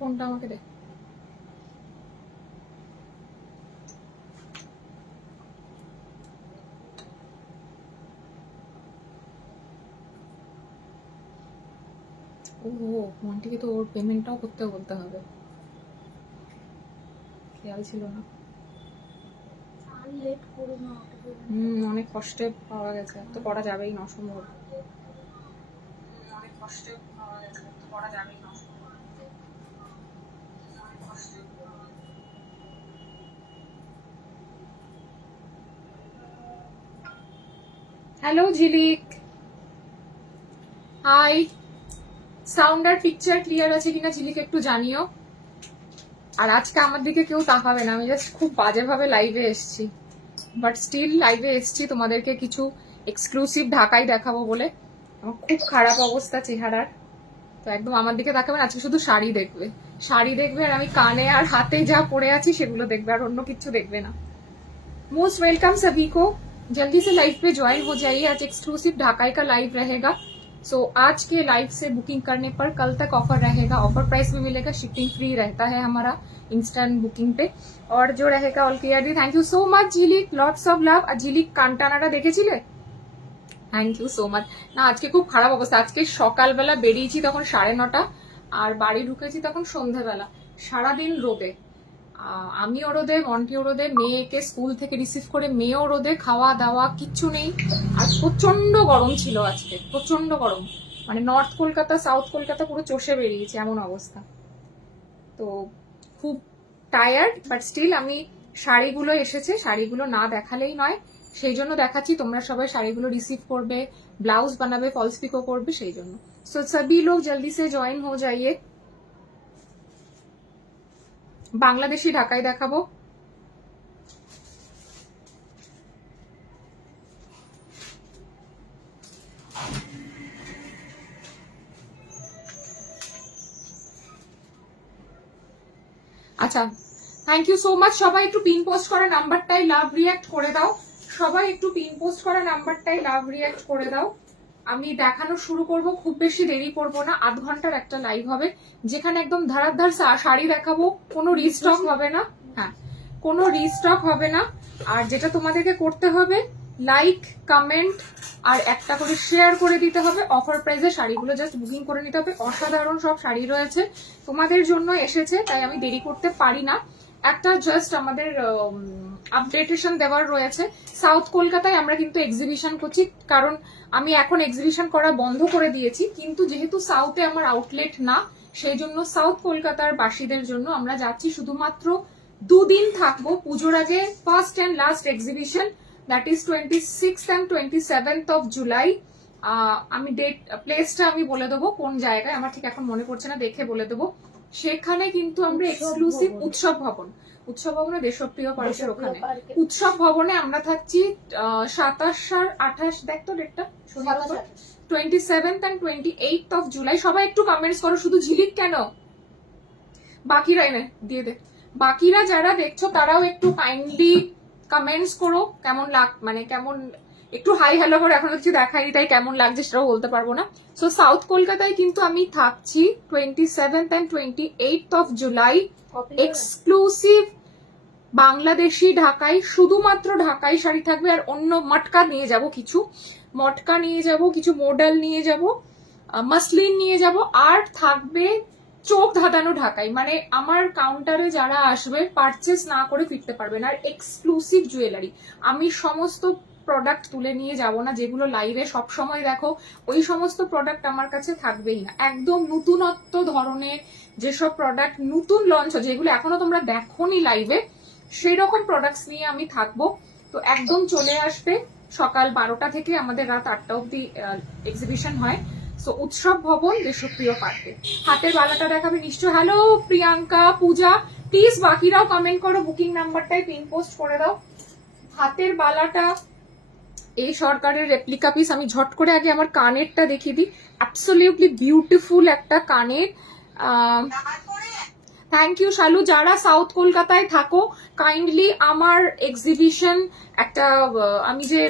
ফোনটা আমাকে দে। ও মন্টিকে তো ওর পেমেন্টটাও করতে বলতে হবে, খেয়াল ছিল না। অনেক কষ্টে পাওয়া গেছে, তো করা যাবেই না, অসম্ভব। অনেক কষ্টে পাওয়া গেছে, তো করা যাবেই না। হ্যালো ঝিলিক, হাই। সাউন্ড আর পিকচার ক্লিয়ার আছে কিনা ঝিলিক একটু জানিও। আর আজকে আমার দিকে কেউ তাকাবে না, আমি জাস্ট খুব বাজেভাবে লাইভে এসছি, বাট স্টিল লাইভে এসছি তোমাদেরকে কিছু এক্সক্লুসিভ ঢাকাই দেখাবো বলে। আমার খুব খারাপ অবস্থা চেহারার, তো একদম আমার দিকে তাকাবে না। আজকে শুধু শাড়ি দেখবে, শাড়ি দেখবে, আর আমি কানে আর হাতে যা পরে আছি সেগুলো দেখবে, আর অন্য কিছু দেখবে না। मोस्ट वेलकम सभी को, जल्दी से लाइव पे ज्वाइन हो जाइए। आज एक्सक्लूसिव ढाकाई का लाइव रहेगा। सो आज के लाइव से बुकिंग करने पर कल तक ऑफर रहेगा, ऑफर प्राइस में मिलेगा, शिपिंग फ्री रहता है हमारा इंस्टेंट बुकिंग पे। और जो रहेगा ऑल क्लियर दी। Thank you so much Jhilik, lots of love. আর ঝিলিক কানটানাটা দেখেছিলে? Thank you so much. না আজকে খুব খারাপ অবস্থা, আজকে সকালবেলা বেরিয়েছি তখন 9:30, আর বাড়ি ঢুকেছি তখন সন্ধ্যাবেলা। সারাদিন রোদে, আমিও রোদে, মন্টিও রোদে, মেয়েকে স্কুল থেকে রিসিভ করে মেয়েও রোদে, খাওয়া দাওয়া কিচ্ছু নেই। আর প্রচন্ড গরম ছিল আজকে, প্রচন্ড গরম, মানে নর্থ কলকাতা সাউথ কলকাতা পুরো চষে বেরিয়েছে এমন অবস্থা। তো খুব টায়ার্ড, বাট স্টিল আমি শাড়িগুলো এসেছে, শাড়িগুলো না দেখালেই নয়, সেই জন্য দেখাচ্ছি। তোমরা সবাই শাড়িগুলো রিসিভ করবে, ব্লাউজ বানাবে, ফলস পিকো করবে, সেই জন্য। সো সবই লোক জলদি সে জয়েন হো যাইয়ে। বাংলাদেশি ঢাকায় দেখাবো। আচ্ছা, থ্যাংক ইউ সো মাচ। সবাই একটু পিন পোস্ট করা নাম্বারটাই লাভ রিয়াক্ট করে দাও, সবাই একটু পিন পোস্ট করা নাম্বারটাই লাভ রিয়াক্ট করে দাও। আমি দেখানো শুরু করব, খুব বেশি দেরি করব না, 8 ঘন্টার একটা লাইভ হবে, যেখানে একদম ধারাধার শাড়ি দেখাবো, কোনো রিস্টক হবে না। হ্যাঁ, কোনো রিস্টক হবে না। আর যেটা তোমাদেরকে করতে হবে, লাইক কমেন্ট আর একটা করে শেয়ার করে দিতে হবে। অফার প্রাইসে শাড়িগুলো জাস্ট বুকিং করে নিতে হবে। অসাধারণ সব শাড়ি রয়েছে, তোমাদের জন্য এসেছে, তাই আমি দেরি করতে পারি না। একটা জাস্ট আমাদের আপডেটেশন দেওয়ার রয়েছে। সাউথ কলকাতায় আমরা কিন্তু এক্সিবিশন করছি, কারণ আমি এখন এক্সিবিশন করা বন্ধ করে দিয়েছি, কিন্তু যেহেতু সাউথে আমার আউটলেট না, সেই জন্য সাউথ কলকাতার বাসীদের জন্য আমরা যাচ্ছি। শুধুমাত্র 2 দিন থাকবো পুজোর আগে, first and last exhibition, that is 26th and 27th of July. আমি ডেট প্লেসটা আমি বলে দেবো কোন জায়গায়, আমার ঠিক এখন মনে পড়ছে না, দেখে বলে দেবো। সেখানে কিন্তু আমরা এক্সক্লুসিভ উৎসব ভবনে, দেশপ্রিয় পার্কের ওখানে উৎসব ভবনে আমরা থাকছি 27 আর 28, দেখ তো ডেটটা, 27th and 28th of July. সবাই একটু কমেন্টস করো, শুধু ঝিলিক কেন, বাকিরা এনে দিয়ে দে, বাকিরা যারা দেখছো তারাও একটু কাইন্ডলি কমেন্টস করো, কেমন মানে কেমন, একটু হাই হ্যালো করে, এখন কিছু দেখাইনি তাই কেমন লাগছে সেটাও বলতে পারবো না। সো সাউথ কলকাতায় কিন্তু আমি থাকছি 27th and 28th of July, exclusive Bangladeshi ঢাকাই, শুধুমাত্র ঢাকাই শাড়ি থাকবে। আর অন্য মটকা নিয়ে যাব, কিছু মটকা নিয়ে যাব, কিছু মডেল নিয়ে যাব, মাসলিন নিয়ে যাব, আর থাকবে চোখ ধাঁধানো ঢাকাই। মানে আমার কাউন্টারে যারা আসবে পারচেস না করে ফিরতে পারবেন। আর এক্সক্লুসিভ জুয়েলারি, আমি সমস্ত প্রোডাক্ট তুলে নিয়ে যাব না, যেগুলো লাইভে সব সময় দেখো, ওই সমস্ত প্রোডাক্ট আমার কাছে থাকবেই না। একদম নতুনত্ব ধরনের যেসব প্রোডাক্ট নতুন লঞ্চ হচ্ছে, যেগুলো এখনো তোমরা দেখোনি লাইভে, সেই রকম প্রোডাক্টস নিয়ে আমি থাকবো। তো একদম চলে আসবে, সকাল 12টা থেকে আমাদের রাত 8টা অব্দি এক্সিবিশন হয়। সো উৎসব ভবন, দেশপ্রিয় পার্কে। হাতের বালাটা দেখাবে নিশ্চয়। হ্যালো প্রিয়াঙ্কা, পূজা, প্লিজ বাকিরাও কমেন্ট করো, বুকিং নাম্বারটাই পিন পোস্ট করে দাও। হাতের বালাটা এই সরকারের রেপ্লিকা পিস। আমি ঝট করে আগে আমার কানেরটা দেখিয়ে দিই, অ্যাবসলিউটলি বিউটিফুল একটা কানের। Thank you Shalu. যারা সাউথ কলকাতায় থাকো, কাইন্ডলি আমার এক্সিবিশন একটা আমি যে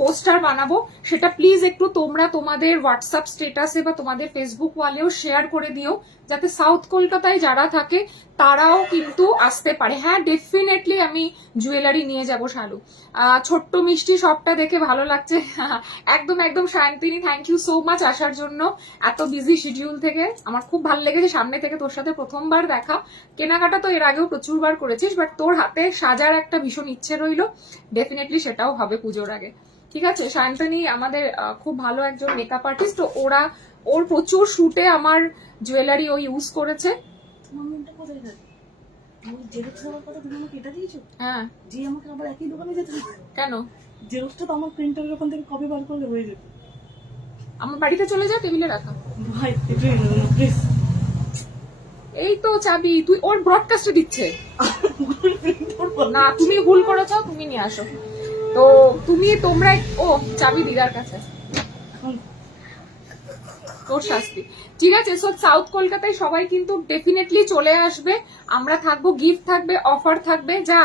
পোস্টার বানাবো সেটা প্লিজ একটু তোমরা তোমাদের হোয়াটসঅ্যাপ স্টেটাসে বা তোমাদের ফেসবুক ওয়ালেও শেয়ার করে দিও, যাতে সাউথ কলকাতায় যারা থাকে তারাও কিন্তু আসতে পারে। হ্যাঁ, ডেফিনেটলি আমি জুয়েলারি নিয়ে যাব শালু। ছোট্ট মিষ্টি সবটা দেখে ভালো লাগছে। একদম একদম শান্তিনী, থ্যাংক ইউ সো মাচ আসার জন্য এত বিজি শিডিউল থেকে। আমার খুব ভালো লেগেছে সামনে থেকে তোর সাথে প্রথমবার দেখা। কেনাকাটা তো এর আগেও প্রচুর বার করেছিস, বাট তোর হাতে সাজার একটা ভীষণ ইচ্ছে রইলো, ডেফিনেটলি সেটাও হবে পুজোর আগে। ঠিক আছে, শান্তনী আমাদের খুব ভালো একজন মেকআপ আর্টিস্ট, ওর প্রচুর শুটে আমার জুয়েলারি ও ইউজ করেছে। হ্যাঁ, যে আমাকে আবার একই দোকানে যেতে হবে কেন? জেরক্সটা তো আমার প্রিন্টারের ওখান থেকে কপি বার করলে হয়ে যেত। আমার বাড়িতে চলে যা, টেবিলে রাখা। ভাই প্লিজ। এই তো চাবি, তুই ওর ব্রডকাস্টে দিচ্ছে না, তুমি ভুল করেছো, তুমি নিয়ে আসো। তো তোমরা ও চাবি দিদার কাছে, তোর শাস্তি। ঠিক আছে, সো সাউথ কলকাতায় সবাই কিন্তু ডেফিনেটলি চলে আসবে, আমরা থাকবো, গিফট থাকবে, অফার থাকবে। যা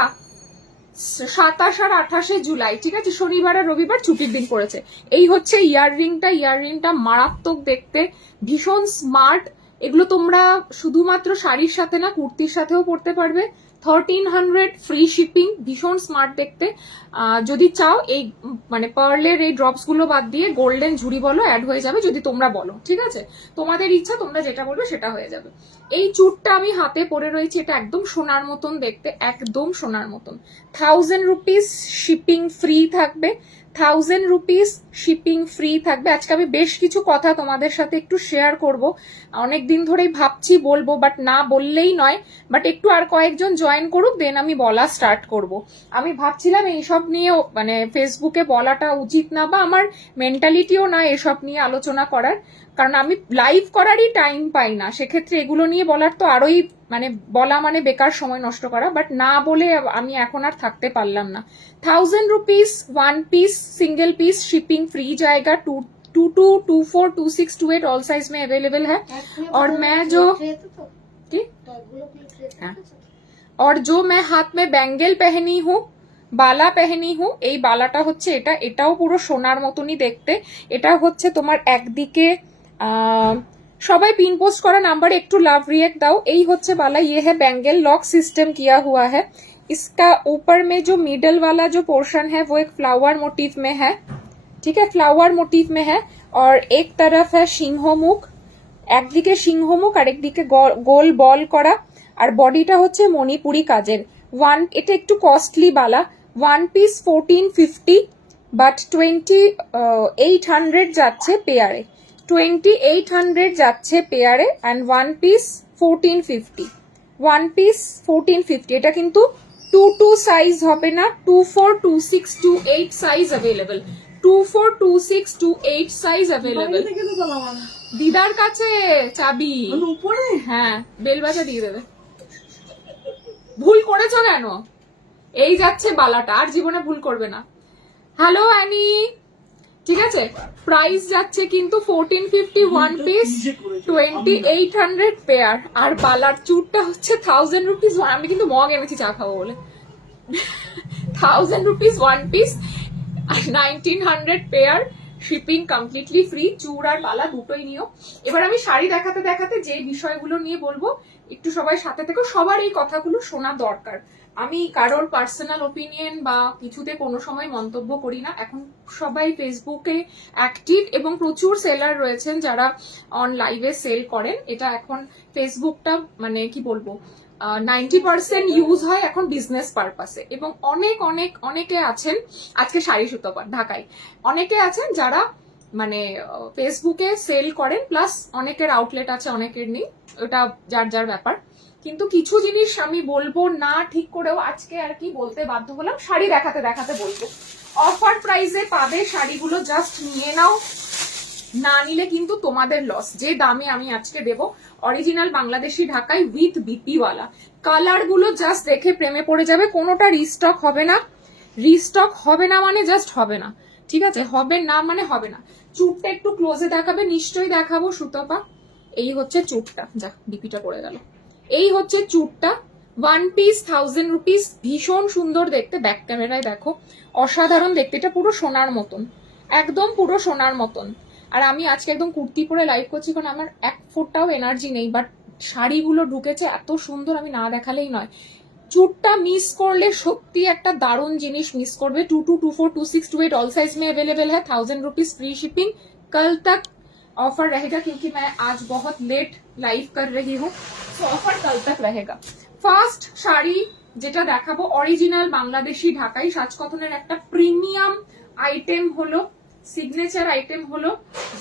27 আর 28 জুলাই, ঠিক আছে, শনিবার আর রবিবার ছুটির দিন পড়েছে। এই হচ্ছে ইয়াররিংটা মারাত্মক দেখতে, ভীষণ স্মার্ট। এগুলো তোমরা শুধুমাত্র শাড়ির সাথে না, কুর্তির সাথেও পরতে পারবে। 1300 ফ্রি শিপিং, ভীষণ স্মার্ট দেখতে। যদি চাও এই মানে পার্লের এই ড্রপস গুলো বাদ দিয়ে গোল্ডেন ঝুড়ি বলো অ্যাড হয়ে যাবে, যদি তোমরা বলো। ঠিক আছে, তোমাদের ইচ্ছা, তোমরা যেটা বলবে সেটা হয়ে যাবে। এই চুটটা আমি হাতে পরে রয়েছি, এটা একদম সোনার মতন দেখতে, একদম সোনার মতন। 1000 রুপিস শিপিং ফ্রি থাকবে, 1000 রুপিস শিপিং ফ্রি থাকবে। আজকে আমি বেশ কিছু কথা তোমাদের সাথে একটু শেয়ার করব, অনেকদিন ধরেই ভাবছি বলবো, বাট না বললেই নয়। বাট একটু আর কয়েকজন জয়েন করুক, দেন আমি বলা স্টার্ট করব। আমি ভাবছিলাম এইসব নিয়ে মানে ফেসবুকে বলাটা উচিত না, বা আমার মেন্টালিটিও না এসব নিয়ে আলোচনা করার, কারণ আমি লাইভ করারই টাইম পাই না। সেক্ষেত্রে এগুলো নিয়ে বলার তো আরোই মানে বলা মানে বেকার সময় নষ্ট করা, বাট না বলে আমি এখন আর থাকতে পারলাম না। 1000 rupees 1 piece single piece shipping free जाएगा, 22, 24, 26, 28 ऑल साइज में अवेलेबल है। और मैं जो और जो मैं हाथ में बैंगल पहनी हूँ, বালা পেহেনি হু, এই বালাটা হচ্ছে এটাও পুরো সোনার মতনই দেখতে। এটা হচ্ছে তোমার একদিকে সবাই পিন পোস্ট করা নাম্বারে একটু লাভ রিয়েক্ট দাও। এই হচ্ছে বালা, ये है बैंगल लॉक सिस्टम किया हुआ है। इसका ऊपर में जो मिडल वाला जो पोर्शन है वो एक फ्लावर मोटिव में है, ठीक है, फ्लावर मोटिव में है। और एक तरफ है সিংহমুখ, একদিকে সিংহমুখ আর একদিকে গোল বল করা। আর বডিটা হচ্ছে মণিপুরি কাজের। এটা একটু কস্টলি বালা, 1 পিস 1450, বাট 2800 যাচ্ছে পেয়ারে, 2800 যাচ্ছে পেয়ারে। And 1 piece 1450, 1 piece 1450। এটা কিন্তু 22 সাইজ হবে না, 24, 26, 28 সাইজ অ্যাভেলেবল, 24, 26, 28 সাইজ অ্যাভেলেবল। দিদার কাছে চাবি উপরে, হ্যাঁ, বেল বাজা দিয়ে দেবে। ভুল করেছো কেন? এই যাচ্ছে বালাটা, আর জীবনে ভুল করবে না। হ্যালো অ্যানি, ঠিক আছে, প্রাইস যাচ্ছে কিন্তু 1450 1 পিস, 2800 পেয়ার। আর বালার চুটটা হচ্ছে 1000 রুপিস। আমি কিন্তু মগ এনেছি চা খাবো বলে। 1000 rupees 1 piece, 1900 pair, shipping completely free. চুড় আর বালা দুটোই নিও। এবার আমি শাড়ি দেখাতে দেখাতে যে বিষয়গুলো নিয়ে বলবো, একটু সবাই সাথে থেকো, সবার এই কথাগুলো শোনা দরকার। আমি কারোর পার্সোনাল ওপিনিয়ন বা কিছুতে কোনো সময় মন্তব্য করি না। এখন সবাই ফেসবুকে অ্যাক্টিভ এবং প্রচুর সেলার রয়েছেন যারা অন লাইভে সেল করেন। এটা এখন ফেসবুকটা মানে কি বলবো 90% ইউজ হয় এখন বিজনেস পারপাসে। এবং অনেকে আছেন, আজকে শাড়ি সুতোপার ঢাকায় অনেকে আছেন যারা মানে ফেসবুকে সেল করেন, প্লাস অনেকের আউটলেট আছে, অনেকের নেই, ওটা যার যার ব্যাপার। কিন্তু কিছু জিনিস আমি বলবো না ঠিক করেও আজকে আর কি বলতে বাধ্য হলাম, শাড়ি দেখাতে দেখাতে বলবো। অফার প্রাইসে পাবে শাড়িগুলো, জাস্ট নিয়ে নাও, না নিলে কিন্তু তোমাদের লস। যে দামে আমি আজকে দেবো, অরিজিনাল বাংলাদেশি ঢাকাই উইথ বিপি ওয়ালা, কালার গুলো জাস্ট দেখে প্রেমে পড়ে যাবে। কোনোটা রিস্টক হবে না, রিস্টক হবে না মানে জাস্ট হবে না, ঠিক আছে, হবে না মানে হবে না। চুটটা একটু ক্লোজে দেখাবে, নিশ্চয়ই দেখাবো সুতপা। এই হচ্ছে চুটটা, যা বিপিটা পড়ে গেল। এই হচ্ছে চুটটা, 1 পিস 1000 রুপিস, ভীষণ সুন্দর দেখতে। ব্যাক ক্যামেরায় দেখো, অসাধারণ দেখতে, এটা পুরো সোনার মতন। একদম পুরো সোনার মতন। আর আমি আজকে একদম কুর্তি পরে লাইভ করছি কারণ আমার এক ফোঁটাও এনার্জি নেই, বাট শাড়িগুলো ঢুকেছে এত সুন্দর, আমি না দেখালেই নয়। চুটটা মিস করলে সত্যি একটা দারুণ জিনিস মিস করবে। 22242628 ऑल साइज में अवेलेबल है। 1000 रुपीज फ्री शिपिंग। कल तक ऑफर रहेगा क्योंकि मैं आज बहुत लेट लाइव कर रही हूँ, तो ऑफर कल तक रहेगा। ফার্স্ট শাড়ি যেটা দেখাবো অরিজিনাল বাংলাদেশি ঢাকাই সাজকথনের একটা প্রিমিয়াম আইটেম হলো, সিগনেচার আইটেম হলো,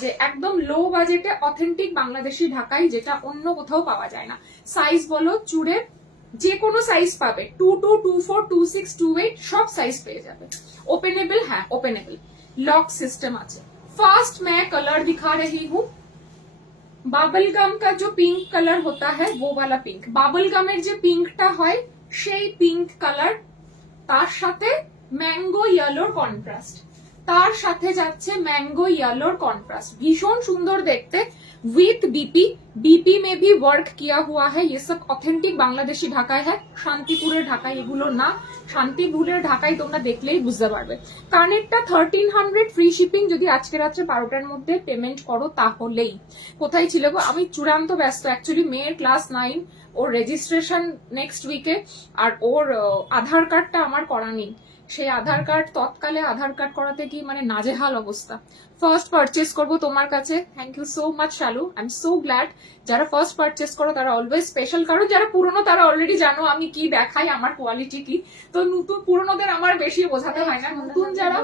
যে একদম লো বাজেটে অথেন্টিক বাংলাদেশি ঢাকাই, যেটা অন্য কোথাও পাওয়া যায় না। সাইজ বলো চুড়ের যে কোনো সাইজ পাবে, 22242628 সব সাইজ পেয়ে যাবে। ओपनेबल, হ্যাঁ ओपनेबल, लॉक सिस्टम আছে। फास्ट मैं कलर दिखा रही हूँ। বাবল গাম का जो पिंक कलर होता है वो वाला पिंक, বাবল গামের যে পিঙ্কটা হয় সেই পিঙ্ক কালার, তার সাথে ম্যাঙ্গো ইয়েলোর কন্ট্রাস্ট, তার সাথে যাচ্ছে ম্যাঙ্গো ইয়েলোর কন্ট্রাস্ট, ভীষণ সুন্দর দেখতে। विथ बीपी, बीपी में भी वर्क किया हुआ है। ये सब ऑथेंटिक बांग्लादेशी ढाकाई है, शांतिपुरेर ढाकाई एगुलो ना। शांतिपुरेर ढाकाई তোমরা দেখলেই বুঝতে পারবে। কানেরটা 1300 ফ্রি শিপিং, যদি আজকে রাত্রে 12টার মধ্যে পেমেন্ট করো তাহলেই। কোথায় ছিল গো, আমি চূড়ান্ত ব্যস্ত। অ্যাকচুয়ালি মেয়ের ক্লাস 9, ওর রেজিস্ট্রেশন নেক্সট উইকে, আর ওর আধার কার্ডটা আমার করা নেই। সেই আধার কার্ড তৎকালে আধার কার্ড করাতে কি মানে নাজেহাল অবস্থা। ফার্স্ট পারচেস করবো তোমার কাছে। Thank you so much Shalu, I am so glad. যারা ফার্স্ট পারচেস করো তারা অলওয়েজ স্পেশাল, কারণ যারা পুরনো তারা অলরেডি জানো আমি কি দেখাই, আমার কোয়ালিটি কি। তো নতুন পুরনোদের আমার বেশি বোঝাতে হয় না। নতুন যারা,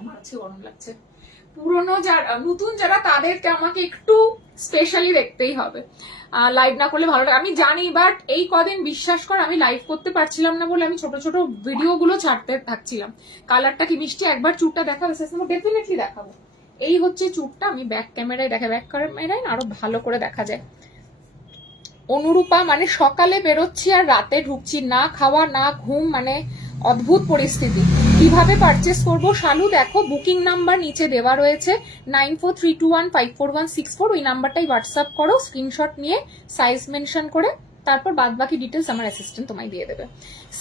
আমার হচ্ছে গরম লাগছে, পুরনো যারা, নতুন যারা, তাদেরকে আমাকে একটু স্পেশালি দেখতেই হবে। লাইভ না করলে ভালো লাগে আমি জানি, বাট এই কদিন বিশ্বাস কর আমি লাইভ করতে পারছিলাম না বলে আমি ছোট ছোট ভিডিও গুলো ছাড়তে থাকছিলাম। কালারটা কি মিষ্টি, একবার চুটটা দেখাবে? ডেফিনেটলি দেখাবো। এই হচ্ছে চুটটা, আমি ব্যাক ক্যামেরায় দেখা, ব্যাক ক্যামেরায় আরো ভালো করে দেখা যায়। অনুরূপা মানে সকালে বেরোচ্ছি আর রাতে ঢুকছি, না খাওয়া না ঘুম, মানে অদ্ভুত পরিস্থিতি। কিভাবে পারচেস করবো শালু? দেখো বুকিং নাম্বার নিচে দেওয়া রয়েছে 9432154164, ওই নাম্বারটাই হোয়াটসঅ্যাপ করো, স্ক্রিনশট নিয়ে সাইজ মেনশন করে, তারপর বাদ বাকি डिटेल्स আমার असिस्टेंट तुम्हें दिए देवे।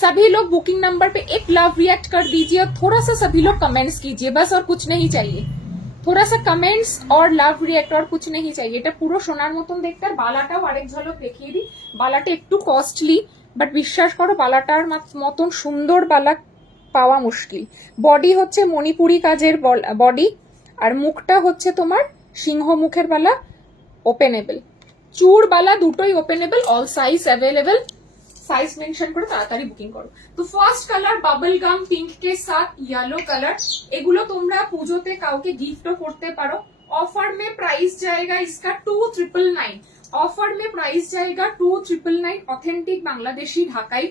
सभी लोग बुकिंग नंबर पे एक लव रिएक्ट कर दीजिए और थोड़ा सा सभी लोग कमेंट्स कीजिए, बस और कुछ नहीं चाहिए। थोड़ा सा कमेंट्स और लव रिएक्ट और कुछ नहीं चाहिए। এটা পুরো সোনার মতন দেখতে। আর বালাটাও আরেক ঝলক দেখিয়ে দিই। বালাটা একটু কস্টলি, বাট বিশ্বাস করো বালাটার মতন সুন্দর বালা পাওয়া মুশকিল। বডি হচ্ছে মণিপুরি কাজের বডি, আর মুখটা হচ্ছে তোমার সিংহ মুখের বালা, ওপেনেবল। চূড় বালা দুটোই openable, all size available. Size mention করে তাড়াতাড়ি বুকিং করো। তো first colour bubble gum pink কে সাথ येलो कलर, এগুলো তোমরা পুজোতে কাউকে গিফটও করতে পারো। ऑफर में प्राइस जाएगा इसका 2999, ऑफर में प्राइस जाएगा 2999। ऑथेंटिक बांग्लादेशी ढाकाई,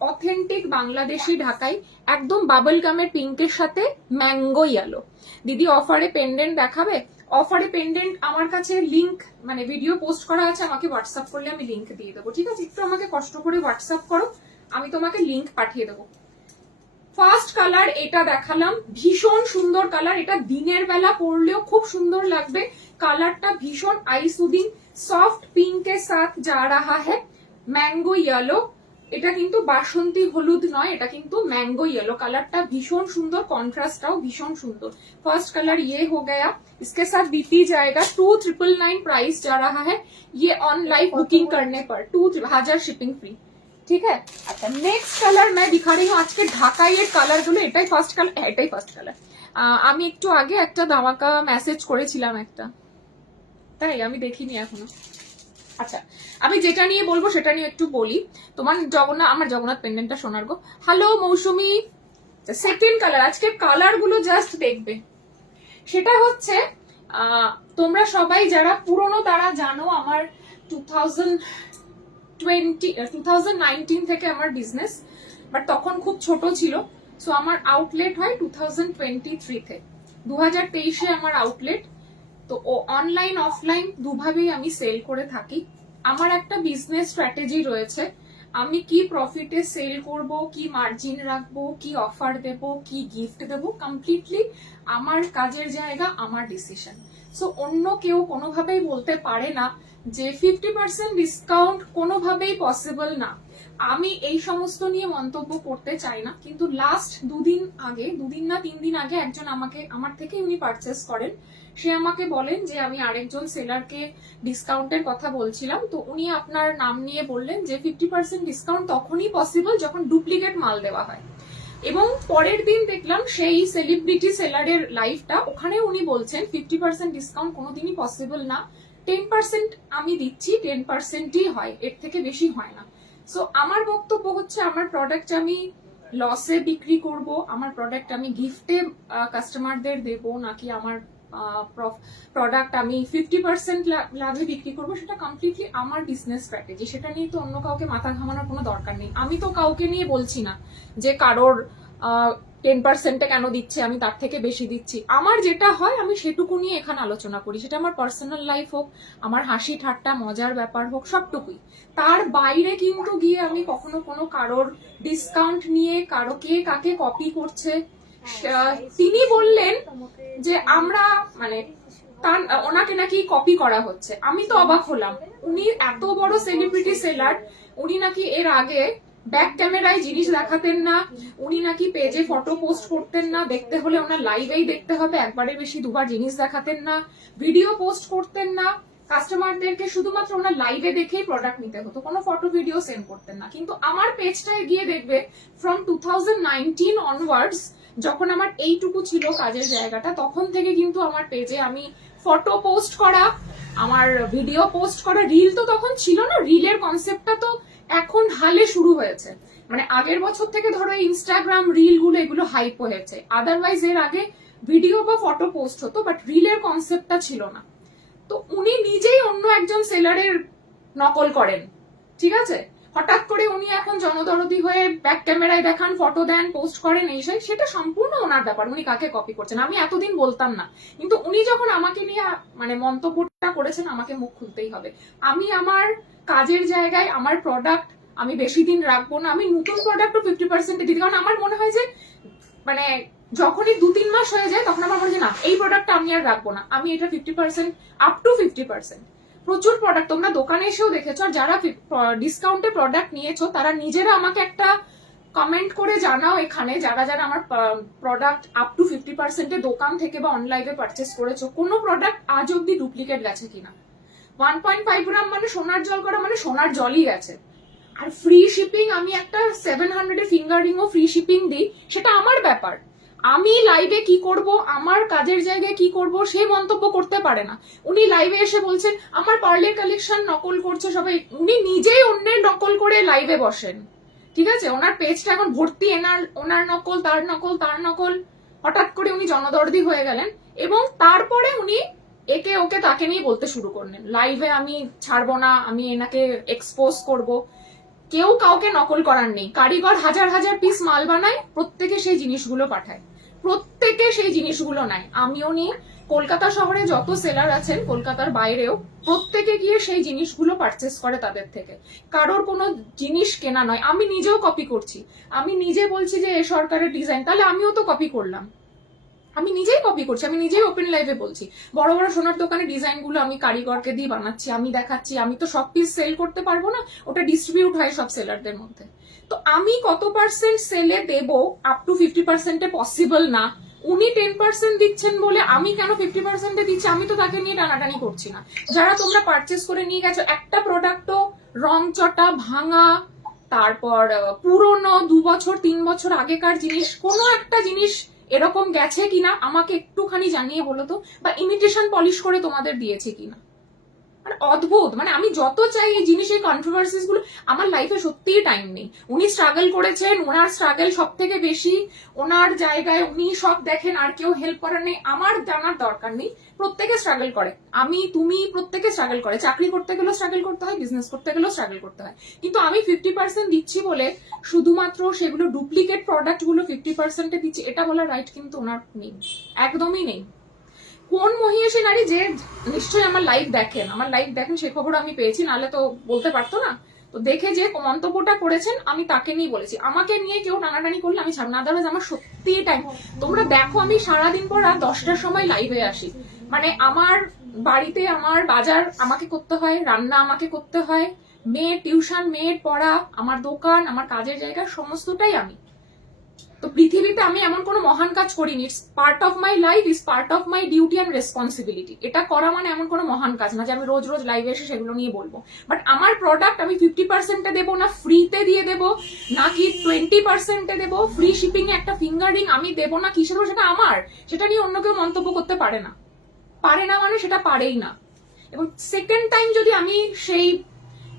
অথেন্টিক বাংলাদেশি ঢাকাই, একদম বাবল গামের পিঙ্কের সাথে ম্যাঙ্গো ইয়েলো। দিদি অফারে পেন্ডেন্ট দেখাবে? অফারে পেন্ডেন্ট আমার কাছে লিংক, মানে ভিডিও পোস্ট করা আছে, আমাকে হোয়াটসঅ্যাপ করলে আমি লিংক দিয়ে দেবো, ঠিক আছে? একটু আমাকে কষ্ট করে হোয়াটসঅ্যাপ করো, আমি তোমাকে লিংক পাঠিয়ে দেবো। ফার্স্ট কালার এটা দেখালাম, ভীষণ সুন্দর কালার। এটা দিনের বেলা পরলেও খুব সুন্দর লাগবে। কালারটা ভীষণ আই সুদিং, সফট পিঙ্কের সাথ যা রাহা है ম্যাঙ্গো ইয়েলো। এটা কিন্তু বাসন্তী হলুদ নয়, এটা কিন্তু ম্যাঙ্গো येलो। কালারটা ভীষণ সুন্দর, কন্ট্রাস্টটাও ভীষণ সুন্দর। फर्स्ट कलर ये हो गया, इसके साथ बीपी जाएगा 2999, प्राइस जा रहा है ये ऑनलाइन बुकिंग करने पर 2000 शिपिंग फ्री, ঠিক আছে? আচ্ছা নেক্সট কালার मैं दिखा रही हूँ আজকে ঢাকাইয়ের কালার গুলো। এটাই ফার্স্ট কালার, এটাই ফার্স্ট কালার। আমি একটু আগে একটা ধামাকা মেসেজ করেছিলাম একটা, তাই আমি দেখিনি এখনো। আচ্ছা আমি যেটা নিয়ে বলবো সেটা নিয়ে একটু বলি। তোমার জগন্নাথ, আমার জগন্নাথ পেন্ডেন্টটা সোনার গো। হ্যালো মৌসুমি। সেকেন্ড কালার, আজকে কালার গুলো জাস্ট দেখবে। সেটা হচ্ছে তোমরা সবাই যারা পুরনো তারা জানো আমার 2019 থেকে আমার বিজনেস, বাট তখন খুব ছোট ছিল। সো আমার আউটলেট হয় 2023 2023 আমার আউটলেট। তো ও অনলাইন অফলাইন দুভাবেই আমি সেল করে থাকি। আমার একটা বিজনেস স্ট্র্যাটেজি রয়েছে, আমি কি প্রফিটে সেল করব, কি মার্জিন রাখবো, কি অফার দেব, কি গিফট দেব, কমপ্লিটলি আমার কাজের জায়গা, আমার ডিসিশন। সো অন্য কেউ কোনোভাবেই বলতে পারে না যে 50% ডিসকাউন্ট কোনোভাবেই পসিবল না। আমি এই সমস্ত নিয়ে মন্তব্য করতে চাই না, কিন্তু লাস্ট দুদিন না 3 দিন আগে একজন আমার থেকে উনি পারচেস করেন, সে আমাকে বলেন যে আমি আরেকজন সেলারকে ডিসকাউন্টের কথা বলছিলাম, তো উনি আপনার নাম নিয়ে বললেন যে 50% ডিসকাউন্ট তখনই পসিবল যখন ডুপ্লিকেট মাল দেওয়া হয়। এবং পরের দিন দেখলাম সেই সেলিব্রিটি সেলারের লাইফটা, ওখানে উনি বলছেন 50% ডিসকাউন্ট কোনোদিনই পসিবল না, 10% আমি দিচ্ছি, 10%ই হয়, এর থেকে বেশি হয় না। সো আমার বক্তব্য হচ্ছে আমার প্রোডাক্ট আমি লসে বিক্রি করব, আমার প্রোডাক্ট আমি গিফটে কাস্টমারদের দেব, নাকি আমার প্রোডাক্ট আমি 50% লাভে বিক্রি করবো, সেটা কমপ্লিটলি আমার বিজনেস স্ট্র্যাটেজি। সেটা নিয়ে তো অন্য কাউকে মাথা ঘামানোর কোনো দরকার নেই। আমি তো কাউকে নিয়ে বলছি না যে কারোর 10%-এ কেন দিচ্ছে, আমি তার থেকে বেশি দিচ্ছি। আমার যেটা হয় আমি সেটুকু নিয়ে এখানে আলোচনা করি, সেটা আমার পার্সোনাল লাইফ হোক, আমার হাসি ঠাট্টা মজার ব্যাপার হোক, সবটুকুই। তার বাইরে কিন্তু গিয়ে আমি কখনো কোনো কারোর ডিসকাউন্ট নিয়ে কে কাকে কপি করছে। তিনি বললেন যে আমরা মানে ওনাকে নাকি কপি করা হচ্ছে। আমি তো অবাক হলাম, উনি এত বড় সেলিব্রিটি সেলার, উনি নাকি এর আগে ব্যাক ক্যামেরায় জিনিস দেখাতেন না, উনি নাকি পেজে ফটো পোস্ট করতেন না, দেখতে হলে ওনার লাইভেই দেখতে হবে, একবারে বেশি দুবার জিনিস দেখাতেন না, ভিডিও পোস্ট করতেন না, কাস্টমারদেরকে শুধুমাত্র ওনার লাইভে দেখেই প্রোডাক্ট নিতে হতো, কোনো ফটো ভিডিও সেন্ড করতেন না। কিন্তু আমার পেজটায় গিয়ে দেখবে ফ্রম 2019 অনওয়ার্ডস, যখন আমার এইটুকু ছিল কাজের জায়গাটা, তখন থেকে কিন্তু আমার পেজে আমি ফটো পোস্ট করা, আমার ভিডিও পোস্ট করা, রিল তো তখন ছিল না, রিলের কনসেপ্টটা তো এখন হালে শুরু হয়েছে। মানে আগের বছর থেকে ধরো ইনস্টাগ্রাম রিল গুলো এগুলো হাইপ হয়েছে, আদারওয়াইজ এর আগে ভিডিও বা ফটো পোস্ট হতো, বাট রিলের কনসেপ্টটা ছিল না। তো উনি নিজেই অন্য একজন সেলারের নকল করেন, ঠিক আছে? হঠাৎ করে উনি এখন জনদরদি হয়ে ব্যাক ক্যামেরায় দেখান, ফটো দেন, পোস্ট করেন, এই সেটা সম্পূর্ণ ওনার ব্যাপার, উনি কাকে কপি করছেন। আমি এতদিন বলতাম না, কিন্তু উনি যখন আমাকে নিয়ে মানে মন্তব্যটা করেছেন, আমাকে মুখ খুলতেই হবে। আমি আমার কাজের জায়গায় আমার প্রোডাক্ট আমি বেশি দিন রাখবো না, আমি নতুন প্রোডাক্টও 50%-এ দিই, কারণ আমার মনে হয় যে মানে যখনই 2-3 মাস হয়ে যায় তখন আমার মনে হয় না এই প্রোডাক্টটা আমি আর রাখবো না, আমি এটা 50% আপ টু 50%। প্রচুর প্রোডাক্ট তোমরা দোকানে এসেও দেখেছো, আর যারা ডিসকাউন্টে প্রোডাক্ট নিয়েছো তারা নিজেরা আমাকে একটা কমেন্ট করে জানাও এখানে, যারা যারা আমার প্রোডাক্ট আপ টু 50%-এ দোকান থেকে বা অনলাইনে পারচেস করেছো, কোনো প্রোডাক্ট আজ অব্দি ডুপ্লিকেট গেছে কিনা। 1.5 গ্রাম মানে সোনার জল করা মানে সোনার জলই গেছে। আর ফ্রি শিপিং, আমি একটা 700-এর ফিঙ্গার রিংও ফ্রি শিপিং দিই, সেটা আমার ব্যাপার। আমি লাইভে কি করব, আমার কাজের জায়গায় কি করব, সেই মন্তব্য করতে পারে না। উনি লাইভে এসে বলছেন আমার পার্লের কালেকশন নকল করছে সবাই, উনি নিজেই অন্যের নকল করে লাইভে বসেন, ঠিক আছে? ওনার পেজটা এখন ভর্তি ওনার নকল, তার নকল, তার নকল। হঠাৎ করে উনি জনদর্দি হয়ে গেলেন, এবং তারপরে উনি একে ওকে তাকে নিয়ে বলতে শুরু করলেন লাইভে আমি ছাড়বো না, আমি এনাকে এক্সপোজ করব। কেউ কাউকে নকল করার নেই, কারিগর হাজার হাজার পিস মাল বানায়, প্রত্যেকে সেই জিনিসগুলো পাঠায়, প্রত্যেকে সেই জিনিসগুলো নেয়। আমিও নিই, কলকাতা শহরে যত সেলার আছেন কলকাতার বাইরেও প্রত্যেকে গিয়ে সেই জিনিসগুলো পারচেস করে তাদের থেকে, কারোর কোনো জিনিস কেনা নয়। আমি নিজেও কপি করছি, আমি নিজে বলছি যে এ সরকারের ডিজাইন, তাহলে আমিও তো কপি করলাম, আমি নিজেই কপি করছি, আমি নিজেই ওপেন লাইভে বলছি। বড় বড় সোনার দোকানে ডিজাইন গুলো আমি কারিগরকে দিয়ে বানাচ্ছি, আমি দেখাচ্ছি। আমি তো সব পিস সেল করতে পারবো না, ওটা ডিস্ট্রিবিউট হয় সব সেলারদের মধ্যে। তো আমি কত পার্সেন্ট সেলে দেব আপ টু 50%-এ পসিবল না। উনি 10% দিচ্ছেন বলে আমি কেন 50%-এ দিচ্ছি, আমি তো তাকে নিয়ে টানাটানি করছি না। যারা তোমরা পারচেস করে নিয়ে গেছো, একটা প্রোডাক্টও রং চটা ভাঙা, তারপর পুরনো 2 বছর 3 বছর আগেকার জিনিস, কোনো একটা জিনিস এরকম গেছে কিনা আমাকে একটুখানি জানিয়ে বলো তো, বা ইমিটেশন পলিশ করে তোমাদের দিয়েছে কিনা। মানে অদ্ভুত, মানে আমি যত চাই এই জিনিসের কন্ট্রোভার্সিস গুলো, আমার লাইফে সত্যিই টাইম নেই। উনি স্ট্রাগল করেছেন, ওনার স্ট্রাগল সব থেকে বেশি, ওনার জায়গায় উনি সব দেখেন, আর কেউ হেল্প করার নেই, আমার জানার দরকার নেই। প্রত্যেকে স্ট্রাগল করে, আমি তুমি প্রত্যেকে স্ট্রাগল করে, চাকরি করতে গেলেও স্ট্রাগল করতে হয়, বিজনেস করতে গেলেও স্ট্রাগল করতে হয়। কিন্তু আমি 50% দিচ্ছি বলে শুধুমাত্র সেগুলো ডুপ্লিকেট প্রোডাক্ট গুলো 50%-এ দিচ্ছি, এটা বলার রাইট কিন্তু ওনার নেই, একদমই নেই। কোন মহিষী নারী যে নিশ্চয়ই আমার লাইভ দেখেন, সে খবর আমি পেয়েছি, নাহলে তো বলতে পারতো না। তো দেখে যে মন্তব্যটা করেছেন আমি তাকে নিয়ে বলেছি, আমাকে নিয়ে কেউ টানাটানি করলে আমি ছাড়ব না। আদারওয়াইজ আমার সত্যি টাইম, তোমরা দেখো আমি সারাদিন পর রাত 10টার সময় লাইভে আসি, মানে আমার বাড়িতে আমার বাজার আমাকে করতে হয়, রান্না আমাকে করতে হয়, মেয়ে টিউশন, মেয়ের পড়া, আমার দোকান, আমার কাজের জায়গা, সমস্তটাই আমি। তো পৃথিবীতে আমি এমন কোনো মহান কাজ করিনি। It's part of my life, is part of my duty and responsibility. এটা করা মানে এমন কোনো মহান কাজ না যে আমি রোজ রোজ লাইভে এসে সেগুলো নিয়ে বলবো। বাট আমার প্রোডাক্ট আমি 50%-এ দেবো না ফ্রিতে দিয়ে দেবো, নাকি 20%-এ দেবো, ফ্রি শিপিং এ একটা ফিঙ্গারিং আমি দেবো না কিসের, সেটা আমার, সেটা নিয়ে অন্য কেউ মন্তব্য করতে পারে না। পারে না মানে সেটা পারেই না। এবং সেকেন্ড টাইম যদি আমি সেই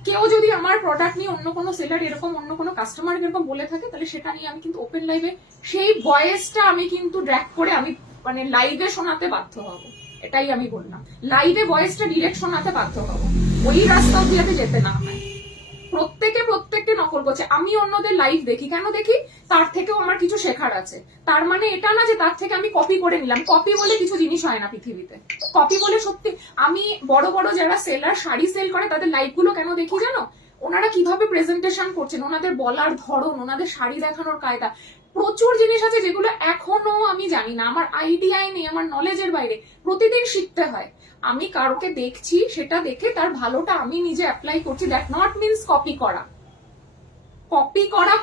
কেউ যদি আমার প্রোডাক্ট নিয়ে অন্য কোনো সেলার এরকম অন্য কোনো কাস্টমার এরকম বলে থাকে, তাহলে সেটা নিয়ে আমি কিন্তু ওপেন লাইভে সেই ভয়েসটা আমি কিন্তু ড্র্যাগ করে আমি মানে লাইভে শোনাতে বাধ্য হব। এটাই আমি বললাম, লাইভে ভয়েসটা ডিরেক্ট শোনাতে বাধ্য হব, ওই রাস্তা অব্দি যাতে যেতে না হয়। প্রত্যেককে নকল করছে। আমি অন্যদের লাইভ দেখি, কেন দেখি? তার থেকেও আমার কিছু শেখার আছে। তার মানে এটা না যে তার থেকে আমি কপি করে নিলাম। কপি বলে কিছু জিনিস হয় না পৃথিবীতে। কপি বলে সত্যি আমি বড় বড় যারা সেলার শাড়ি সেল করে তাদের লাইভ গুলো কেন দেখি জানো? ওনারা কিভাবে প্রেজেন্টেশন করছেন, ওনাদের বলার ধরন, ওনাদের শাড়ি দেখানোর কায়দা, প্রচুর জিনিস আছে যেগুলো এখনো আমি জানি না, আমার আইডিয়াই নেই, আমার নলেজের বাইরে। প্রতিদিন শিখতে হয়। আমি কারোকে দেখছি, সেটা দেখে তার ভালোটা আমি নিজে অ্যাপ্লাই করছি। দ্যাট নট মিনস কপি করা।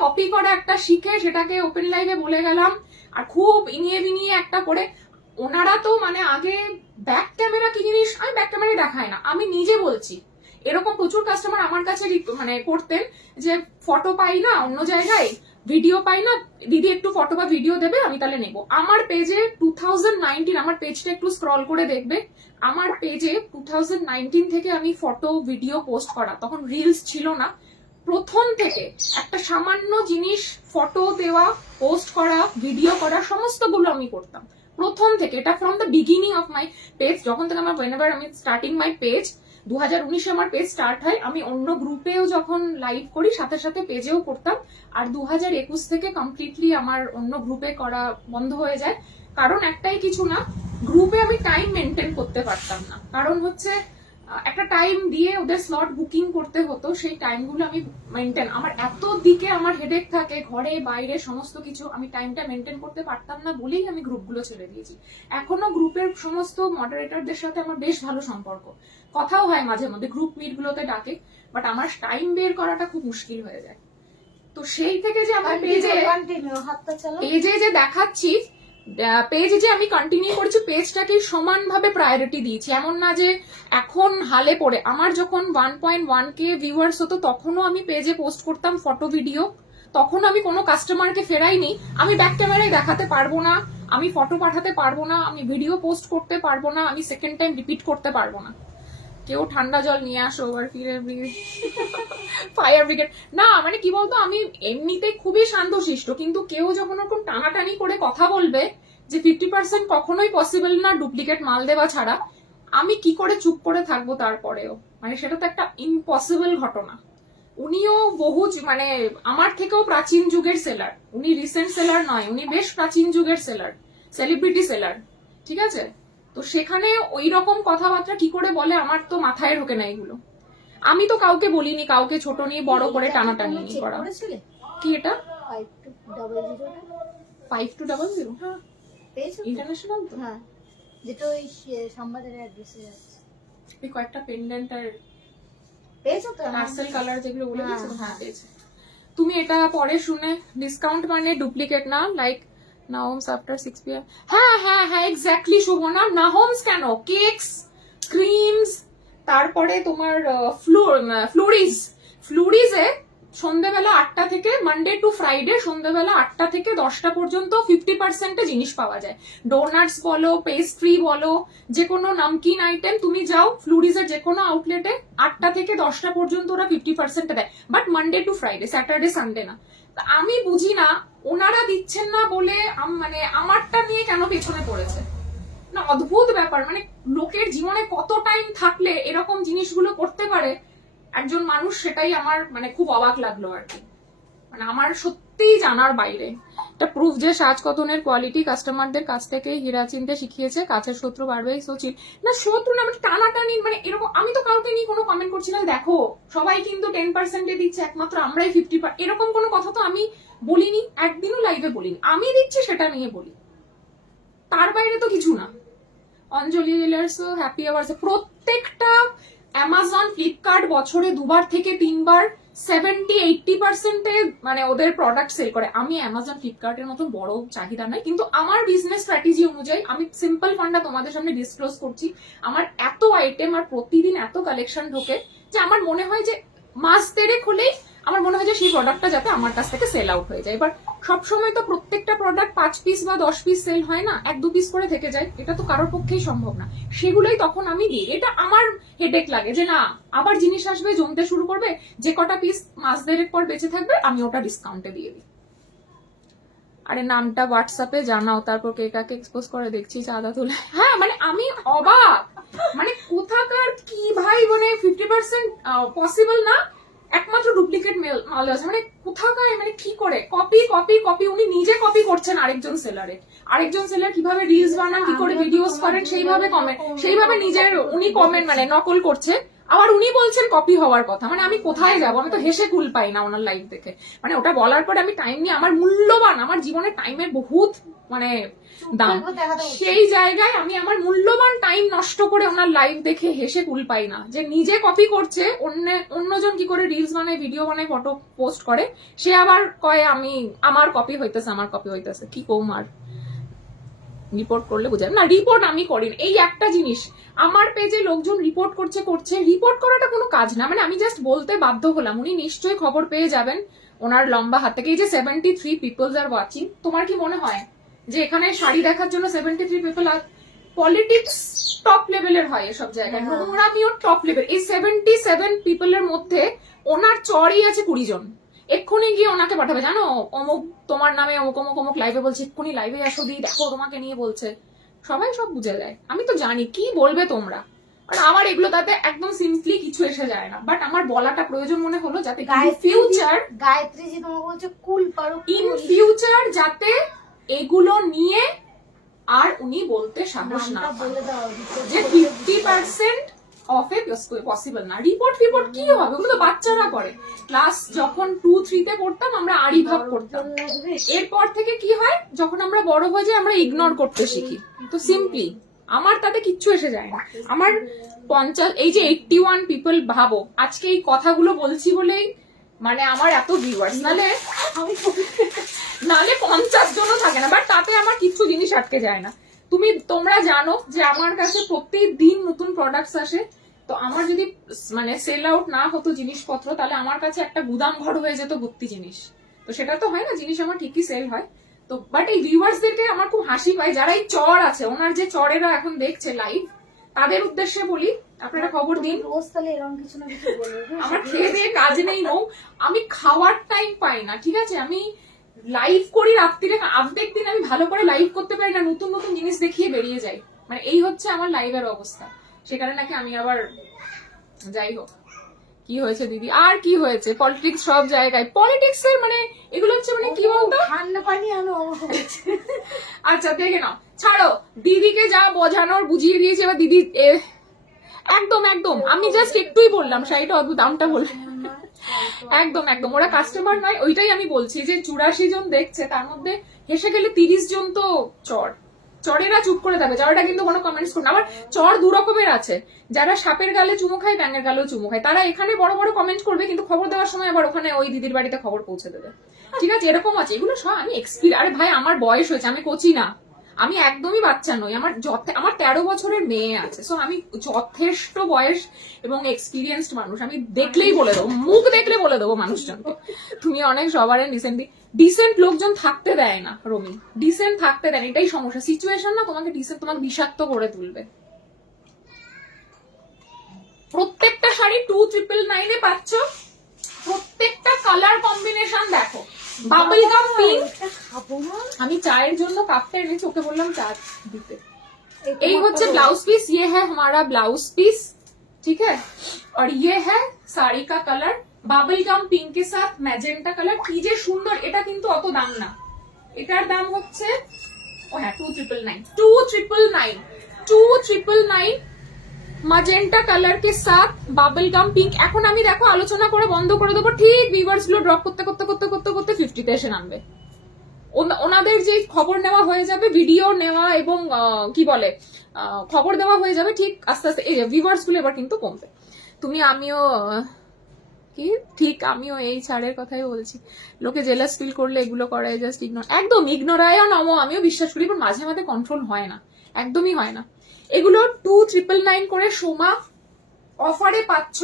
কপি করা একটা শিখে সেটাকে ওপেন লাইভে বলে গেলাম, আর খুব ইনিয়ে বিনিয়ে একটা করে। ওনারা তো মানে আগে ব্যাক ক্যামেরা কি জিনিস, আমি ব্যাক ক্যামেরা দেখাই না, আমি নিজে বলছি। এরকম প্রচুর কাস্টমার আমার কাছে মানে করতেন যে ফটো পাই না অন্য জায়গায়, ভিডিও পাই না, দিদি একটু ফটো বা ভিডিও দেবে, আমি তাহলে নেবো। আমার পেজে 2019, আমার পেজটা একটু স্ক্রল করে দেখবে, আমার পেজে 2019 থেকে আমি ফটো ভিডিও পোস্ট করা, তখন রিলস ছিল না, প্রথম থেকে একটা সামান্য জিনিস ফটো দেওয়া, পোস্ট করা, ভিডিও করা, সমস্তগুলো আমি করতাম প্রথম থেকে। এটা from the beginning of my page. যখন থেকে আমার whenever আমি স্টার্টিং মাই পেজ, 2019-এ আমার পেজ স্টার্ট হয়, আমি অন্য গ্রুপেও যখন লাইভ করি সাথে সাথে পেজেও করতাম। আর 2021 থেকে কমপ্লিটলি আমার অন্য গ্রুপে করা বন্ধ হয়ে যায়। কারণ একটাই, কিছু না, গ্রুপে আমি টাইম মেনটেন করতে পারতাম না। কারণ হচ্ছে একটা টাইম দিয়ে ওদের স্লট বুকিং করতে হতো, সেই টাইমগুলো আমি মেনটেন, আমার এত দিকে আমার হেডেক থাকে, ঘরে বাইরে সমস্ত কিছু, আমি টাইমটা মেনটেন করতে পারতাম না বলেই আমি গ্রুপগুলো ছেড়ে দিয়েছি। এখনো গ্রুপের সমস্ত মডারেটরদের সাথে আমার বেশ ভালো সম্পর্ক, কথাও হয় মাঝে মধ্যে, গ্রুপ মিট গুলোতে ডাকে, বাট আমার টাইম বের করাটা খুব মুশকিল হয়ে যায়। তো সেই থেকে যে আমার পেজে যে দেখাচ্ছি, পেজে যে আমি কন্টিনিউ করছি, পেজটাকে সমানভাবে প্রায়োরিটি দিয়েছি। এমন না যে এখন হালে পড়ে, আমার যখন 1.1K ভিউয়ার্স হতো তখনও আমি পেজে পোস্ট করতাম ফটো ভিডিও, তখন আমি কোনো কাস্টমারকে ফেরাইনি। আমি ব্যাক ক্যামেরায় দেখাতে পারবো না, আমি ফটো পাঠাতে পারবো না, আমি ভিডিও পোস্ট করতে পারবো না, আমি সেকেন্ড টাইম রিপিট করতে পারবো না। কেউ ঠান্ডা জল নিয়ে আসো, আর ফায়ার ব্রিগেড না, মানে কি বলতো, আমি এমনিতেই খুবই শান্তশিষ্ট, কিন্তু কেউ যখন ওরকম টানাটানি করে কথা বলবে যে 50% কখনোই পসিবল না ডুপ্লিকেট মাল দেওয়া ছাড়া, আমি কি করে চুপ করে থাকবো তারপরেও? মানে সেটা তো একটা ইম্পসিবল ঘটনা। উনিও বহু মানে আমার থেকেও প্রাচীন যুগের সেলার, উনি রিসেন্ট সেলার নয়, উনি বেশ প্রাচীন যুগের সেলার, সেলিব্রিটি সেলার, ঠিক আছে? তো সেখানে ওই রকম কথাবার্তা কি করে বলে, আমার তো মাথায় ঢোকে না এগুলো। আমি তো কাউকে বলিনি, কাউকে ছোট নিয়ে বড় করে টানাটানি করা। কি এটা 5200? হ্যাঁ পেয়েছো ইন্টারন্যাশনাল তো? হ্যাঁ, যেটা ওই সাম্বাদের অ্যাড্রেসে আছে। এই কয়েকটা পেন্ডেন্ট আর পেয়েছো তো? পার্সেল কালার যেগুলো বলে দিয়েছো, হ্যাঁ, হ্যাঁ পেয়েছি। তুমি এটা পরে শুনে, ডিসকাউন্ট মানে ডুপ্লিকেট না, লাইক নাহোমস আফটার 6 PM। হ্যাঁ হ্যাঁ হ্যাঁ, এক্স্যাক্টলি শোভনা। নাহোমস কেন, কেকস, ক্রিমস, তারপরে তোমার ফ্লুরিজে সন্ধ্যেবেলা 8টা থেকে, মানডে টু ফ্রাইডে সন্ধ্যেবেলা 8টা থেকে 10টা পর্যন্ত 50%-এ জিনিস পাওয়া যায়। ডোনাটস বলো, পেস্ট্রি বলো, যে কোনো নামকিন আইটেম তুমি যাও ফ্লুরিজের যে কোনো আউটলেটে, 8টা থেকে 10টা পর্যন্ত ওরা 50%-এ দেয়, but Monday to Friday, Saturday Sunday না। আমি বুঝি না ওনারা দিচ্ছেন না বলে মানে আমারটা নিয়ে কেন পেছনে পড়েছে না, অদ্ভুত ব্যাপার। মানে লোকের জীবনে কত টাইম থাকলে এরকম জিনিসগুলো করতে পারে একজন মানুষ, সেটাই আমার মানে খুব অবাক লাগলো আর কি। মানে আমার সত্যিই জানার বাইরে। এটা প্রুফ যে সাজকতনের কোয়ালিটি কাস্টমারদের কাছ থেকে হীরা চিনতে শিখিয়েছে, কাছের শত্রু বাড়বেই সচিন। না শত্রু না, মানে টানাটানি, মানে এরকম আমি তো কাউকে নিয়ে কোনো কমেন্ট করছি না, দেখো সবাই কিন্তু 10%-এ দিচ্ছে, একমাত্র আমরাই 50%, এরকম কোনো কথা তো আমি বলিনি, একদিনও লাইভে বলিনি। আমি দিচ্ছি সেটা নিয়ে বলি, তার বাইরে তো কিছু না। অঞ্জলি জুয়েলার্সও হ্যাপি আওয়ার্স। প্রত্যেকটা অ্যামাজন ফ্লিপকার্ট বছরে 2বার থেকে 3বার 70-80% মানে ওদের প্রোডাক্ট সেল করে। আমি অ্যামাজন ফ্লিপকার্টের মতো বড় চাহিদা নাই, কিন্তু আমার বিজনেস স্ট্র্যাটেজি অনুযায়ী আমি সিম্পল ফান্ডা তোমাদের সামনে ডিসক্লোজ করছি। আমার এত আইটেম আর প্রতিদিন এত কালেকশন ঢোকে যে আমার মনে হয় যে মাস দেড়েক হলেই আমার মনে হয় যে সেই প্রোডাক্টটা যাতে আমার কাছ থেকে সেল আউট হয়ে যায়। এবার সবসময় তো প্রত্যেকটা প্রোডাক্ট 5 পিস বা 10 পিস সেল হয় না, 1-2 পিস করে থেকে যায়, এটা তো কারোর পক্ষেই সম্ভব না। সেগুলোই তখন আমি দিই। এটা আমার হেডেক লাগে যে না আবার জিনিস আসবে, জমতে শুরু করবে, যে কটা পিস মাস দেড়েক পর বেঁচে থাকবে আমি ওটা ডিসকাউন্টে দিয়ে দিই। আরে নামটা হোয়াটসঅ্যাপে জানাও, তারপর কে কাকে এক্সপোজ করে দেখছি চাঁদা তুলে। হ্যাঁ মানে আমি অবাক, মানে কোথাকার কি ভাই, মানে 50% পসিবল না, একমাত্র ডুপ্লিকেট মাল আছে। মানে কোথাকার, মানে কি করে কপি কপি কপি, উনি নিজে কপি করছেন আরেকজন সেলার কিভাবে রিলস বানান, কি করে ভিডিওস করেন, সেইভাবে নিজের উনি কমেন্ট মানে নকল করছে। আবার উনি বলছেন কপি হওয়ার কথা। মানে আমি কোথায় যাবো, আমি তো হেসে কুল পাই না ওনার লাইভ দেখে। মানে ওটা বলার পরে আমি টাইম নিয়ে, আমার মূল্যবান, আমার জীবনের টাইমের বহুত মানে দাম, সেই জায়গায় আমি আমার মূল্যবান টাইম নষ্ট করে ওনার লাইভ দেখে হেসে কুল পাই না। যে নিজে কপি করছে, অন্যজন কি করে রিলস বানায়, ভিডিও বানায়, ফটো পোস্ট করে, সে আবার কয় আমি আমার কপি হইতেছে। কি কৌমার রিপোর্ট করলে বোঝা না, রিপোর্ট আমি করি না। এই একটা জিনিস, আমার পেজে লোকজন রিপোর্ট করছে, রিপোর্ট করাটা কোনো কাজ না। মানে আমি জাস্ট বলতে বাধ্য হলাম, উনি নিশ্চয়ই খবর পেয়ে যাবেন ওনার লম্বা হাত থেকে। এই যে 73 পিপলস আর ওয়াচিং, তোমার কি মনে হয় যে এখানে শাড়ি দেখার জন্য 73 পিপল? আর পলিটিক্স টপ লেভেলের হয় এসব জায়গায়, নোংরামিও টপ লেভেল। এই 77 পিপলের মধ্যে ওনার চড়ই আছে 20 জন। এক্ষুনি গিয়ে ওনাকে পাঠাবে, জানো অমুক তোমার নামে অমুক অমুক অমুক লাইভে বলছে, এক্ষুনি লাইভে আসো দি, দেখো তোমাকে নিয়ে বলছে। সবাই সব বুঝে যায়, আমি তো জানি কি বলবে তোমরা। আর আমার এগুলো তাতে একদম সিম্পলি কিছু এসে যায় না, বাট আমার বলাটা প্রয়োজন মনে হলো যাতে ফিউচার গায়ত্রী জি তোমাকে বলছে কুল পারো, ইন ফিউচার যাতে এগুলো নিয়ে আর উনি বলতে সাহস না পান বলে দাও যে 50% অফে পসিবল না। রিপোর্ট কি হবে, ওগুলো তো বাচ্চারা করে। ক্লাস যখন 2-3 তে পড়তাম আমরা আড়ি ভাব করতাম। এরপর থেকে কি হয়, যখন আমরা বড় হয়ে যাই আমরা ইগনোর করতে শিখি। তো সিম্পলি আমার তাতে কিচ্ছু এসে যায় না। আমার 50, এই যে 81 পিপল, ভাবো আজকে এই কথাগুলো বলছি বলেই মানে আমার এত ভিউয়ার্স, নালে 50 জনও থাকে না, বাট তাতে আমার কিছু জিনিস আটকে যায় না। তোমরা জানো যে আমার কাছে প্রতিদিন নতুন প্রোডাক্টস আসে। তো আমার যদি মানে সেল আউট না হতো জিনিসপত্র, তাহলে আমার কাছে একটা গুদাম ঘর হয়ে যেত ভর্তি জিনিস। তো সেটা তো হয় না, জিনিস আমার ঠিকই সেল হয়। তো বাট এই ভিউয়ার্সদেরকে আমার খুব হাসি পায়, যারা এই চর আছে, ওনার যে চরেরা এখন দেখছে লাইভ, তাদের উদ্দেশ্যে বলি আপনারা খবর দিন। রোজ তাহলে এরকম কিছু না কিছু বলবে। আমার খেয়ে দিয়ে কাজ নেই, আমি খাওয়ার টাইম পাই না, ঠিক আছে? আমি লাইভ করি রাত্রিরে, অর্ধেক দিন আমি ভালো করে লাইভ করতে পারি না, নতুন নতুন জিনিস দেখিয়ে বেরিয়ে যাই। মানে এই হচ্ছে আমার লাইভের অবস্থা। সেখানে নাকি আমি আবার, যাই হোক, কি হয়েছে দিদি, আর কি হয়েছে, পলিটিক্স সব জায়গায়। পলিটিক্স এর মানে এগুলো হচ্ছে মানে কি বলতো, ঠান্ডা পানি আনো আমাকে বলছে। আচ্ছা দেখে নাও, ছাড়ো, দিদিকে যা বোঝানোর বুঝিয়ে দিয়েছি। এবার দিদি একদম আমি জাস্ট একটুই বললাম, শাড়িটা অদ্ভুত, দামটা বললাম একদম ওরা কাস্টমার নয়, ওইটাই আমি বলছি যে 84 জন দেখছে, তার মধ্যে হেসে গেলে 30 জন তো চরেরা চুপ করে দেবে। চরেরা কিন্তু কোনো কমেন্টস করবে না। আবার চর 2 রকমের আছে, যারা সাপের গালে চুমু খায়, ব্যাঙের গালেও চুমু খায়। তারা এখানে বড় বড় কমেন্ট করবে, কিন্তু খবর দেওয়ার সময় আবার ওখানে ওই দিদির বাড়িতে খবর পৌঁছে দেবে, ঠিক আছে? এরকম আছে। এগুলো সব আমি এক্সপিরিয়েন্স। আরে ভাই আমার বয়স হয়েছে, আমি কচি না, আমি একদমই বাচ্চা নই। আমার 13 বছরের মেয়ে আছে, সো আমি যথেষ্ট বয়স এবং এক্সপিরিয়েন্সড মানুষ। আমি দেখলেই বলে দেবো, মুখ দেখলে বলে দেবো মানুষজনকে। তুমি অনেক সবার ডিসেন্ট লোকজন থাকতে দেয় না রমি, ডিসেন্ট থাকতে দেয় না, এটাই সমস্যা। সিচুয়েশন না তোমাকে তোমাকে বিষাক্ত করে তুলবে। প্রত্যেকটা শাড়ি 2999 পাচ্ছ, প্রত্যেকটা কালার কম্বিনেশন দেখো। বাবল গাম পিঙ্ক, আমি চায়ের জন্য কাপটা এনেছি, ওকে বললাম চা দিতে। এই হচ্ছে ব্লাউজ পিस, ये है हमारा ब्लाउज पीस, ठीक है? और ये है साड़ी का कलर, বাবল গাম পিঙ্ক के साथ मैजेंटा कलर। কি যে সুন্দর, এটা কিন্তু অত দাম না, এটার দাম হচ্ছে ও হ্যাঁ 2999 ম্যাজেন্টা কালার के साथ বাবল গাম পিঙ্ক। এখন আমি দেখো আলোচনা করে বন্ধ করে দেবো, ঠিক ভিউয়ার্স গুলো ড্রপ করতে 50 তে এসে নামবে। ওনাদের যে খবর নেওয়া হয়ে যাবে, ভিডিও নেওয়া এবং কি বলে খবর দেওয়া হয়ে যাবে ঠিক আস্তে আস্তে। এই ভিউয়ার্স গুলো এবার কিন্তু কমবে। তুমি আমিও কি ঠিক আমিও এই ছাড়ের কথাই বলছি। লোকে জেলাস ফিল করলে এগুলো করায় জাস্ট ইগনোর, একদম ইগনোরায় নমো। আমিও বিশ্বাস করি, বাট মাঝে মাঝে কন্ট্রোল হয় না, একদমই হয় না। এগুলো 2999 করে সোমা অফারে পাচ্ছ।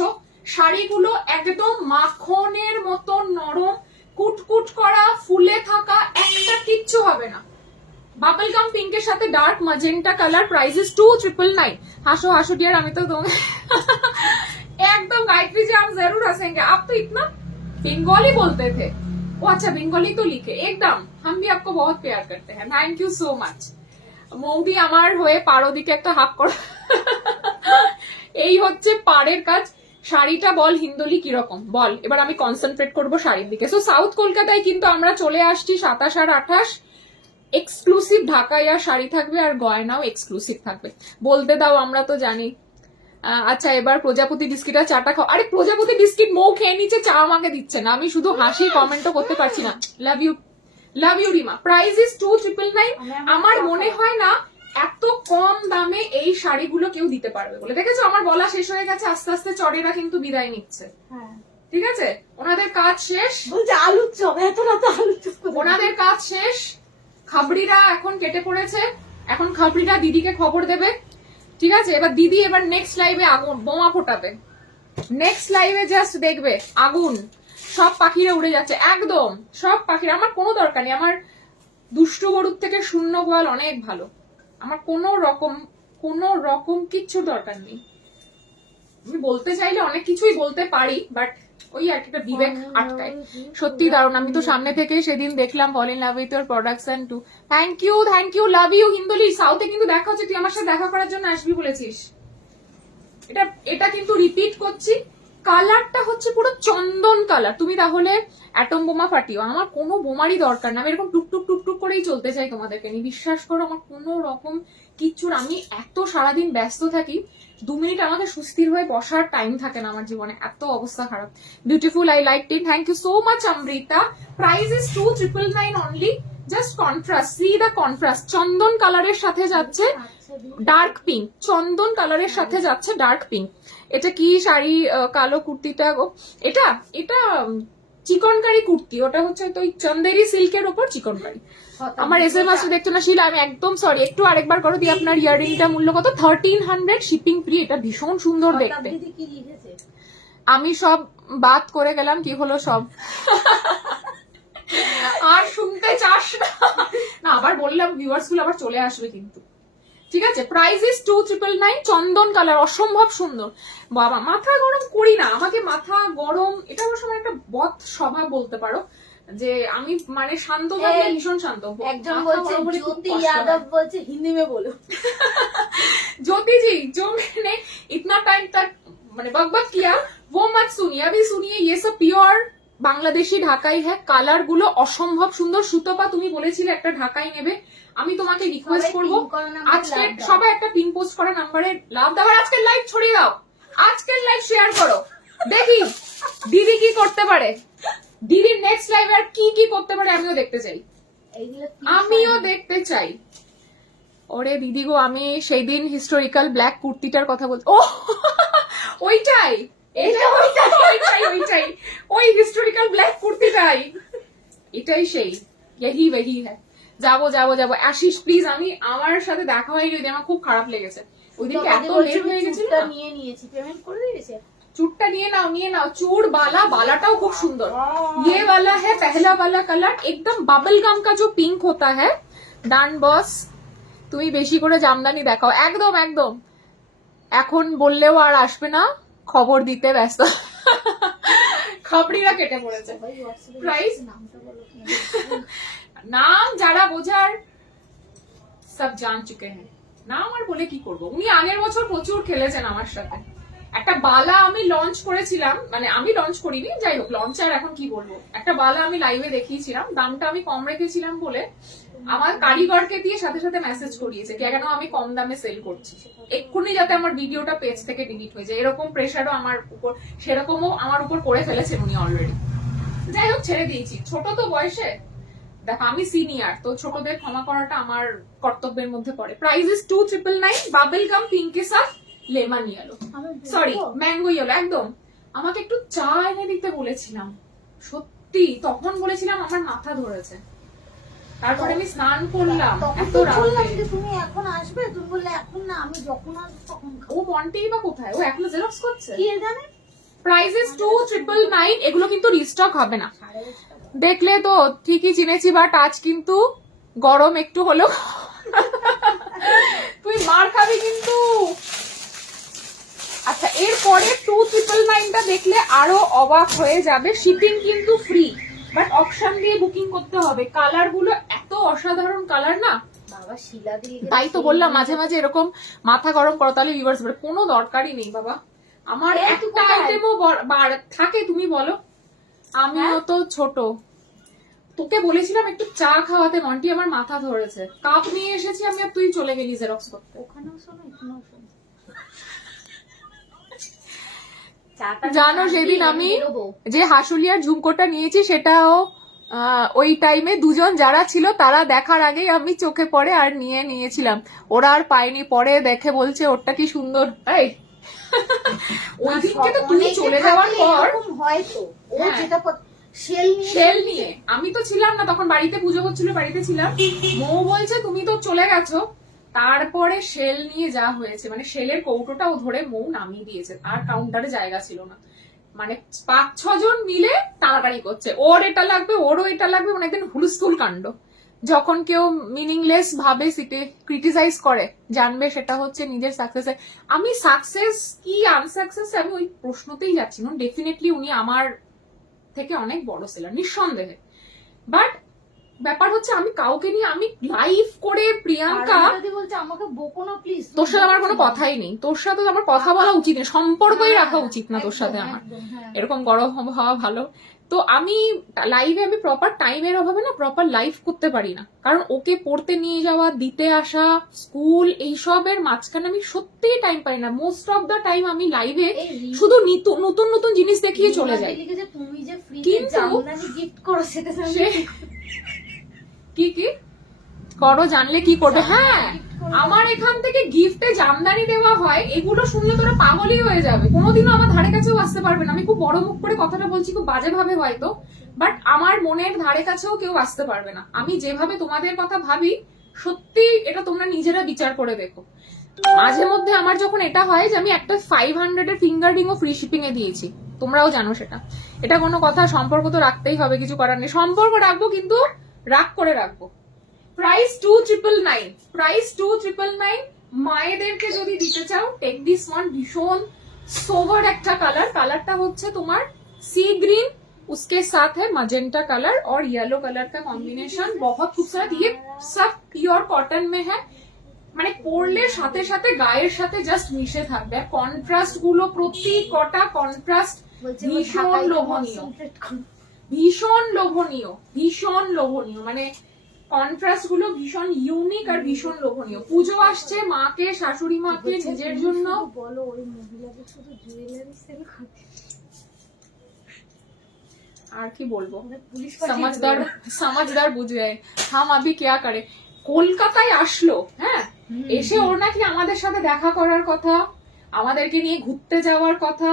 শাড়িগুলো একদম মাখনের মতো নরম, কুটকুট করা, ফুলে থাকা, একটা কিচ্ছু হবে না। বাবল গাম পিঙ্কের সাথে ডার্ক ম্যাজেন্টা কালার, প্রাইস 2999। হাসো হাসো डियर, আমি তো तुम्हें एकदम गायत्री जी आप जरूर हंसेंगे, आप तो इतना बंगाली बोलते थे। वो अच्छा बंगाली तो लिखे एकदम, हम भी आपको बहुत प्यार करते हैं, थैंक यू सो मच। মৌদি আমার হয়ে পারো দিকে একটা হাক করো। এই হচ্ছে পাড়ের কাজ। শাড়িটা বল হিন্দোলি কিরকম বল, এবার আমি কনসেন্ট্রেট করবো শাড়ির দিকে। সো সাউথ কলকাতায় কিন্তু আমরা চলে আসছি 27 আর 28। এক্সক্লুসিভ ঢাকাইয়া শাড়ি থাকবে আর গয়নাও এক্সক্লুসিভ থাকবে। বলতে দাও, আমরা তো জানি। আচ্ছা এবার প্রজাপতি বিস্কিট আর চাটা খাও। আরে প্রজাপতি বিস্কিট মৌ খেয়ে নিচ্ছে, চা আমাকে দিচ্ছে না, আমি শুধু হাসি কমেন্টও করতে পারছি না। Love you Rima. প্রাইস 2999। আমার মনে হয় না এত কম দামে এই শাড়িগুলো কেউ দিতে পারবে বলে। দেখেছো আমার বলা শেষ হয়ে গেছে, আস্তে আস্তে চড়েরা কিন্তু বিদায় নিচ্ছে। হ্যাঁ ঠিক আছে, ওনাদের কাজ শেষ, বলছে আলুর চপ, এত রাতে আলুর চপ কোথায়? ওনাদের কাজ শেষ। খাবড়িরা এখন কেটে পড়েছে, এখন খাবড়িরা দিদিকে খবর দেবে। ঠিক আছে, এবার দিদি এবার নেক্সট লাইভে আগুন বোমা ফোটাবে। নেক্সট লাইভে জাস্ট দেখবে আগুন, সব পাখিরা উড়ে যাচ্ছে, একদম সব পাখিরা। আমার কোনো দরকার নেই, আমার দুষ্টু গরুর থেকে শূন্য গোয়াল অনেক ভালো। আমার কোনো রকম কিচ্ছু দরকার নেই। আমি বলতে চাইলে অনেক কিছুই বলতে পারি, বাট ওই আর একটা বিবেক আটকায়। সত্যি দারুণ, আমি তো সামনে থেকে সেদিন দেখলাম fall in love with your production too. Thank you love you Hinduli. সাউথে কিন্তু দেখা হচ্ছে, তুই আমার সাথে দেখা করার জন্য আসবি বলেছিস। এটা কিন্তু রিপিট করছি, কালারটা হচ্ছে পুরো চন্দন কালার। তুমি তাহলে অ্যাটম বোমা ফাটিও, আমার কোনো বোমারই দরকার না। আমি এরকম টুকটুক টুকটুক করেই চলতে চাই তোমাদেরকে নিয়ে, বিশ্বাস করো। আমার কোনো রকম কিচ্ছুর, আমি এত সারাদিন ব্যস্ত থাকি, 2 মিনিট আমাকে সুস্থির হয়ে বসার টাইম থাকে না আমার জীবনে, এত অবস্থা খারাপ। Beautiful, I like it, thank you so much Amrita. Price 2999 only. Just contrast, see the contrast. চন্দন কালারের সাথে যাচ্ছে ডার্ক পিঙ্ক, চন্দন কালারের সাথে যাচ্ছে ডার্ক পিঙ্ক। এটা কি শাড়ি? কালো কুর্তিটা এটা চিকনকারি কুর্তি, ওটা হচ্ছে তো চন্দেরি সিল্কের উপর চিকনকারি। আমার SMS দেখছো না শিলা, আমি একদম সরি, একটু আরেকবার করো দিয়ে। আপনার ইয়াররিংটা মূল্য কত? 1300, শিপিং ফ্রি। এটা ভীষণ সুন্দর দেখতে। কি লিখেছে? আমি সব বাদ করে গেলাম, কি হলো সব আর শুনতে চাস না? আবার বললাম ভিউয়ার্স গুলো আবার চলে আসবে কিন্তু। ঠিক আছে, প্রাইস 2999। চন্দন কালার, অসম্ভব সুন্দর। বাবা মাথা গরম করি না, আমাকে মাথা গরম, এটা আমার সময় একটা বদ স্বভাব বলতে পারো, যে আমি মানে শান্ত থাকলে ভীষণ শান্ত। একজন বলছে জ্যোতি यादव বলছে হিন্দি में बोलो। ज्योति जी, जो मैंने इतना टाइम तक मैंने बकबक किया वो मत सुनिए, अभी सुनिए। ये सब प्योर বাংলাদেশি ঢাকাই হ্যাঁ। কালার গুলো অসম্ভব সুন্দর। সুতপা তুমি বলেছিলে একটা ঢাকাই নেবে, আমি তোমাকে রিকোয়েস্ট করবো আজকে সবাই একটা পিন পোস্ট করা নাম্বারে লাভ দাও, আর আজকের লাইভ ছড়িয়ে দাও, আজকের লাইভ শেয়ার করো। দেখি দিদি কি করতে পারে, দিদির নেক্সট লাইভে আর কি কি করতে পারে আমিও দেখতে চাই, আমিও দেখতে চাই। ওরে দিদি গো, আমি সেই দিন হিস্টোরিক্যাল ব্ল্যাক কুর্তিটার কথা বলছি। ও ওইটাই, ওইটাই ওই হিস্টোরিক্যাল ব্ল্যাক কুর্তিটাই, এটাই সেই यही वही है। যাবো আশিস প্লিজ, আমি আমার সাথে দেখা হয়নি ওই দিন, আমার খুব খারাপ লেগেছে। ওই দিন এত লেট হয়ে গেছিল। নিয়ে নিয়েছি, পেমেন্ট করে দিয়েছে। চুড়টা নিয়ে নাও। চুড় बालाটাও খুব সুন্দর। ये वाला है पहला वाला कलर, एकदम बबल गम का जो पिंक होता है। ডান বস, তুমি বেশি করে জামদানি দেখাও। একদম এখন বললেও আর আসবে না, খবর দিতে ব্যস্ত। খাবড়িরা কেটে পড়েছে। প্রাইস নাম যারা বোঝার সব জান চুকে হ্যাঁ, নাম আর বলে কি করবো। উনি আগের বছর প্রচুর খেলেছেন আমার সাথে। একটা বালা আমি লঞ্চ করেছিলাম, মানে আমি লঞ্চ করিনি, যাই হোক লঞ্চার এখন কি বলবো। একটা বালা আমি লাইভে দেখিয়েছিলাম, দামটা আমি কম রেখেছিলাম বলে আমার কারিগরকে দিয়ে সাথে সাথে মেসেজ করিয়েছে কেন আমি কম দামে সেল করছি, এক্ষুনি যাতে আমার ভিডিওটা পেজ থেকে ডিলিট হয়ে যায়। এরকম প্রেশারও আমার উপর, সেরকমও আমার উপর করে ফেলেছেন উনি অলরেডি। যাই হোক ছেড়ে দিয়েছি, ছোট তো বয়সে, দেখো আমি সিনিয়র, তো ছোটদের ক্ষমা করাটা আমার কর্তব্যের মধ্যে পড়ে। প্রাইস ইজ 2999, বাবল গাম পিঙ্কে সাথ lemon yellow, sorry mango yellow. একদম আমাকে একটু চা এনে দিতে বলেছিলাম, সত্যি তখন বলেছিলাম আমার মাথা ধরেছে, তারপরে আমি স্নান করলাম তখন এত তো বললাম রাতে। যে তুমি এখন আসবে, তুমি বললে এখন না, আমি যখন আসবো তখন খাবো। ও মন্টেই বা কোথায়, ও এখনো জেরক্স করছে। কে জানে। প্রাইস ইজ 2999, এগুলো কিন্তু রিস্টক হবে না। 5,500 টাকা। দেখলে তো ঠিকই চিনেছি, বাট আজ কিন্তু গরম একটু হলো। তুই মার খাবি কিন্তু। আচ্ছা, এরপরে 2999টা দেখলে আরো অবাক হয়ে যাবে। শিপিং কিন্তু ফ্রি, বাট অপশন দিয়ে বুকিং করতে হবে। কালার গুলো এত অসাধারণ কালার না, বাবা শিলা দিয়ে গেছে। তাই তো বললাম মাঝে মাঝে এরকম মাথা গরম করো, তাহলে ভিউয়ার্স বলে কোনো দরকারই নেই বাবা। আমার এই একটা কোথায়? আইটেমও থাকে, তুমি বলো। আমিও তো ছোট, তোকে বলেছিলাম একটু চা খাওয়াতে, মন্টি আমার মাথা ধরেছে। কাপ নিয়ে এসেছি আমি, আর তুই চলে গেলি জেরক্স করতে। ওখানেও শোনো, এখানেও শোনো। জানো সেদিন আমি যে হাসুলিয়ার ঝুমকোটা নিয়েছি, সেটাও ওই টাইমে দুজন যারা ছিল তারা দেখার আগেই আমি চোখে পড়ে আর নিয়ে নিয়েছিলাম। ওরা আর পায়নি, পরে দেখে বলছে ওরটা কি সুন্দর। তাই ওই দিনকে তো তুই চলে যাওয়ার পর হয়তো ও হ্যাঁ। যেটা শেল নিয়ে, আমি তো ছিলাম না তখন, বাড়িতে পুজো হচ্ছিল, বাড়িতে ছিলাম। মৌ বলছে তুমি তো চলে গেছো, তারপরে শেল নিয়ে যা হয়েছে, মানে শেলের কৌটোটাও ধরে মৌ নামিয়ে দিয়েছে, আর কাউন্টারে জায়গা ছিল না। মানে 5-6 জন মিলে তাড়াতাড়ি করছে, ওর এটা লাগবে, ওরও এটা লাগবে, মানে একদিন হুলস্থুল কাণ্ড। যখন কেউ মিনিংলেস ভাবে ক্রিটিসাইজ করে, জানবে সেটা হচ্ছে নিজের সাকসেসে। আমি সাকসেস কি আনসাকসেস আমি ওই প্রশ্নতেই যাচ্ছি না। ডেফিনেটলি উনি আমার থেকে অনেক বড় সেলার, নিঃসন্দেহে। বাট ব্যাপার হচ্ছে আমি কাউকে নিয়ে, আমি লাইভ করে প্রিয়াঙ্কা বলছে আমাকে বকো না প্লিজ। তোর সাথে আমার কোনো কথাই নেই, তোর সাথে আমার কথা বলা উচিত নেই, সম্পর্কই রাখা উচিত না তোর সাথে আমার, এরকম গরম হওয়া ভালো। তো আমি লাইভে আমি প্রপার টাইমের অভাবে না প্রপার লাইভ করতে পারি না, কারণ ওকে পড়তে নিয়ে যাওয়া, দিতে আসা, স্কুল, এইসবের মাঝখানে আমি সত্যিই টাইম পাই না। মোস্ট অফ দ্য টাইম আমি লাইভে শুধু নতুন নতুন জিনিস দেখিয়ে চলে যাই। তুমি যে ফ্রি কিন্তু জামদানি গিফট করো সেটা কি কি করো জানলে কি করবে। হ্যাঁ, আমার এখান থেকে গিফটে জামদানি দেওয়া হয়, এগুলো শুনলে তোরা পাগলই হয়ে যাবে, কোনোদিনও আমার ধারে কাছেও আসতে পারবে না। আমি খুব বড় মুখ করে কথাটা বলছি, খুব বাজে ভাবে হয়তো, বাট আমার মনের ধারে কাছেও কেউ আসতে পারবে না। আমি যেভাবে তোমাদের কথা ভাবি, সত্যি এটা তোমরা নিজেরা বিচার করে দেখো। মাঝে মধ্যে আমার যখন এটা হয় যে আমি একটা 500 এর ফিঙ্গার রিংও ফ্রি শিপিং এ দিয়েছি, তোমরাও জানো সেটা। এটা কোনো কথা, সম্পর্ক তো রাখতেই হবে, কিছু করার নেই। সম্পর্ক রাখবো কিন্তু রাগ করে রাখবো। Price 2999, price 2999। মায়েদেরকে যদি দিতে চাও, টেক দিস ওয়ান। ভীষণ সোভার একটা কালার, কালারটা হচ্ছে তোমার सी ग्रीन, उसके साथ है मजेंटा कलर और येलो कलर का कॉम्बिनेशन। बहुत खूबसूरत, ये सब प्योर कॉटन में है, মানে পরলে সাথে সাথে গায়ের সাথে জাস্ট মিশে থাকবে। কন্ট্রাস্ট গুলো প্রতি কটা কন্ট্রাস্ট ভীষণ লোভনীয়, ভীষণ লোভনীয়, ভীষণ লোভনীয়, মানে কন্ট্রাস্ট গুলো ভীষণ ইউনিক আর ভীষণ লোভনীয়। পুজো আসছে, মাকে, শাশুড়ি মাকে, নিজের জন্য বলো ওই মহিলাদের শুধু জুয়েলারি সেল করতে। আর কি বলবো, পুলিশ समझदार বুঝ गए हम अभी क्या करें। কলকাতায় আসলো, হ্যাঁ, এসে ওর নাকি আমাদের সাথে দেখা করার কথা, আমাদেরকে নিয়ে ঘুরতে যাওয়ার কথা,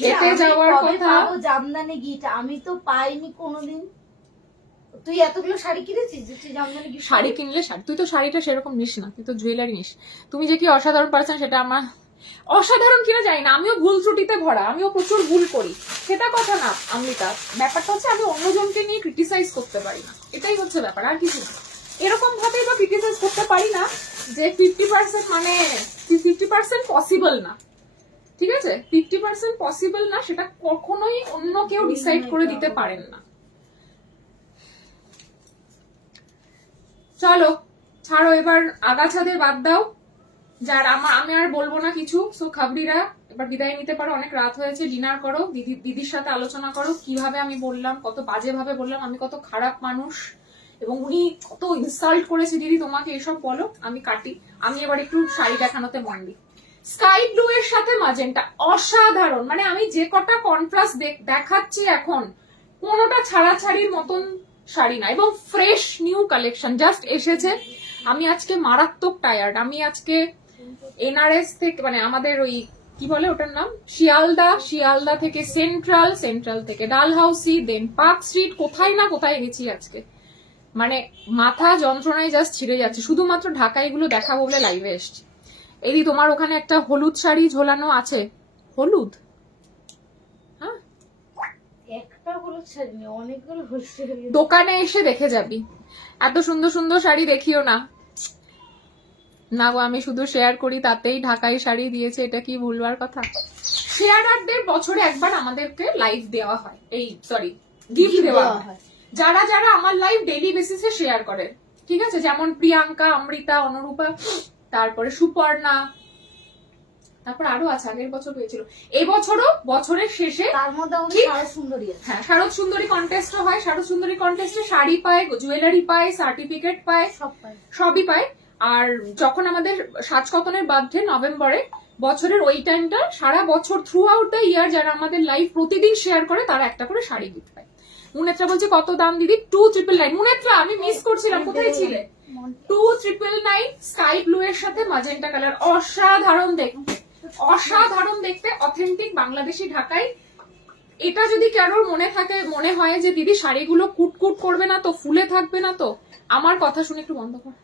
খেতে যাওয়ার কথা। জামদানি গিফট আমি তো পাইনি কোনোদিন। তুই এতগুলো শাড়ি কিনেছিস যে তুই জামদানি গিফট? শাড়ি কিনলে শাড়ি, তুই তো শাড়িটা সেরকম নিস না, তুই তো জুয়েলারি নিস। তুমি যে কি অসাধারণ পারছেন সেটা আমার, অসাধারণ কিনা জানি না, আমিও ভুল ত্রুটিতে ভরা, আমিও প্রচুর ভুল করি, সেটা কথা না অমৃতা। ব্যাপারটা হচ্ছে আমি অন্যজনকে নিয়ে ক্রিটিসাইজ করতে পারি না, এটাই হচ্ছে ব্যাপার, আর কিছু না। এরকম ভাবেই বা ক্রিটিসাইজ করতে পারি না যে 50% মানে 50% পসিবল না, ঠিক আছে? 50% পসিবল না, সেটা কখনোই অন্য কেউ ডিসাইড করে দিতে পারেন না। চলো ছাড়ো, এবার আগাছাদের বাদ দাও, যার আমি আর বলবো না কিছু। সো খাবড়িরা এবার বিদায় নিতে পারো, অনেক রাত হয়েছে, ডিনার করো, দিদির সাথে আলোচনা করো কিভাবে আমি বললাম, কত বাজে ভাবে বললাম, আমি কত খারাপ মানুষ, এবং উনি কত ইনসাল্ট করেছে দিদি তোমাকে, এসব বলো, আমি কাটি। আমি এবার একটু শাড়ি দেখানোতে মন দিই। স্কাই ব্লু এর সাথে ম্যাজেন্টা অসাধারণ, মানে আমি যে কটা কন্ট্রাস্ট দেখাচ্ছি এখন, কোনোটা ছাড়াছাড়ির মতন শাড়ি না, এবং ফ্রেশ নিউ কালেকশন জাস্ট এসেছে। আমি আজকে মারাত্মক টায়ার্ড। আমি আজকে এনআরএস থেকে, মানে আমাদের ওই কি বলে ওটার নাম, শিয়ালদা থেকে সেন্ট্রাল থেকে ডালহাউসি, দেন পার্ক স্ট্রিট, কোথায় না কোথায় গেছি আজকে। মানে মাথা যন্ত্রণায় জাস্ট ছিঁড়ে যাচ্ছে, শুধুমাত্র ঢাকা এগুলো দেখাবো বলে লাইভে এসছি। এই তোমার ওখানে একটা হলুদ শাড়ি ঝোলানো আছে, হলুদ, হ্যাঁ একটা হলুদ শাড়ি নেই, অনেকগুলো হলুদ শাড়ি। দোকানে এসে দেখে যাবি। এত সুন্দর সুন্দর শাড়ি দেখিও না। না গো, আমি শুধু শেয়ার করি তাতেই ঢাকাই শাড়ি দিয়েছে, এটা কি ভুলবার কথা। শেয়ারারদের বছরে একবার আমাদেরকে লাইভ দেওয়া হয়, এই সরি গিফট দেওয়া হয়, যারা যারা আমার লাইভ ডেইলি বেসিসে শেয়ার করে, ঠিক আছে, যেমন প্রিয়াঙ্কা, অমৃতা, অনুরূপা, তারপরে সুপর্ণা, তারপর আরো আছে, আগের বছর হয়েছিল, এই বছরও বছরের শেষে তার মধ্যে আমাদের শারদ সুন্দরী আছে। হ্যাঁ, শারদ সুন্দরী কন্টেস্টও হয়। শারদ সুন্দরী কন্টেস্টে শাড়ি পায়, জুয়েলারি পায়, সার্টিফিকেট পায়, সব পাই। সবই পায়। আর যখন আমাদের সাজকতনের বার্থডে নভেম্বরে, বছরের ওই টাইমটা সারা বছর থ্রু আউট দ্য ইয়ার যারা আমাদের লাইভ প্রতিদিন শেয়ার করে তারা একটা করে শাড়ি গিফট পায়। মুনেত্রা বলছে কত দাম দিদি? 2999। মুনেত্রা আমি মিস করছিলাম, কোথায় ছিলে? 2999, স্কাই ব্লু এর সাথে ম্যাজেন্টা কালার, অসাধারণ দেখতে, অসাধারণ দেখতে, অথেন্টিক বাংলাদেশি ঢাকাই। এটা যদি কারোর মনে হয় যে দিদি শাড়িগুলো কুটকুট করবে না তো, ফুলে থাকবে না তো, আমার কথা শুনে একটু বন্ধ কর।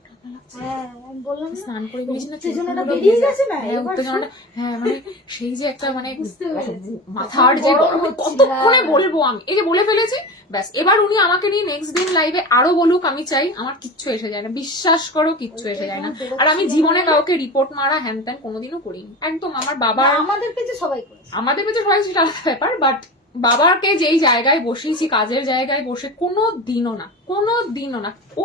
হ্যাঁ, আমি বললাম না, স্নান করে বেরিয়েছি না, উত্তেজনাটা বেরিয়ে গেছে না, হ্যাঁ, এবার উত্তেজনাটা, হ্যাঁ, মানে সেই যে একটা মানে বুঝতে পেরেছি। মাথার যে গরম গরম, হচ্ছিল। কতক্ষণে বলবো আমি, এই যে বলে ফেলেছি ব্যাস। এবার উনি আমাকে নিয়ে নেক্সট দিন লাইভে আরো বলুক, আমি চাই। আমার কিচ্ছু এসে যায় না, বিশ্বাস করো, কিচ্ছু এসে যায় না। আর আমি জীবনে কাউকে রিপোর্ট মারা হ্যান ত্যান কোনোদিনও করিনি, একদম। আমার বাবা, আমাদের পেজে সবাই করে, আমাদের কাছে সবাই সেটা আলাদা ব্যাপার, বাট বাবাকে যেই জায়গায় বসিয়েছি, কাজের জায়গায় বসে, কোনো দিনও না,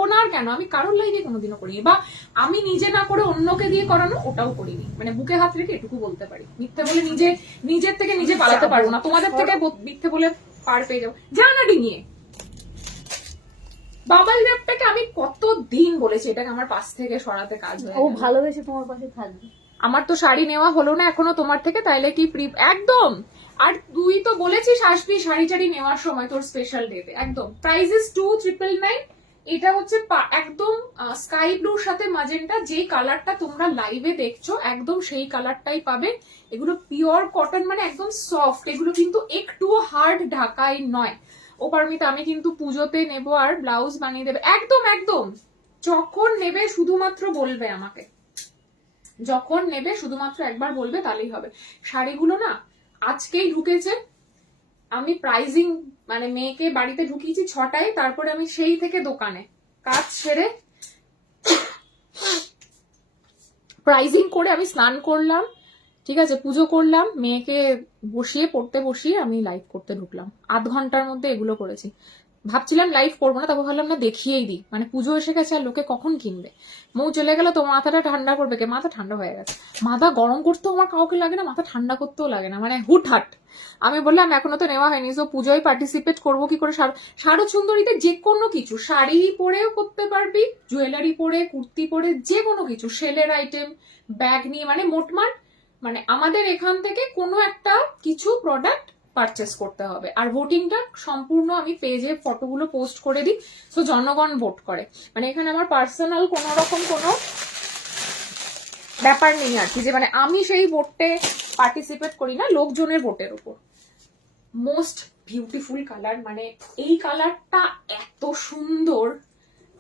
ওনার কেন, আমি কারোর লাইভে কোনোদিনও করিনি, বা আমি নিজে না করে অন্যকে দিয়ে করানো, ওটাও করিনি। মানে বুকে হাত রেখে এটুকু বলতে পারি, মিথ্যে বলে নিজের থেকে নিজে পালাতে পারবো না, তোমাদের থেকে মিথ্যে বলে পার পেয়ে যাবো। জানাডি নিয়ে বাবাল র্যাপটাকে আমি কতদিন বলেছি এটাকে আমার পাশ থেকে সরাতে, কাজ হয়ে ও গেল। ভালোবেসে তোমার পাশে থাকবে। আমার তো শাড়ি নেওয়া হলো না এখনো তোমার থেকে, তাইলে কি একদম। আর তুই তো বলেছিস আসবি শাড়ি টাড়ি নেওয়ার সময় তোর স্পেশাল ডেতে, একদম। Price is 2999। এটা হচ্ছে একদম স্কাই ব্লুর সাথে ম্যাজেন্টা, যেই কালারটা তোমরা লাইভে দেখছো একদম সেই কালারটাই পাবে। এগুলো পিওর কটন, মানে একদম সফট, এগুলো কিন্তু একটু হার্ড ঢাকাই নয়। ও পারমিতা, আমি কিন্তু পুজোতে নেবো আর ব্লাউজ বানিয়ে দেবে, একদম একদম। যখন নেবে শুধুমাত্র বলবে আমাকে, যখন নেবে শুধুমাত্র একবার বলবে, তাহলেই হবে। শাড়িগুলো না আজকেই ঢুকেছে, আমি প্রাইজিং মানে মেয়েকে বাড়িতে ঢুকিয়েছি 6টায়, তারপরে আমি সেই থেকে দোকানে কাজ সেরে প্রাইজিং করে আমি স্নান করলাম, ঠিক আছে, পুজো করলাম, মেয়েকে পড়তে বসিয়ে আমি লাইভ করতে ঢুকলাম। 8 ঘন্টার মধ্যে এগুলো করেছি। ভাবছিলাম লাইভ করবো না, তারপর ভাবলাম না, দেখিয়েই দিই, মানে পুজো এসে গেছে আর লোকে কখন কিনবে। মৌ চলে গেল তো মাথাটা ঠান্ডা করবে কে? মাথা ঠান্ডা হয়ে গেছে। মাথা গরম করতেও আমার কাউকে লাগে না, মাথা ঠান্ডা করতেও লাগে না, মানে হুটহাট। আমি বললাম এখনো তো নেওয়া হয়নি, তো পুজোয় পার্টিসিপেট করবো কি করে। শারদ সুন্দরীতে যে কোনো কিছু, শাড়ি পরেও করতে পারবি, জুয়েলারি পরে, কুর্তি পরে, যে কোনো কিছু, সেলের আইটেম, ব্যাগ নিয়ে, মানে মোটমাট, মানে আমাদের এখান থেকে কোনো একটা কিছু প্রোডাক্ট পারচেস করতে হবে। আর ভোটিংটা সম্পূর্ণ আমি পেজে ফটোগুলো পোস্ট করে দিই, তো জনগণ ভোট করে। মানে এখানে আমার পার্সোনাল কোনো রকম কোনো ব্যাপার নেই আর কি, যে মানে আমি সেই ভোটে পার্টিসিপেট করি না, লোকজনের ভোটের উপর। মোস্ট বিউটিফুল কালার, মানে এই কালারটা এত সুন্দর,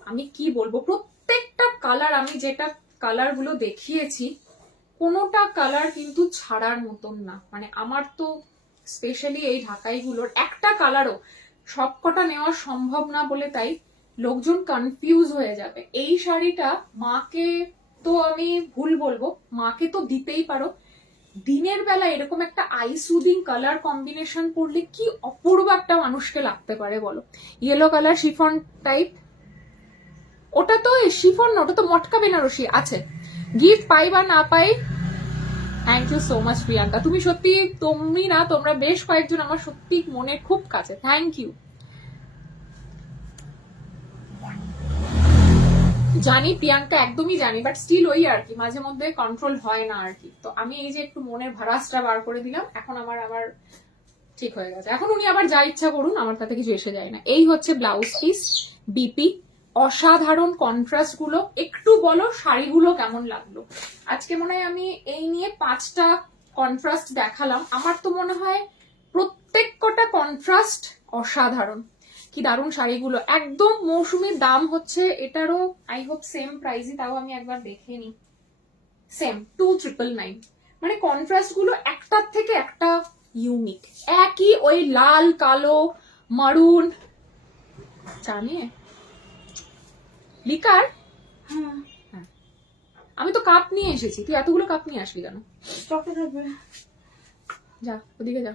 আমি কি বলবো। প্রত্যেকটা কালার, আমি যেটা কালার গুলো দেখিয়েছি, কোনোটা কালার কিন্তু ছাড়ার মতন না। মানে আমার তো স্পেশালি এই ঢাকাইগুলোর একটা কালারও সবকটা নেওয়া সম্ভব না বলে, তাই লোকজন কনফিউজ হয়ে যাবে। এই শাড়িটা মাকে তো আমি ভুল বলবো, মাকে তো দিতেই পারো। দিনের বেলা এরকম একটা আই সুদিং কালার কম্বিনেশন পরলে কি অপূর্ব একটা মানুষকে লাগতে পারে বলো। ইয়েলো কালার শিফন টাইপ, ওটা তো শিফন না, ওটা তো মটকা বেনারসি আছে। গিফট পাই বা না পাই, thank you so much Priyanka, তুমি সত্যি, তুমি না, তোমরা বেশ কয়েকজন আমার সত্যি মনের খুব কাছে, থ্যাংক ইউ। জানি প্রিয়াঙ্কা, একদমই জানি, বাট স্টিল ওই আর কি, মাঝে মধ্যে কন্ট্রোল হয় না আর কি। তো আমি এই যে একটু মনের ভারাসটা বার করে দিলাম, এখন আমার ঠিক হয়ে গেছে। এখন উনি আবার যা ইচ্ছা করুন, আমার তাতে কিছু এসে যায় না। এই হচ্ছে ব্লাউজ পিস, বিপি। অসাধারণ কন্ট্রাস্ট গুলো। একটু বলো শাড়িগুলো কেমন লাগলো। আজকে মনে হয় আমি এই নিয়ে 5টা কন্ট্রাস্ট দেখালাম। আমার তো মনে হয় প্রত্যেক কটা কন্ট্রাস্ট অসাধারণ। কি দারুণ শাড়িগুলো, একদম মৌসুমীর। দাম হচ্ছে এটারও আই হোপ সেম প্রাইসই, তাও আমি একবার দেখে নিই। সেম 2999। মানে কন্ট্রাস্ট গুলো একটার থেকে একটা ইউনিক। একই ওই লাল কালো মারুন। জানিয়ে লিকার, হ্যাঁ আমি তো কাপ নিয়ে এসেছি, তুই এতগুলো কাপ নিয়ে আসবি কেন? স্টকে থাকবে। যা ওদিকে যা,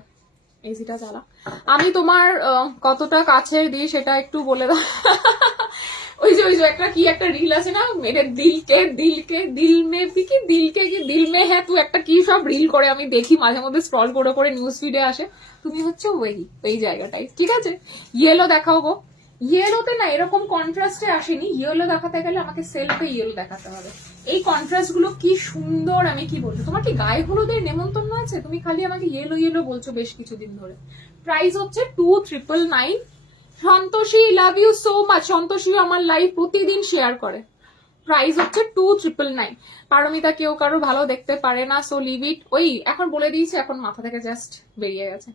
এসিটা চালা। আমি তোমার কতটা কাছের দিই সেটা একটু বলে দাও। ওই যে একটা কি একটা রিল আছে না, মেরে দিলকে দিল মে কি দিল মে হ্যাঁ, তুই একটা কি সব রিল করে আমি দেখি মাঝে মধ্যে, স্ক্রল করে করে নিউজ ফিডে আসে। তুমি হচ্ছে ওই জায়গাটাই। ঠিক আছে, ইয়েলো দেখাও গো। ইয়েলোতে না এরকম কন্ট্রাস্টে আসেনি। ইয়েলো দেখাতে গেলে আমাকে সেলফে ইয়েলো দেখাতে হবে। এই কন্ট্রাস্ট গুলো কি সুন্দর, আমি কি বলবো। তোমার কি গায়ে হলুদের নেমন্তন্ন আছে? তুমি খালি আমাকে ইয়েলো বলছো বেশ কিছুদিন ধরে। প্রাইস হচ্ছে 2999। Santoshi, love you so much. Santoshi আমার লাইভ প্রতিদিন শেয়ার করে। প্রাইস হচ্ছে 2999। পারমিতা কেউ কারো ভালো দেখতে পারে না, সো লিভ ইট। ওই এখন বলে দিয়েছি, এখন মাথা থেকে জাস্ট বেরিয়ে গেছে।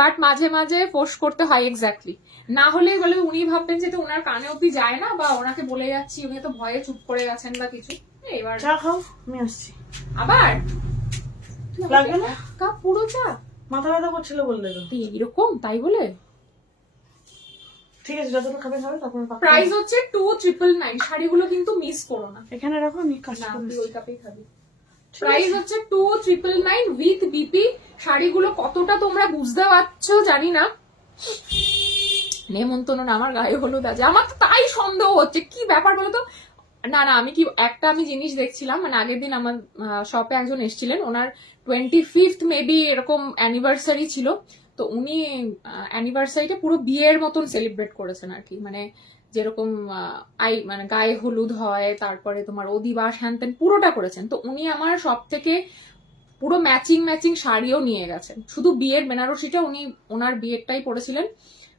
বাট মাঝে মাঝে পোস্ট করতে হয়, এক্স্যাক্টলি। না হলে বলে উনি ভাববেন যে ওনার কানে অব্দি যায় না, বা ওনাকে বলে যাচ্ছি উনি তো ভয়ে চুপ করে গেছেন বা কিছু। এবার চা খাও, আমি আসছি। আবার লাগবে না? এক কাপ পুরো চা? মাথা ব্যথা করছিল বললে তো। এরকম তাই বলে? ঠিক আছে, যতটা খাবে খাবে, তারপর প্রাইস হচ্ছে 2999। শাড়িগুলো কিন্তু মিস করো না। এখানে রাখো, আমি কাজ না, করে তুই দিচ্ছি। ওই কাপেই খাবি। প্রাইস হচ্ছে 2999 উইথ বিপি। শাড়িগুলো কতটা তোমরা বুঝতে পারছো জানি না। নেমন্তন্ন না, আমার গায়ে হলুদ আছে। আমার তো তাই সন্দেহ হচ্ছে, কি ব্যাপার বলো তো। না আমি কি একটা জিনিস দেখছিলাম, মানে আগের দিন আমার শপে একজন এসেছিলেন, ওনার 25th মেবি এরকম অ্যানিভার্সারি ছিল। তো উনি অ্যানিভার্সারিটা পুরো বিয়ের মতন সেলিব্রেট করেছেন আর কি। মানে যেরকম মানে গায়ে হলুদ হয়, তারপরে তোমার অধিবাস হ্যান ত্যান পুরোটা করেছেন। তো উনি আমার সব থেকে পুরো ম্যাচিং শাড়িও নিয়ে গেছেন। শুধু বিয়ের বেনারসিটা উনি ওনার বিয়েরটাই পরেছিলেন,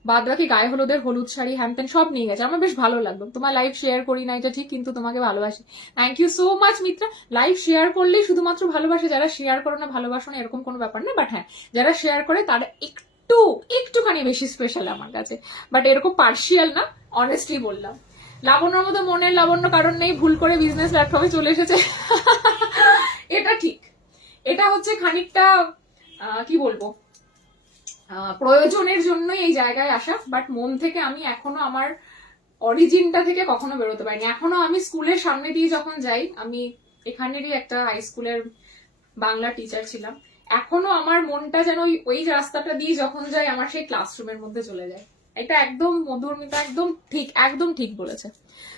বাদ বাকি গায়ে হলুদের হলুদ শাড়ি হ্যান ত্যান সব নিয়ে গেছে। আমার বেশ ভালো লাগলো। তোমার লাইভ শেয়ার করি না এটা ঠিক, কিন্তু তোমাকে ভালোবাসি। Thank you so much Mitra. Live share করলেই শুধুমাত্র ভালোবাসে, যারা শেয়ার করে না ভালোবাসো না এরকম কোনো ব্যাপার না। বাট হ্যাঁ, যারা শেয়ার করে তারা একটুখানি বেশি স্পেশাল আমার কাছে। বাট এরকম পার্শিয়াল না, অনেস্টলি বললাম। লাবণ্যর মতো মনের লাবণ্য কারণ নেই, ভুল করে বিজনেস প্ল্যাটফর্মে চলে এসেছে। এটা ঠিক। এটা হচ্ছে খানিকটা কি বলবো, প্রয়োজনের জন্যই এই জায়গায় আসা। বাট মন থেকে আমি এখনো আমার অরিজিনটা থেকে কখনো বেরোতে পারিনি। এখনো আমি স্কুলের সামনে দিয়ে যখন যাই, আমি এখানেরই একটা হাই স্কুলের বাংলা টিচার ছিলাম, এখনো আমার মনটা যেন ওই রাস্তাটা দিয়ে যখন যাই আমার সেই ক্লাসরুমের মধ্যে চলে যায়। এটা একদম মধুরমিতা একদম ঠিক বলেছে।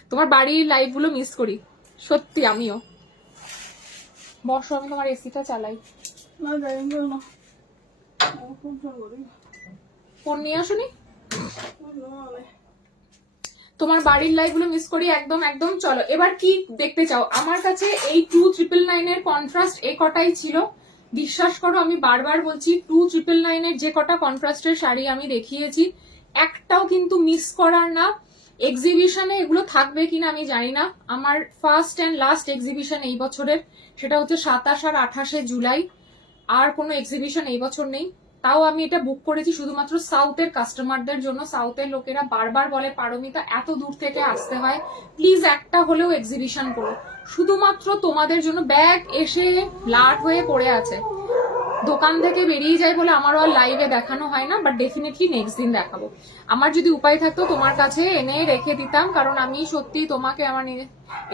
তোমার বাড়ির লাইভ গুলো মিস করি সত্যি, আমিও। বসো, আমি তোমার এসিটা চালাই। না যাই না, ফোন নিয়ে আসুনি? তোমার বাড়ির লাইভ গুলো মিস করি একদম। চলো এবার কি দেখতে চাও আমার কাছে? এই 2999 এর কন্ট্রাস্ট এই কটাই ছিল। বিশ্বাস করো, আমি বারবার বলছি, 2999 এর যে কটা কন্ট্রাস্টের শাড়ি আমি দেখিয়েছি একটাও কিন্তু মিস করার না। এক্সিবিশনে এগুলো থাকবে কিনা আমি জানি না। আমার ফার্স্ট এন্ড লাস্ট এক্সিবিশন এই বছরের, সেটা হচ্ছে 27 আর 28 জুলাই। আর কোনো এক্সিবিশন এই বছর নেই। তাও আমি এটা বুক করেছি শুধুমাত্র সাউথের কাস্টমারদের জন্য। সাউথের লোকেরা বারবার বলে পারমিতা এত দূর থেকে আসতে হয়, প্লিজ একটা হলেও এক্সিবিশন করো। শুধুমাত্র তোমাদের জন্য। ব্যাগ এসে লাট হয়ে পড়ে আছে, দোকান থেকে বেরিয়ে যায় বলে আমারও আর লাইভে দেখানো হয় না। বাট ডেফিনেটলি নেক্সট দিন দেখাবো। আমার যদি উপায় থাকতো তোমার কাছে এনে রেখে দিতাম, কারণ আমি সত্যি তোমাকে আমার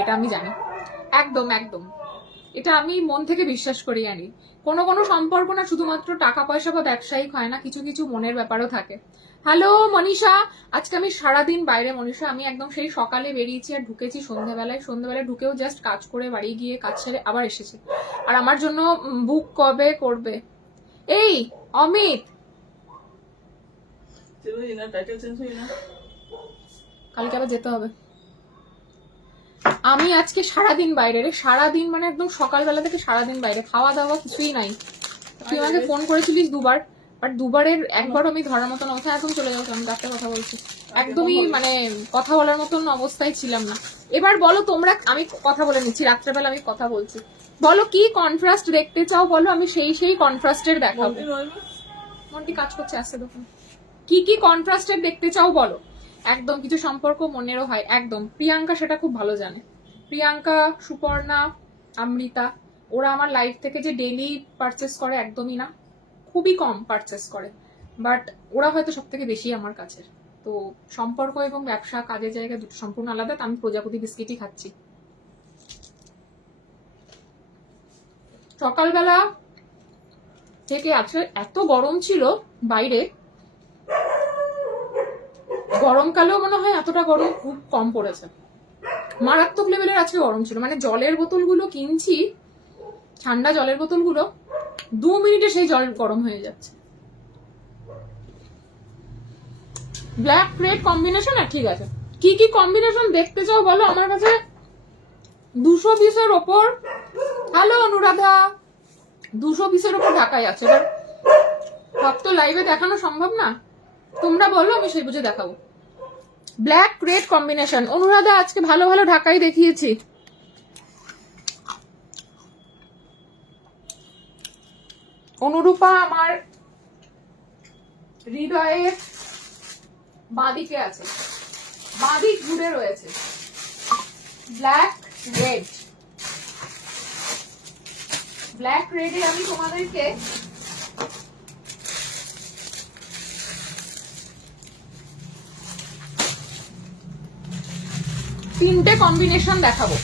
এটা আমি জানি একদম। এটা আমি মন থেকে বিশ্বাস করি। জানি কোনো সম্পর্ক না শুধুমাত্র টাকা পয়সা বা ব্যবসায়িক হয় না, কিছু মনের ব্যাপারও থাকে। হ্যালো মনীষা, আজকে আমি সারাদিন বাইরে। মনীষা, আমি একদম সেই সকালে বেরিয়েছি আর ঢুকেছি সন্ধ্যাবেলায় ঢুকেও জাস্ট কাজ করে বাড়ি গিয়ে কাজ ছেড়ে আবার এসেছি। আর আমার জন্য বুক কবে করবে? এই অমিত, কালকে আবার যেতে হবে। আমি আজকে সারাদিন বাইরে রে, সারাদিন মানে একদম সকালবেলা থেকে সারাদিন বাইরে, খাওয়া দাওয়া কিছুই নাই। তুই আমাকে ফোন করেছিলিস দুবার, বাট দুবারের একবার আমি ধরার মতন অবস্থায় এখন চলে যাবো, আমি ডাক্তার কথা বলছি, একদমই মানে কথা বলার মতন অবস্থায় ছিলাম না। এবার বলো তোমরা, আমি কথা বলে নিচ্ছি, রাত্রেবেলা আমি কথা বলছি, বলো কি কন্ট্রাস্ট দেখতে চাও বলো, আমি সেই কন্ট্রাস্টের দেখাবো। মনটি কাজ করছে, আসছে দেখুন কি কন্ট্রাস্টের দেখতে চাও বলো। একদম কিছু সম্পর্ক মনেরও হয়, একদম। প্রিয়াঙ্কা সেটা খুব ভালো জানে, প্রিয়াঙ্কা, সুপর্ণা, অমৃতা, ওরা আমার লাইফ থেকে যে ডেইলি পারচেস করে একদমই না, খুবই কম পারচেস করে, বাট ওরা হয়তো সব থেকে বেশি আমার কাছের। তো সম্পর্ক এবং ব্যবসা, কাজের জায়গা দুটো সম্পূর্ণ আলাদা। আমি প্রজাপতি বিস্কিটই খাচ্ছি। সকালবেলা থেকে আছে, এত গরম ছিল বাইরে, গরমকালেও মনে হয় এতটা গরম খুব কম পড়েছে, মারাত্মক লেভেলের আজকে গরম ছিল। মানে জলের বোতলগুলো কিনছি, ঠান্ডা জলের বোতলগুলো 2 মিনিটে সেই জল গরম হয়ে যাচ্ছে। ব্ল্যাক রেড কম্বিনেশন, আর ঠিক আছে, কি কম্বিনেশন দেখতে চাও বলো। আমার কাছে 200 পিসের ওপর, হ্যালো অনুরাধা, 200 পিসের ওপর ঢাকাই আছে। এবার সব তো লাইভে দেখানো সম্ভব না, তোমরা বলো, আমি সেই বুঝে দেখাবো। ব্ল্যাক রেড কম্বিনেশন, অনুরাধা আজকে ভালো ভালো ঢাকাই দেখিয়েছি। অনুরূপা আমার হৃদয়ের বাঁদিকে আছে, বাঁদিক জুড়ে রয়েছে। ব্ল্যাক রেড, ব্ল্যাক রেডে আমি তোমাদেরকে তিনটে কম্বিনেশন দেখাবো।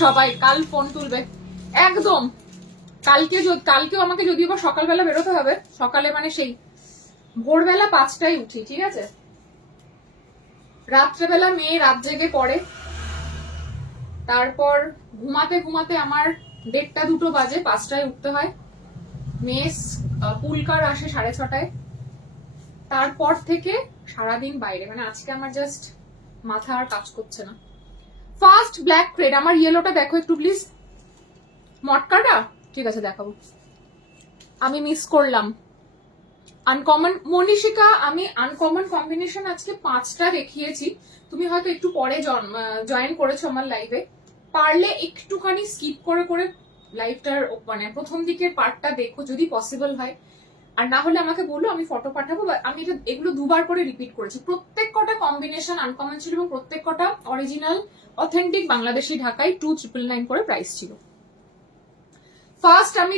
সবাই কাল ফোন তুলবে একদম। কালকেও আমাকে যদিও বা সকালবেলা বেরোতে হবে, সকালে মানে সেই ভোরবেলা 5টায় উঠি, ঠিক আছে। রাত্রেবেলা মেয়ে রাত জেগে পড়ে, তারপর ঘুমাতে ঘুমাতে আমার 1:30-2 বাজে, 5টায় উঠতে হয়। মেয়ে পুলকার আসে 6:30টায়। তারপর থেকে সারাদিন বাইরে, মানে আজকে আমার জাস্ট মাথা আর কাজ করছে না। ফার্স্ট ব্ল্যাক রেড, আমার ইয়েলোটা দেখো একটু প্লিজ, মটকাটা, ঠিক আছে দেখাবো। আমি মিস করলাম আনকমন। মনীষিকা, আমি আনকমন কম্বিনেশন আজকে 5টা দেখিয়েছি, তুমি হয়তো একটু পরে জয়েন করেছো আমার লাইভে। পারলে একটুখানি স্কিপ করে করে লাইভটার মানে প্রথম দিকের পার্টটা দেখো যদি পসিবল হয়, আর না হলে আমাকে বলো, আমি ফটো পাঠাবো। আমি এগুলো 2বার করে রিপিট করেছি, প্রত্যেক কটা কম্বিনেশন আনকমন ছিল এবং প্রত্যেক কটা অরিজিনাল অথেন্টিক বাংলাদেশি ঢাকায় 2999 করে প্রাইস ছিল। ফার্স্ট আমি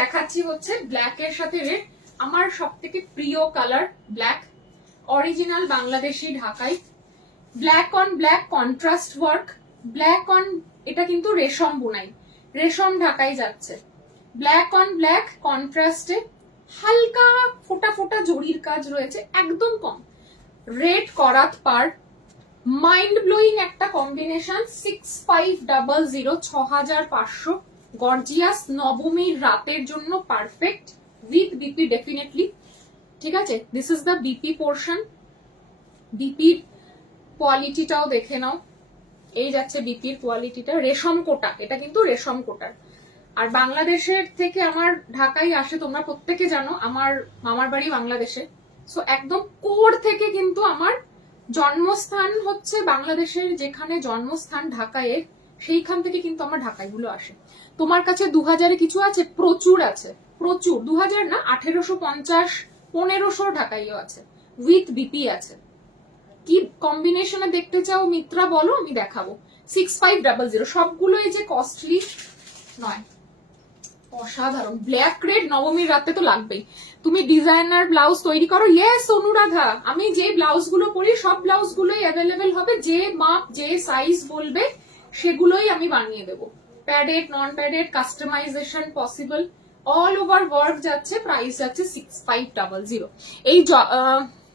দেখাচ্ছি হচ্ছে ব্ল্যাক এর সাথে রেড, আমার সব থেকে প্রিয় কালার ব্ল্যাক, অরিজিনাল বাংলাদেশি ঢাকাই। Black on black contrast work, black on, এটা কিন্তু রেশম বুনাই, রেশম ঢাকাই যাচ্ছে। ব্ল্যাক অন ব্ল্যাক কন্ট্রাস্টে হালকা ফোটা ফোটা জরির কাজ রয়েছে, একদম কম। রেড করাত পার, মাইন্ড ব্লোয়িং একটা কম্বিনেশন। 6500, 6500, গর্জিয়াস, নবমীর রাতের জন্য পারফেক্ট, উইথ বিপি ডেফিনেটলি, ঠিক আছে। This is the BP portion, বিপির কোয়ালিটিটাও দেখে নাও, এই যাচ্ছে বিপির কোয়ালিটিটা। রেশম কোটা, এটা কিন্তু রেশম কোটার। আর বাংলাদেশের থেকে আমার ঢাকায় আসে, তোমরা প্রত্যেকে জানো আমার মামার বাড়ি বাংলাদেশে, সো একদম কোর থেকে কিন্তু আমার জন্মস্থান হচ্ছে বাংলাদেশের, যেখানে জন্মস্থান ঢাকায়, সেইখান থেকে কিন্তু আমার ঢাকাইগুলো আসে। তোমার কাছে 2000-এ কিছু আছে, প্রচুর আছে, প্রচুর। 2000 না, 1850, 1500 ঢাকাইও আছে, উইথ বিপি আছে। কি কম্বিনেশনে দেখতে চাও মিত্রা বলো, আমি দেখাবো। 6500, সবগুলোই যে কস্টলি নয়, অসাধারণ। ব্ল্যাক রেড নবমীর রাতে তো লাগবেই। তুমি ডিজাইনার ব্লাউজ তৈরি করো? ইয়েস অনুরাধা, আমি যে ব্লাউজ গুলো পরি সব ব্লাউজ গুলোই অ্যাভেলেবেল হবে, যে মাপ যে সাইজ বলবে সেগুলোই আমি বানিয়ে দেবো। Padded, non padded, customisation possible, all over work যাচ্ছে। প্রাইস যাচ্ছে 6500। এই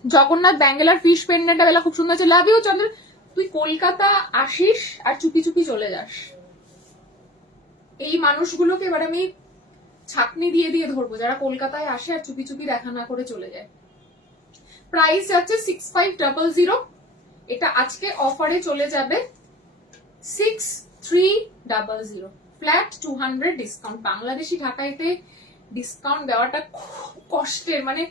জগন্নাথ ব্যাঙ্গেলার ফিশ পেন্ডেন্টটা বেলা খুব সুন্দর আছে, লাভ ইউ চন্দ্র। তুই কলকাতা আসিস আর চুপি চুপি চলে যাস, এই মানুষগুলোকে এবার আমি ছাকনি দিয়ে দিয়ে ধরবো, যারা কলকাতায় আসে আর চুপি চুপি দেখা না করে চলে যায়। প্রাইস যাচ্ছে 6500, এটা আজকে অফারে চলে যাবে 6300, ফ্ল্যাট 200 ডিসকাউন্ট। বাংলাদেশি ঢাকাইতে ডিসকাউন্ট দেওয়াটা খুব কষ্টের, মানে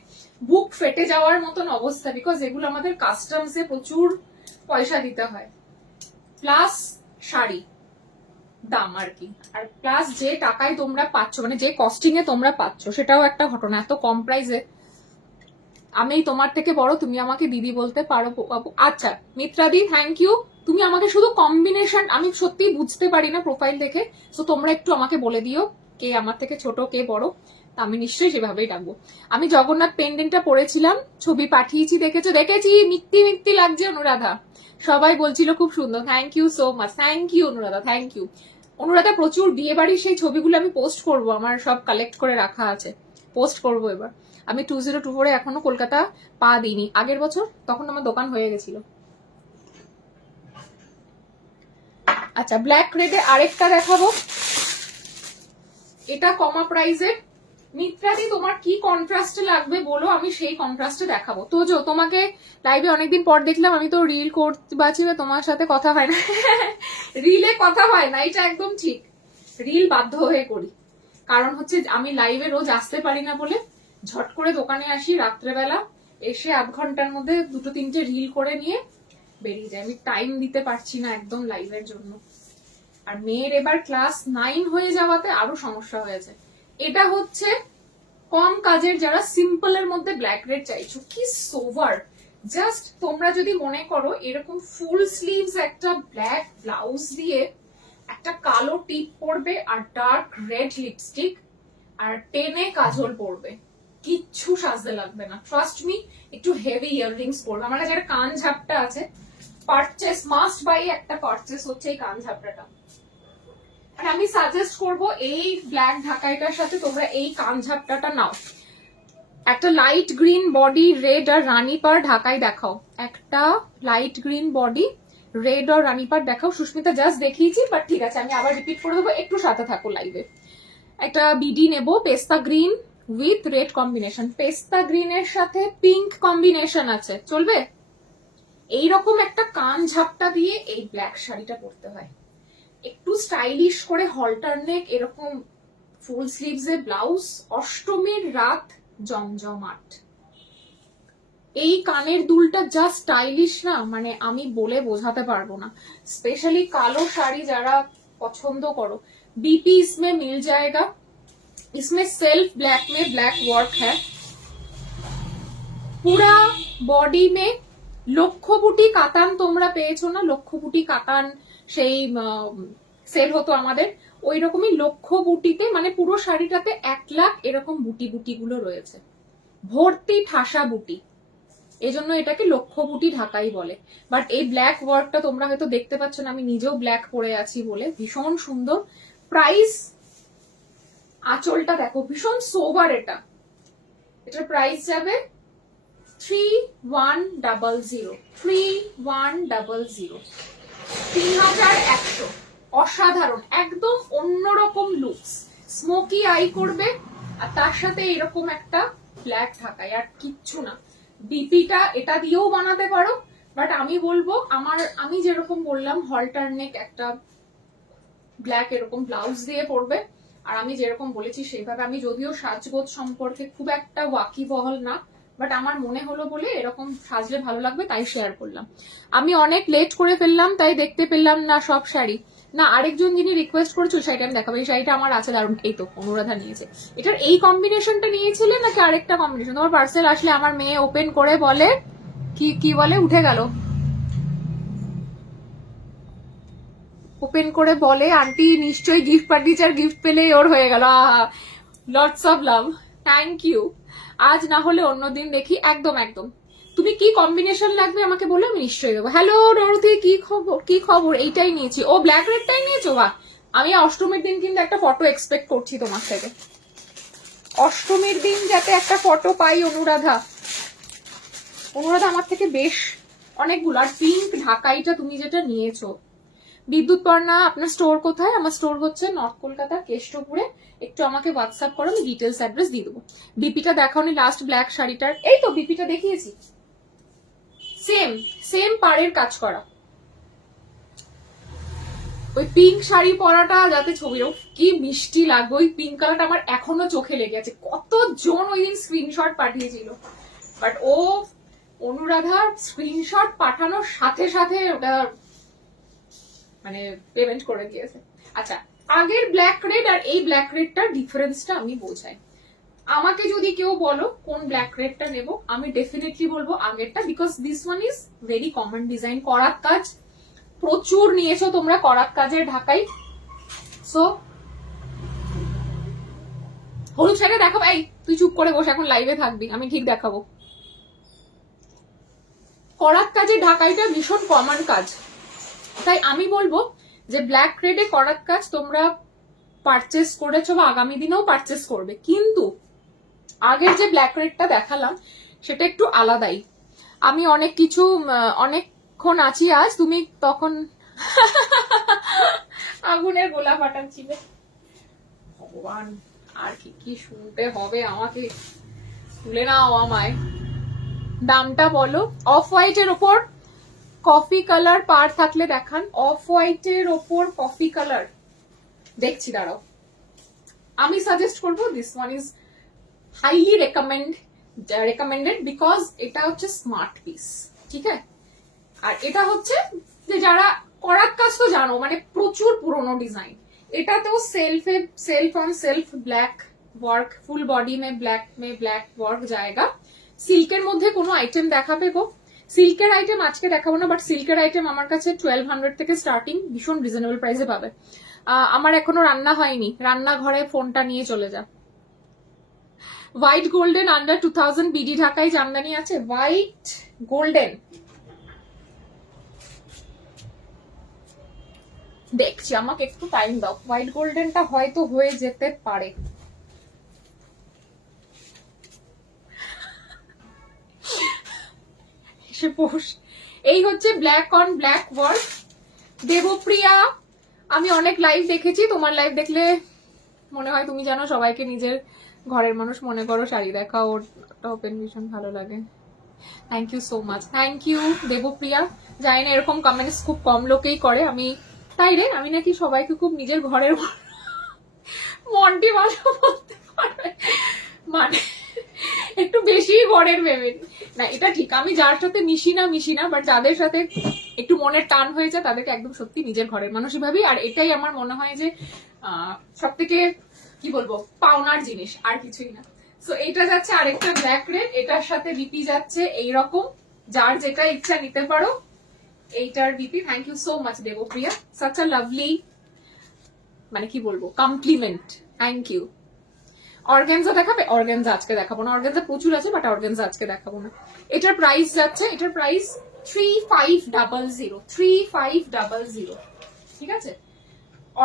বুক ফেটে যাওয়ার মতন অবস্থা, বিকজ এগুলো আমাদের কাস্টমসে প্রচুর পয়সা দিতে হয়, প্লাস শাড়ি দাম আর কি, আর প্লাস যে টাকায় তোমরা পাচ্ছ, মানে যে কস্টিং এ তোমরা পাচ্ছ, সেটাও একটা ঘটনা। এত কম প্রাইসে আমি তোমার থেকে বড়, তুমি আমাকে দিদি বলতে পারো বাবু। আচ্ছা মিত্রাদি, থ্যাংক ইউ। তুমি আমাকে শুধু কম্বিনেশন, আমি সত্যি বুঝতে পারি না প্রোফাইল দেখে, তো তোমরা একটু আমাকে বলে দিও কে আমার থেকে ছোট কে বড়, আমি নিশ্চয়ই সেভাবেই ডাকবো। আমি জগন্নাথ পেন্ডেন্টটা পরেছিলাম, ছবি পাঠিয়েছি, দেখেছো? দেখেছি, মিত্তি মিত্তি লাগছে অনুরাধা, সবাই বলছিল খুব সুন্দর। Thank you so much, thank you Anuradha, thank you Anuradha. প্রচুর বিয়ে বাড়ির সেই ছবিগুলো আমি পোস্ট করব, আমার সব কালেক্ট করে রাখা আছে, পোস্ট করব এবার। আমি 2024 এখনো কলকাতা পা দিইনি, আগের বছর তখন আমার দোকান হয়ে গেছিল। আচ্ছা ব্ল্যাক রেডে আরেকটা দেখাবো, এটা কমা প্রাইসের। মিত্রাদি তোমার কি কন্ট্রাস্টে লাগবে বলো, আমি সেই কন্ট্রাস্টে দেখাবো। তো তোমাকে লাইভে অনেকদিন পর দেখলাম, আমি তো রিল করতে পারছি না, তোমার সাথে কথা হয় না রিলে কথা হয় না, এটা একদম ঠিক, রিল বাধ্য হয়ে করি, কারণ হচ্ছে আমি লাইভে রোজ আসতে পারি না বলে ঝট করে দোকানে আসি রাত্রেবেলা, এসে আধ ঘন্টার মধ্যে 2-3টে রিল করে নিয়ে বেরিয়ে যায়, আমি টাইম দিতে পারছি না একদম লাইভের জন্য। আর মেয়ের এবার ক্লাস 9 হয়ে যাওয়াতে আরো সমস্যা হয়েছে। এটা হচ্ছে কম কাজের, যারা সিম্পল এর মধ্যে ব্ল্যাক রেড চাইছো, কি সোভার, জাস্ট তোমরা যদি মনে করো এরকম ফুল স্লিভস একটা ব্ল্যাক ব্লাউজ দিয়ে একটা কালো টিপ পরবে আর ডার্ক রেড লিপস্টিক আর টেনে কাজল পরবে, কিচ্ছু সাজতে লাগবে না, ট্রাস্ট মি। একটু হেভি ইয়াররিংস পরবে, আমার কাছে একটা কান ঝাপটা আছে, পারচেস মাস্ট বাই একটা পারচেস হচ্ছে এই কান ঝাপটাটা। আর আমি সাজেস্ট করব এই ব্ল্যাক ঢাকাইটার সাথে তোমরা এই কান ঝাপটাটা নাও। একটা লাইট গ্রিন বডি রেড আর রানী পার ঢাকাই দেখাও, একটা লাইট গ্রিন বডি রেড আর রানী পার দেখাও। সুস্মিতা জাস্ট দেখিয়েছি, বাট ঠিক আছে আমি আবার রিপিট করে দেবো, একটু সাথে থাকো লাইভে। একটা বিডি নেব পেস্তা গ্রিন উইথ রেড কম্বিনেশন, পেস্তা গ্রিনের সাথে পিঙ্ক কম্বিনেশন আছে, চলবে? এইরকম একটা কান ঝাপটা দিয়ে এই ব্ল্যাক শাড়িটা পরতে হয়, একটু স্টাইলিশ করে হলটার নেক, এরকম ফুল স্লিভস এ ব্লাউজ, অষ্টমীর রাত জমজমাট। এই কানের দুলটা যা স্টাইলিশ না, মানে আমি বলে বোঝাতে পারবো না। স্পেশালি কালো শাড়ি যারা पसंद करो, बीपी इसमें मिल जाएगा। इसमें सेल्फ ब्लैक में ब्लैक वर्क है, पूरा बॉडी में লক্ষ্যপুটি কাতান তোমরা পেয়েছো না, লক্ষ্যপুটি কাতান সেই সেল হতো আমাদের, ওই রকমই লক্ষ্যপুটিতে, মানে পুরো শাড়িটাতে 1 লাখ এরকম বুটি বুটি গুলো রয়েছে, ভর্তি ঠাসা বুটি, এজন্য এটাকে লক্ষ্যপুটি ঢাকাই বলে। বাট এই ব্ল্যাক ওয়ার্কটা তোমরা হয়তো দেখতে পাচ্ছ না, আমি নিজেও ব্ল্যাক পরে আছি বলে, ভীষণ সুন্দর। প্রাইস, আঁচলটা দেখো ভীষণ সোবার, এটার প্রাইস যাবে 3100, 3100, অসাধারণ, একদম অন্যরকম লুকস, স্মোকি আই করবে আর তার সাথে এরকম একটা ব্ল্যাক ঢাকাই, আর কিচ্ছু না। বিপিটা এটা দিয়েও বানাতে পারো, বাট আমি বলবো আমি যেরকম বললাম হলটার নেক একটা ব্ল্যাক এরকম ব্লাউজ দিয়ে পরবে, আর আমি যেরকম বলেছি সেইভাবে। আমি যদিও সাজগোজ সম্পর্কে খুব একটা ওয়াকিবহল না, বাট আমার মনে হলো বলে এরকম সাজলে ভালো লাগবে তাই শেয়ার করলাম। আমি অনেক লেট করে ফেললাম তাই দেখতে পেলাম না সব শাড়ি। না, আরেকজন যিনি রিকোয়েস্ট করেছিল শাড়িটা আমি দেখাবো, এই শাড়িটা আমার আছে দারুণ, এই তো অনুরাধা নিয়েছে। এটার এই কম্বিনেশনটা নিয়েছিলে নাকি আরেকটা কম্বিনেশন? তোমার পার্সেল আসলে আমার মেয়ে ওপেন করে বলে কি বলে, উঠে গেল, ওপেন করে বলে আন্টি নিশ্চয়ই গিফট পাঠিয়েছে, আর গিফট পেলেই ওর হয়ে গেল। আহা, lots of love, thank you. আজ না হলে অন্যদিন দেখি, একদম একদম। তুমি কি কম্বিনেশন লাগবে আমাকে বলে আমি নিশ্চয়ই দেবো। হ্যালো ডরথি, কি খবর? এইটাই নিয়েছি। ও ব্ল্যাক রেডটাই নিয়েছো? বাহ, আমি অষ্টমীর দিন কিন্তু একটা ফটো এক্সপেক্ট করছি তোমার থেকে, অষ্টমীর দিন যাতে একটা ফটো পাই। অনুরাধা আমার থেকে বেশ অনেকগুলো। আর পিঙ্ক ঢাকাইটা তুমি যেটা নিয়েছো, বিদ্যুৎ পর্ণা, আপনার স্টোর কোথায়? আমার স্টোর হচ্ছে নর্থ কলকাতা কেষ্টপুরে, একটু আমাকে হোয়াটসঅ্যাপ করো, আমি ডিটেলস অ্যাড্রেস দিয়ে দেবো। বিপিটা দেখাওনি লাস্ট ব্ল্যাক শাড়িটার? এই তো বিপিটা দেখিয়েছি, সেম পাড়ের কাজ করা। ওই পিঙ্ক শাড়ি পরাটা যাতে ছবি, কি মিষ্টি লাগবে ওই পিঙ্ক কালারটা, আমার এখনো চোখে লেগে আছে। কতজন ওই দিন স্ক্রিনশট পাঠিয়েছিল, বাট ও অনুরাধার স্ক্রিনশট পাঠানোর সাথে সাথে ওটা মানে পেমেন্ট করে দিয়েছে। আচ্ছা, আগের ব্ল্যাক রেড আর এই ব্ল্যাক রেডটার ডিফারেন্সটা আমি বোঝাই। আমাকে যদি কেউ বলো কোন ব্ল্যাক রেডটা নেব, আমি ডেফিনেটলি বলবো আগেরটা, because this one is very common design. করাত কাজ প্রচুর নিয়েছো তোমরা, করাত কাজের ঢাকাই। সো হলুদ শাড়ি দেখাবো? এই তুই চুপ করে বসে, এখন লাইভে থাকবি, আমি ঠিক দেখাবো। করাত কাজের ঢাকাইটা ভীষণ কমন কাজ, তাই আমি বলবো যে ব্ল্যাক রেডে করাত কাজ তোমরা পারচেস করেছো বা আগামী দিনেও পারচেস করবে, কিন্তু আগের যে ব্ল্যাক রেডটা দেখালাম সেটা একটু আলাদাই। আমি অনেক কিছু অনেকক্ষণ আছি আজ, তুমি তখন আগুনের গোলা ফাটাচ্ছিলে। ভগবান, আর কি কি শুনতে হবে আমাকে, তুলে নাও আমায়। দামটা বলো। অফ হোয়াইটের ওপর কফি কালার পার থাকলে দেখান। অফ হোয়াইটের ওপর কফি কালার দেখছি, দাঁড়াও। আমি সাজেস্ট করবো this one is highly recommended because এটা হচ্ছে স্মার্ট পিস, ঠিক আছে? আর এটা হচ্ছে যে যারা করাত কাজ তো জানো, মানে প্রচুর পুরনো ডিজাইন। এটাতেও self on self black work, full body May black work জায়গা। সিল্কের মধ্যে কোনো আইটেম দেখাবে গো? সিল্কের আইটেম আজকে দেখাবো না, বাট সিল্কের আইটেম আমার কাছে 1200 থেকে স্টার্টিং, ভীষণ রিজনেবল প্রাইসে পাবে। আমার এখনো রান্না হয়নি, রান্নাঘরে ফোনটা নিয়ে চলে যা। হোয়াইট গোল্ডেন আন্ডার 2000 বিডি ঢাকায় জামদানি আছে। হোয়াইট গোল্ডেন দেখছি, আমাকে একটু টাইম দাও। হোয়াইট গোল্ডেনটা হয়তো হয়ে যেতে পারে। এই হচ্ছে black on black work. Debapriya, আমি অনেক লাইভ দেখেছি, তোমার লাইভ দেখলে মনে হয় তুমি জানো সবাইকে নিজের ঘরের মানুষ মনে করো। শাড়ি দেখা ওর টপেন ভীষণ ভালো লাগে। Thank you so much, thank you Debapriya. জানি না এরকম কমেন্টস খুব কম লোকেই করে। আমি তাই রে, আমি নাকি সবাইকে খুব নিজের ঘরের মন্টি ভালো বলতে পারে, মানে একটু বেশি ঘরের ভেবে না। এটা ঠিক, আমি যার সাথে মিশি না, বাট যাদের সাথে একটু মনের টান হয়েছে তাদেরকে একদম সত্যি নিজের ঘরের মানুষই ভাবি। আর এটাই আমার মনে হয় যে সব থেকে কি বলবো পাওনার জিনিস, আর কিছুই না। সো এটা যাচ্ছে আরেকটা ব্ল্যাক রেড, এটার সাথে বিপি যাচ্ছে এইরকম, যার যেটা ইচ্ছা নিতে পারো। এইটার BP. Thank you so much Debapriya, such a lovely, মানে কি বলবো, কমপ্লিমেন্ট। Thank you. অর্গানজা দেখাবে? অর্গানজা আজকে দেখাবো না, অর্গানজা প্রচুর আছে, বাট অর্গানজা আজকে দেখাবো না। এটার প্রাইস যাচ্ছে, এটার প্রাইস 3500, 3500, ঠিক আছে?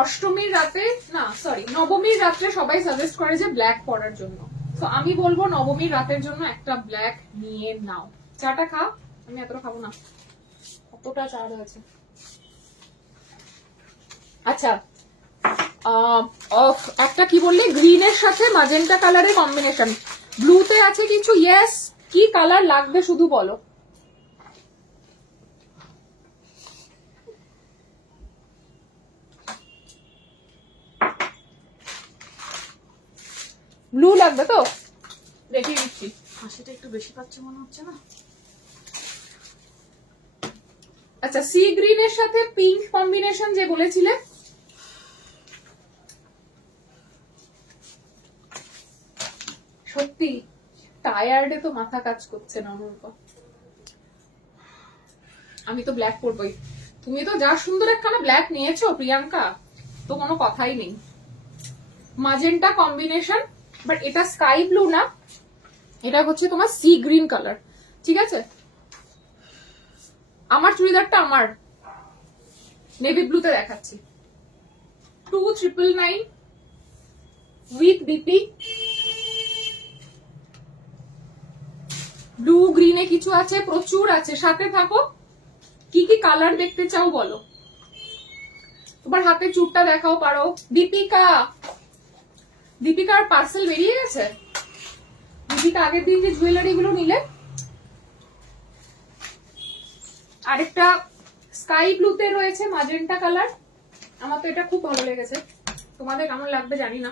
অষ্টমীর রাতে না, সরি নবমীর রাত্রে সবাই সাজেস্ট করে যে ব্ল্যাক পরার জন্য, তো আমি বলবো নবমীর রাতের জন্য একটা ব্ল্যাক নিয়ে নাও। চাটা খা, আমি এতটা খাবো না, কতটা চা আছে। আচ্ছা, একটা কি বললে, গ্রিনের সাথে ম্যাজেন্টা কালারের কম্বিনেশন, ব্লুতে আছে কিছু। ইয়েস, কি কালার লাগবে শুধু বলো। ব্লু লাগবে তো, দেখিয়ে দিচ্ছি। হাসিটা একটু বেশি পাচ্ছে মনে হচ্ছে না? আচ্ছা, সি গ্রিনের সাথে পিঙ্ক কম্বিনেশন যে বলেছিলে, সত্যি টায়ার্ডে তো মাথা কাজ করছে না অনুর্বা। আমি তো ব্ল্যাক পরবই। তুমি তো যা সুন্দর একখানা ব্ল্যাক নিয়েছো প্রিয়াঙ্কা, তো কোনো কথাই নেই। মাজেন্টা কম্বিনেশন, বাট এটা স্কাই ব্লু না, এটা হচ্ছে তোমার সি গ্রিন কালার, ঠিক আছে? আমার চুড়িদারটা আমার নেভি ব্লুতে দেখাচ্ছি, 2999 উইথ বিপি। ব্লু গ্রিনে কিছু আছে, প্রচুর আছে, সাথে থাকো। কি কি কালার দেখতে চাও বলো, তোমার হাতে চুটটা দেখাও পারো। দীপিকার পার্সেল বেরিয়ে গেছে। দীপিকা আগের দিন যে জুয়েলারি গুলো নিলে, আরেকটা স্কাই ব্লুতে রয়েছে ম্যাজেন্টা কালার, আমার তো এটা খুব ভালো লেগেছে, তোমাদের কেমন লাগবে জানি না।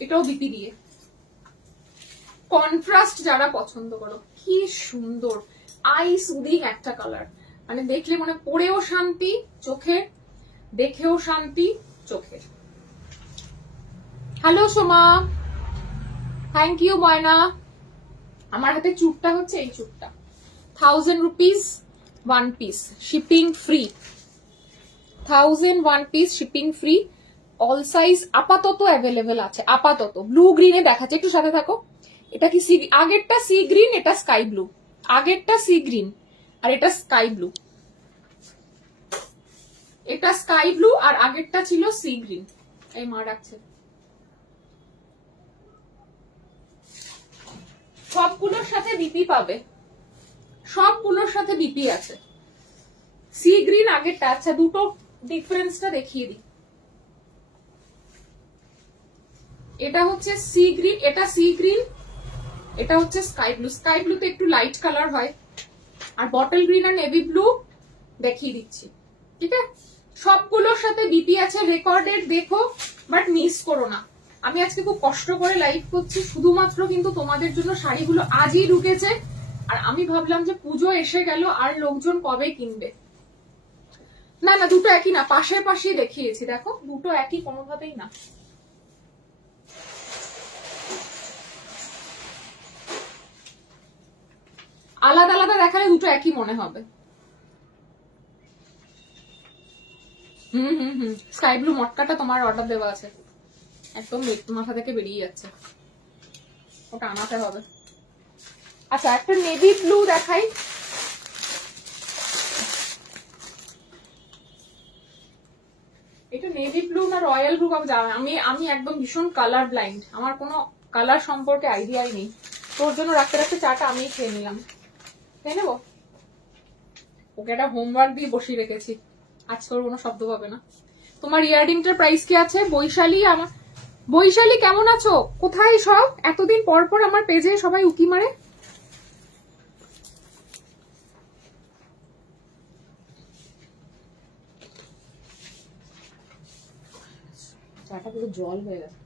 এটাও বিপি দিয়ে, কন্ট্রাস্ট যারা পছন্দ করো, কি সুন্দর আই সুদিং একটা কালার, মানে দেখলে মনে পরেও শান্তি চোখে, দেখেও শান্তি চোখে। হ্যালো সোমা, থ্যাংক ইউ ময়না। আমার হাতে চুটটা হচ্ছে এই চুটটা, 1000 rupees 1 piece, shipping free, 1000 1 piece shipping free, all size আপাতত অ্যাভেলেবেল আছে, আপাতত। ব্লু গ্রিনে দেখাচ্ছে, একটু সাথে থাকো। এটা কি সি, আগেরটা সি গ্রিন, এটা স্কাই ব্লু, আগেরটা সি গ্রিন আর এটা স্কাই ব্লু, এটা স্কাই ব্লু আর আগেরটা ছিল সি গ্রিন। এই মা রাখছে। সবগুলোর সাথে বিপি পাবে, সবগুলোর সাথে বিপি আছে। সি গ্রিন আগেরটা। আচ্ছা দুটো ডিফারেন্সটা দেখিয়ে দিই। এটা হচ্ছে সি গ্রিন, এটা সি গ্রিন, এটা হচ্ছে স্কাই ব্লু। স্কাই ব্লুতে একটু লাইট কালার হয়, আর বটল গ্রিন আর নেভি ব্লু দেখিয়ে দিচ্ছি, ঠিক আছে? সবগুলোর সাথে বিপি আছে, রেকর্ডেড দেখো, বাট মিস করো না। আমি আজকে খুব কষ্ট করে লাইভ করছি শুধুমাত্র কিন্তু তোমাদের জন্য। শাড়িগুলো আজই ঢুকেছে, আর আমি ভাবলাম যে পুজো এসে গেল আর লোকজন কবে কিনবে। না না, দুটো একই না, পাশে পাশে দেখিয়েছি, দেখো দুটো একই কোনোভাবেই না। আলাদা আলাদা দেখালে দুটো একই মনে হবে। স্কাই ব্লু মটকাটা তোমার অর্ডার দেওয়া আছে, একদম মাথা থেকে বেরিয়ে যাচ্ছে, ওটা আনাতে হবে। আচ্ছা একটা নেভি ব্লু দেখাই, এটা নেভি ব্লু না রয়্যাল ব্লু আমি আমি একদম ভীষণ কালার ব্লাইন্ড, আমার কোনো কালার সম্পর্কে আইডিয়াই নেই। তোর জন্য রাখতে রাখতে চাটা আমি খেয়ে নিলাম, খেয়ে নেবো। ওকে একটা হোমওয়ার্ক দিয়ে বসিয়ে রেখেছি, আজকে ওর কোনো শব্দ পাবে না। তোমার ইয়াররিংটার প্রাইস কি আছে? বৈশালী, আমার বৈশালী কেমন আছো? কোথায় সব? এতদিন পর পর আমার পেজে সবাই উকি মারে। চাটা পুরো জল হয়ে গেছে।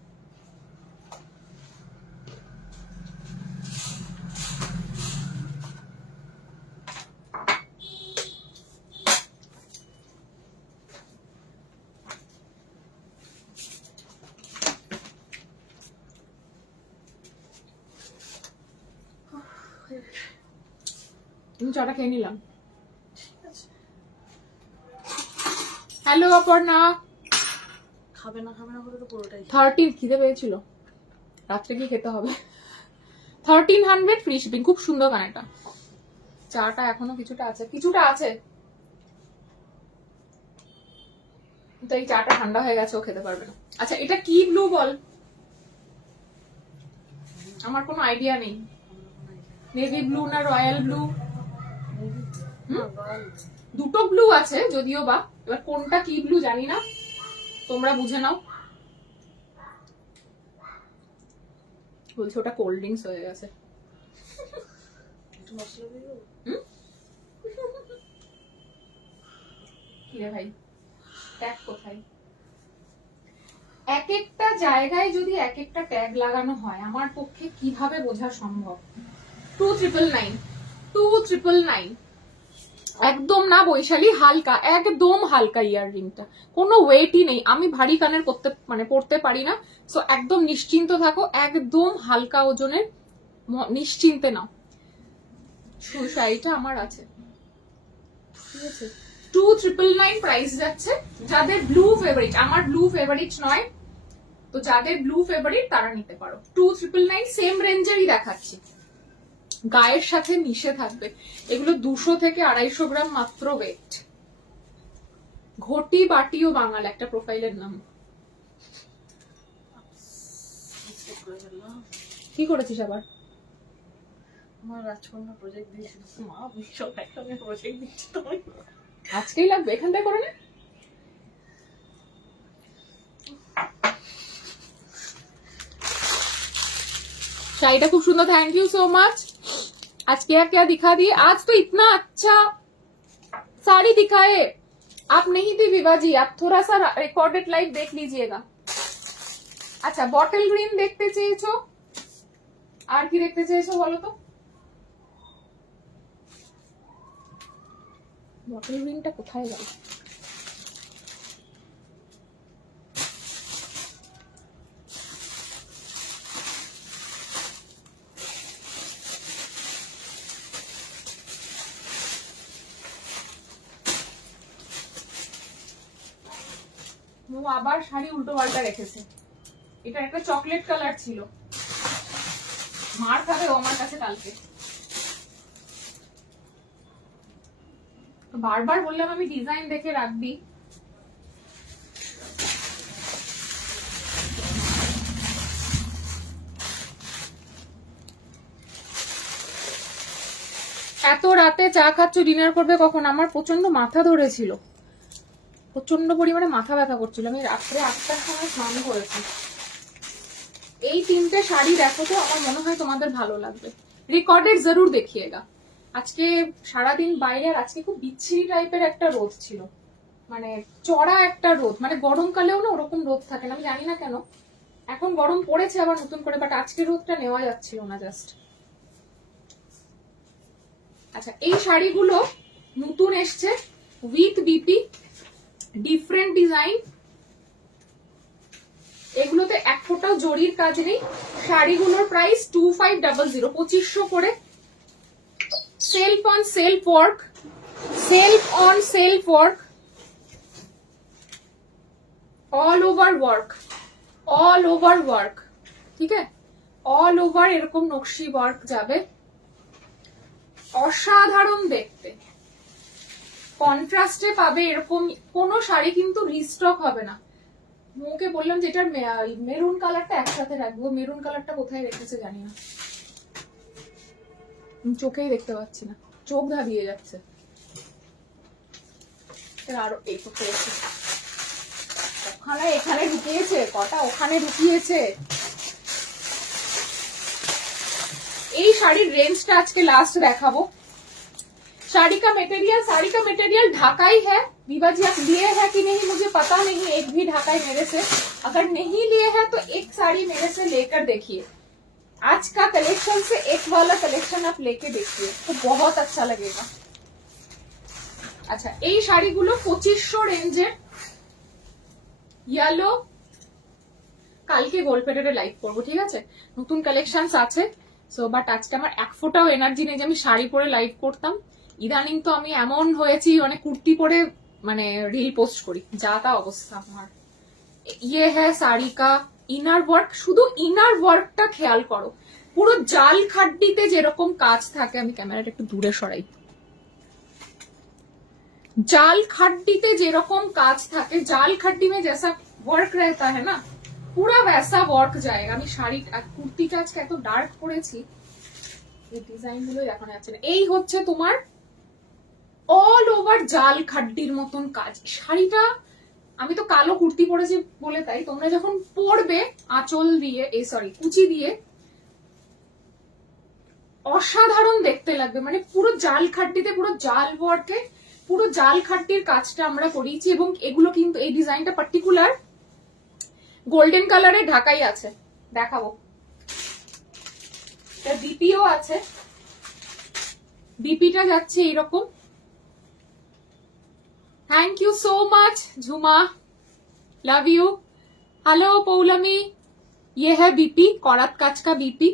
আমি চাটা খেয়ে নিলাম। হ্যালো অপর্ণা। খাবে না বলে তো পুরোটাই 13 খিদে পেয়েছিল, রাত্রে কি খেতে হবে। 1300 ফ্রি শিপিং, খুব সুন্দর কানেরটা। চাটা এখনো কিছুটা আছে, কিছুটা আছে, কিন্তু এই চাটা ঠান্ডা হয়ে গেছে, ও খেতে পারবে না। আচ্ছা এটা কি ব্লু বল, আমার কোনো আইডিয়া নেই। নেভি ব্লু না রয়্যাল ব্লু? দুটো ব্লু আছে যদিও বা, এবার কোনটা কি ব্লু জানি না, তোমরা বুঝে নাও। বলছে ওটা কোল্ড ড্রিঙ্কস হয়ে গেছে। কিরে ভাই, ট্যাগ কোথায়? এক একটা জায়গায় যদি এক একটা ট্যাগ লাগানো হয়, আমার পক্ষে কিভাবে বোঝা সম্ভব? 2999 একদম না বৈশালী, হালকা, একদম হালকা ইয়াররিংটা, কোনো ওয়েটই নেই। আমি ভারী কানের পড়তে পারি না, সো একদম নিশ্চিন্ত থাকো, একদম হালকা ওজনের, নিশ্চিন্তে নাও। শাড়িটা আমার আছে, ঠিক আছে। 2999 প্রাইস যাচ্ছে। যাদের ব্লু ফেভারিট, আমার ব্লু ফেভারিট নয়, তো যাদের ব্লু ফেভারিট তারা নিতে পারো। 2999 সেম রেঞ্জেরই দেখাচ্ছি, গায়ের সাথে মিশে থাকবে। এগুলো 200 থেকে 250 গ্রাম মাত্র ওয়েট। ঘটি বাটি ও বাঙাল একটা প্রোফাইলের নাম। কি করেছিস আবার? আমার রাজকন্যা প্রজেক্ট দিয়েছিল, মা সব একসঙ্গে প্রজেক্ট দিচ্ছি, তুমি আজকেই লাগবে, এখান থেকে করে নে। शाड़ी खूब सुंदर, थैंक यू सो मच। आज क्या क्या दिखा दिए, आज तो इतना अच्छा साड़ी दिखाए। आप नहीं थी विभा जी, आप थोड़ा सा रिकॉर्डेड लाइव देख लीजिएगा। আচ্ছা বটল গ্রিন দেখতে চেয়েছো, আর কি দেখতে চেয়েছো বলো তো? বটল গ্রিনটা কোথায় গেল? ও আবার শাড়ি উল্টো পাল্টা রেখেছে। এটা একটা চকলেট কালার ছিল, মার খাবে ও আমার কাছে কালকে। বারবার বললাম আমি ডিজাইন দেখে রাখবি। এত রাতে চা খাচ্ছ, ডিনার করবে কখন? আমার প্রচন্ড মাথা ধরেছিল, প্রচন্ড পরিমাণে মাথা ব্যথা করছিল। আমি রাত্রে 8টার সময় স্নান করেছি। এই তিনটে শাড়ি দেখো তো, আমার মনে হয় তোমাদের ভালো লাগবে। রিকর্ডেড জরুর দেখিয়েগা। আজকে সারাদিন বাইরে, আর আজকে খুব বিচ্ছিরি টাইপের একটা রোদ ছিল, মানে চড়া একটা রোদ, মানে গরমকালেও না ওরকম রোদ থাকে না, আমি জানি না কেন। এখন গরম পড়েছে আবার নতুন করে, বাট আজকে রোদটা নেওয়া যাচ্ছিল না জাস্ট। আচ্ছা এই শাড়িগুলো নতুন এসছে উইথ বিপি, ডিফারেন্ট ডিজাইন। এগুলোতে এক ফোঁটাও জরির কাজ নেই। শাড়িগুলোর প্রাইস 2500, 2500 করে। Self on self work, self on self work, all over work, all over work, ঠিক আছে? অল ওভার এরকম নকশি ওয়ার্ক যাবে, অসাধারণ দেখতে। কন্ট্রাস্টে পাবে এরকম। কোনো শাড়ি কিন্তু রিস্টক হবে না। মুখে বললাম যে এটার মেরুন কালারটা একসাথে রাখবো, মেরুন কালারটা কোথায় রেখেছে জানি না, চোখেই দেখতে পাচ্ছি না, চোখ ধাবিয়ে যাচ্ছে। আরো এই ওখানে এখানে ঢুকিয়েছে, কটা ওখানে ঢুকিয়েছে। এই শাড়ির রেঞ্জটা আজকে লাস্ট দেখাবো। साड़ी का मटेरियल ढाकाई है। विभा जी आप लिए है कि नहीं मुझे पता नहीं, एक भी ढाकाई मेरे से। अगर नहीं लिए हैं तो एक साड़ी मेरे से लेकर देखिए। आज का कलेक्शन से एक वाला कलेक्शन आप लेके देखिए तो बहुत अच्छा लगेगा। अच्छा এই শাড়িগুলো 2500 রেঞ্জের, ইয়েলো। কালকে গোলপেটের লাইভ করবো, ঠিক আছে? নতুন কালেকশনস আছে। সো বাট আজকে আমার এক ফোঁটাও এনার্জি নেই যে আমি শাড়ি পরে লাইভ করতাম। ইদানিং তো আমি এমন হয়েছি, মানে কুর্তি পরে মানে রিল পোস্ট করি, যা তা অবস্থা আমার। ইয়ে হ্যাঁ শাড়ি কা ইনার ওয়ার্ক, শুধু ইনার ওয়ার্কটা খেয়াল করো। পুরো জাল খাড্ডিতে যেরকম কাজ থাকে, আমি ক্যামেরাটা একটু দূরে সরাই, জাল খাড্ডিতে যেরকম কাজ থাকে, জাল খাড্ডি মে জैसा ওয়ার্ক रहता है না, পুরা वैसा ওয়ার্ক जाएगा। আমি শাড়ি আর কুর্তিটা আজকে এত ডার্ক পরেছি, এই ডিজাইন গুলো দেখানো যাচ্ছে না। এই হচ্ছে তোমার অল ওভার জাল খাড্ডির মতন কাজ। শাড়িটা আমি তো কালো কুর্তি পরেছি বলে তাই, তোমরা যখন পরবে আঁচল দিয়ে, কুচি দিয়ে, অসাধারণ দেখতে লাগবে। মানে পুরো জাল খাড্ডিতে, পুরো জাল ওয়ার্কে, পুরো জাল খাড্ডির কাজটা আমরা করিয়েছি। এবং এগুলো কিন্তু এই ডিজাইনটা পার্টিকুলার গোল্ডেন কালারে ঢাকাই আছে, দেখাবো। বিপিও আছে, বিপিটা যাচ্ছে এইরকম। Thank you so much Jhuma, love you. Hello Poulami, ইয়ে হ্যাঁ বিপি, করাত কাজ কা বিপি।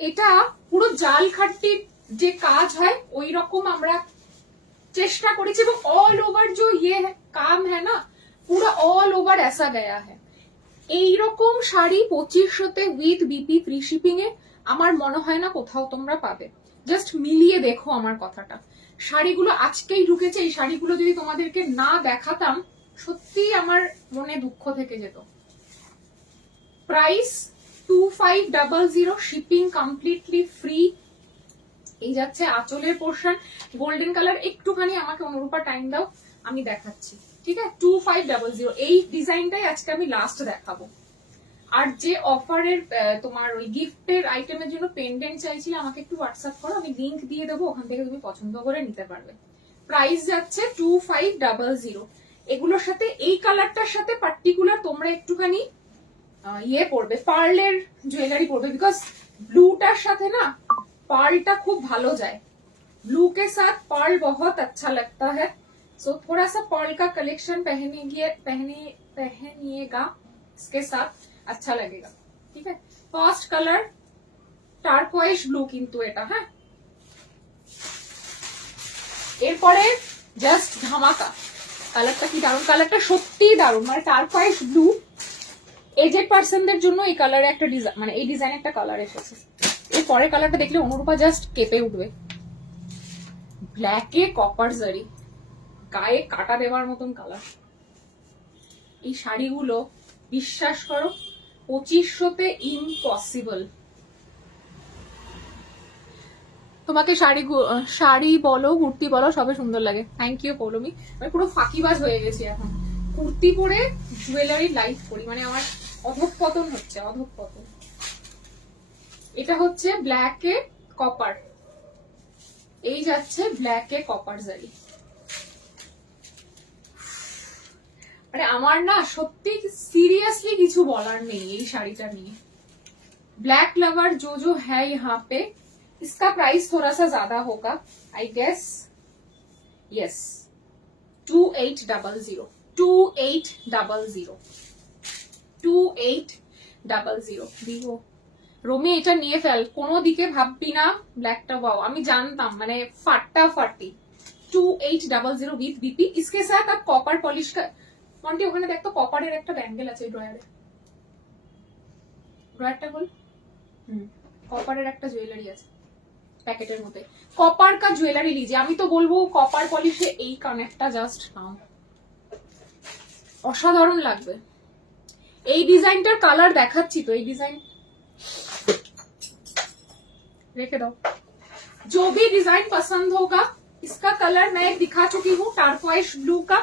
এটা পুরো জাল খাট্টির যে কাজ হয় ওই রকম আমরা চেষ্টা করেছি। এবং অল ওভার जो ये काम है ना, पूरा ऑल ओवर ऐसा गया है। এইরকম শাড়ি 2500তে উইথ বিপি ফ্রি শিপিং এ আমার মনে হয় না কোথাও তোমরা পাবে। জাস্ট মিলিয়ে দেখো আমার কথাটা। শাড়িগুলো আজকেই ঢুকেছে, এই শাড়িগুলো যদি তোমাদেরকে না দেখাতাম সত্যি আমার মনে দুঃখ থেকে যেত। Price 2500, shipping completely free. এই যাচ্ছে আঁচলের পোর্শন, গোল্ডেন কালার। একটুখানি আমাকে অনুরূপা টাইম দাও, আমি দেখাচ্ছি, ঠিক আছে? 2500 এই ডিজাইনটাই আজকে আমি লাস্ট দেখাবো। আর যে অফারের তোমার ওই গিফটের আইটেমের জন্য পেন্ডেন্ট চাইছিলে, আমাকে একটু হোয়াটসঅ্যাপ করো, আমি লিংক দিয়ে দেবো, ওখান থেকে তুমি পছন্দ করে নিতে পারবে। প্রাইস যাচ্ছে 2500। এগুলোর সাথে এই কালারটার সাথে পার্টিকুলার তোমরা একটুখানি ইয়ে পড়বে, পার্লের জুয়েলারি পড়বে, বিকজ ব্লুটার সাথে না পার্লটা খুব ভালো যায়। ब्लू के साथ पर्ल बहुत अच्छा लगता है, सो थोड़ा सा पर्ल का कलेक्शन पहनिएगा, इसके साथ अच्छा लगेगा। ठीक है, फर्स्ट कलर টার্কোয়েশ ব্লু কিন্তু এটা। হ্যাঁ, এরপরে জাস্ট ধামাকা কালারটা কি দারুণ, কালারটা সত্যি দারুণ, মানে টার্কোয়েশ ব্লু এজেড পার্সনদের জন্য এই কালারে একটা ডিজাইন, মানে এই ডিজাইন একটা কালার এসেছে। এর পরের কালারটা দেখলে অনুরূপা জাস্ট কেঁপে উঠবে। ব্ল্যাকে কপার জারি, গায়ে কাটা দেওয়ার মতন কালার। এই শাড়িগুলো বিশ্বাস করো 2500-তে ইম্পসিবল। তোমাকে শাড়ি বলো কুর্তি বলো সবে সুন্দর লাগে। Thank you Poulami. আমি পুরো ফাঁকিবাজ হয়ে গেছি এখন, কুর্তি পরে জুয়েলারি লাইফ করি, মানে আমার অধঃপতন হচ্ছে, অধঃপতন। এটা হচ্ছে ব্ল্যাকে কপার, এই যাচ্ছে ব্ল্যাকে কপার জারি। মানে আমার না সত্যি সিরিয়াসলি কিছু বলার নেই এই শাড়িটা নিয়ে। ब्लैक लवर जो है यहाँ पे, इसका प्राइस थोड़ा सा ज्यादा होगा आई गेस, यस 2800 2800 দিও। রমি এটা নিয়ে ফেল, কোনো দিকে ভাববি না ব্ল্যাকটা পাও, আমি জানতাম মানে ফাটাফাটি। 2800 विथ बीपी। इसके साथ आप कॉपर पॉलिश का মন্টি ওখানে দেখ তো কপারের একটা ব্যাঙ্গেল আছে ড্রয়ারে, ড্রয়ারটা বল। কপারের একটা জুয়েলারি আছে প্যাকেটের মধ্যে, কপার কা জুয়েলারি লিজে। আমি তো বলবো কপার পলিশে এই কানেরটা জাস্ট নাও, অসাধারণ লাগবে। এই ডিজাইনটার কালার দেখাচ্ছি তো, এই ডিজাইন रेखे दो। जो भी डिजाइन पसंद होगा, इसका कलर मैं एक दिखा चुकी हूँ टार्कोइश ब्लू का,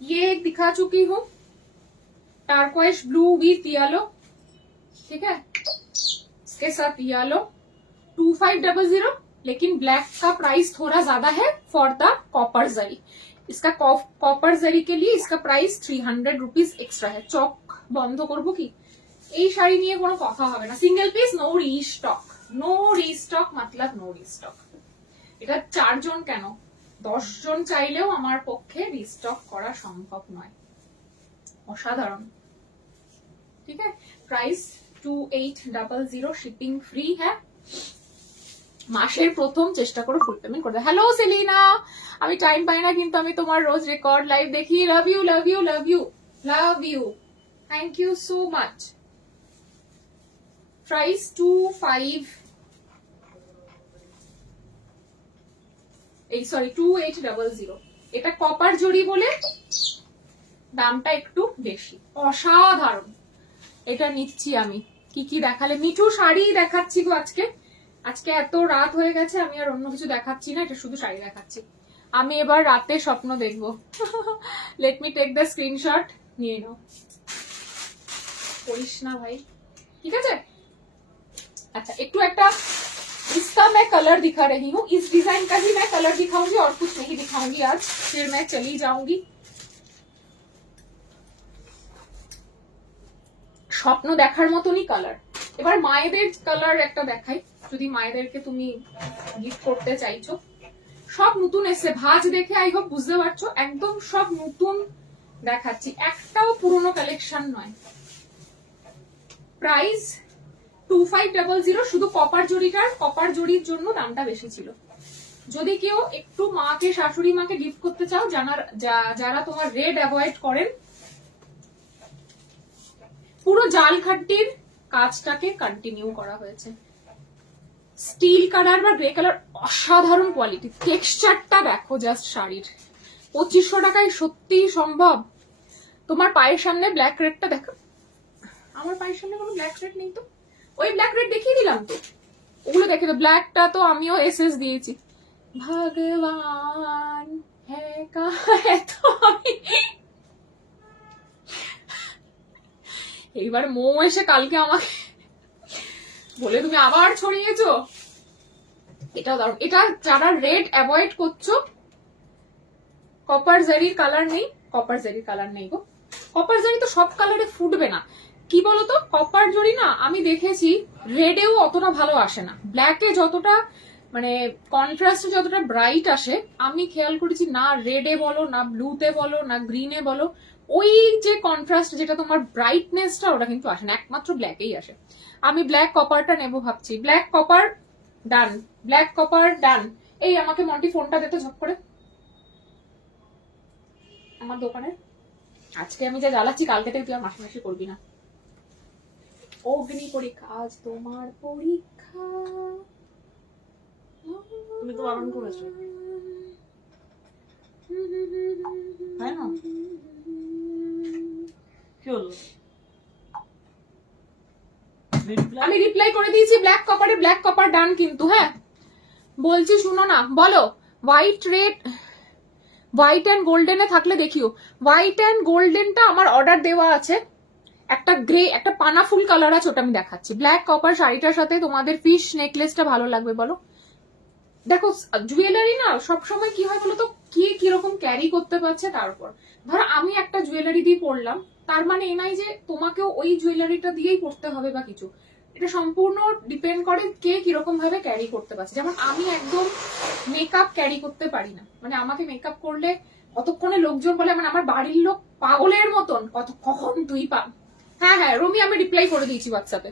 ये एक दिखा चुकी हूँ टार्कोइश ब्लू विथ येलो। ठीक है, इसके साथ येलो 2500, लेकिन ब्लैक का प्राइस थोड़ा ज्यादा है फॉर द कॉपर जरी। इसका कॉपर जरी के लिए इसका प्राइस 300 रुपीज एक्स्ट्रा है। चौक बंद करबो কি? এই শাড়ি নিয়ে কোনো কথা হবে না, single piece, no restock, no restock মতলব নো রিস্টক। এটা 4 জন কেন 10 জন চাইলেও আমার পক্ষে রিস্টক করা সম্ভব নয়। অসাধারণ। ঠিক আছে, প্রাইস 2800, শিপিং ফ্রি হ্যাঁ। মাসের প্রথম চেষ্টা করো ফুল পেমেন্ট করতে। হ্যালো সেলিনা, আমি টাইম পাই না কিন্তু আমি তোমার রোজ রেকর্ড লাইভ দেখি। Love you love you love you love you, thank you so much. Price 2800। এটা কপার জড়ি বলে দামটা একটু বেশি। অসাধারণ, এটা নিচ্ছি আমি। কি কি দেখালে? মিঠু শাড়ি দেখাচ্ছি গো আজকে। আজকে এত রাত হয়ে গেছে, আমি আর অন্য কিছু দেখাচ্ছি না, এটা শুধু শাড়ি দেখাচ্ছি। আমি এবার রাতে স্বপ্ন দেখবো। Let me take the screenshot, নিয়ে নাও। করিস না ভাই, ঠিক আছে। अच्छा, एक इसका मैं कलर दिखा रही हूँ, इस डिजाइन का ही मैं कलर दिखाऊंगी और कुछ नहीं दिखाऊंगी आज, फिर मैं चली जाऊंगी। স্বপ্ন দেখার মতনই কালার। এবার মায়েদের কালার একটা দেখাই, যদি মায়েদেরকে তুমি গিফট করতে চাইছো। সব নতুন এসে, ভাঁজ দেখে আই হোপ বুঝতে পারছো, একদম সব নতুন দেখাচ্ছি, একটাও পুরনো কালেকশন নয়। প্রাইস 2500, শুধু কপার জড়ির জন্য দামটা বেশি ছিল। যদি কেউ একটু মাকে, শাশুড়ি মাকে গিফট করতে চাও, যারা তোমার রেড অ্যাভয়েড করেন, পুরো জাল খাট্টির কাজটাকে কন্টিনিউ করা হয়েছে। স্টিল কালার বা গ্রে কালার, অসাধারণ কোয়ালিটি। টেক্সচারটা দেখো জাস্ট শাড়ির। 2500 টাকায় সত্যি সম্ভব? তোমার পায়ের সামনে ব্ল্যাক রেডটা দেখো। আমার পায়ের সামনে কোনো ব্ল্যাক রেড নেই তো, ওই ব্ল্যাক রেড দেখিয়ে দিলাম তো, ওগুলো দেখে তো। ব্ল্যাকটা তো আমিও এসএস দিয়েছি। ভগবান হ্যাঁ তো এইবার মৌ এসে কালকে আমাকে বলে তুমি আবার ছড়িয়েছো। এটাও দারুণ। এটা যারা রেড অ্যাভয়েড করছো, কপার জারির কালার নেই, কপার জারির কালার নেই গো। কপার জারি তো সব কালারে ফুটবে না, কি বলতো, কপার জরি না আমি দেখেছি রেডেও অতটা ভালো আসে না, ব্ল্যাকে যতটা মানে কন্ট্রাস্টে যতটা ব্রাইট আসে আমি খেয়াল করেছি না রেডে বলো না ব্লুতে বলো না গ্রিনে বলো, ওই যে কন্ট্রাস্ট যেটা তোমার ব্রাইটনেসটা ওটা কিন্তু আসে না, একমাত্র ব্ল্যাকেই আসে। আমি ব্ল্যাক কপারটা নেবো ভাবছি, ব্ল্যাক কপার ডান, ব্ল্যাক কপার ডান। এই আমাকে মন্টি ফোনটা দিতে ঝপ করে আমার দোকানে, আজকে আমি যা জ্বালাচ্ছি কালকে থেকে তুই আর মাসে মাসে করবি না। অগ্নি পরীক্ষা, আজ তোমার পরীক্ষা। তুমি তো বারণ করেছো, তাই না? কি হলো? আমি রিপ্লাই করে দিয়েছি ব্ল্যাক কপারে, ব্ল্যাক কপার ডান কিন্তু। হ্যাঁ বলছি শুনো না, বলো হোয়াইট রেড হোয়াইট অ্যান্ড গোল্ডেনে থাকলে দেখিও। হোয়াইট অ্যান্ড গোল্ডেনটা আমার অর্ডার দেওয়া আছে, একটা গ্রে একটা পানা ফুল কালার আছে, ওটা আমি দেখাচ্ছি। ব্ল্যাক কপার শাড়িটার সাথে তোমাদের ফিশ নেকলেসটা ভালো লাগবে বলো। দেখো জুয়েলারি না সবসময় কি হয় বলতো, কে কিরকম ক্যারি করতে পারছে তার উপর। ধরো আমি একটা জুয়েলারি দিয়ে পরলাম, তার মানে এ নাই যে তোমাকেও ওই জুয়েলারিটা দিয়েই পড়তে হবে বা কিছু, এটা সম্পূর্ণ ডিপেন্ড করে কে কিরকম ভাবে ক্যারি করতে পারছে। যেমন আমি একদম মেকআপ ক্যারি করতে পারি না, মানে আমাকে মেকআপ করলে কতক্ষণে লোকজন বলে, মানে আমার বাড়ির লোক পাগলের মতন কখন তুই হ্যাঁ হ্যাঁ রমি আমি রিপ্লাই করে দিয়েছি হোয়াটসঅ্যাপে,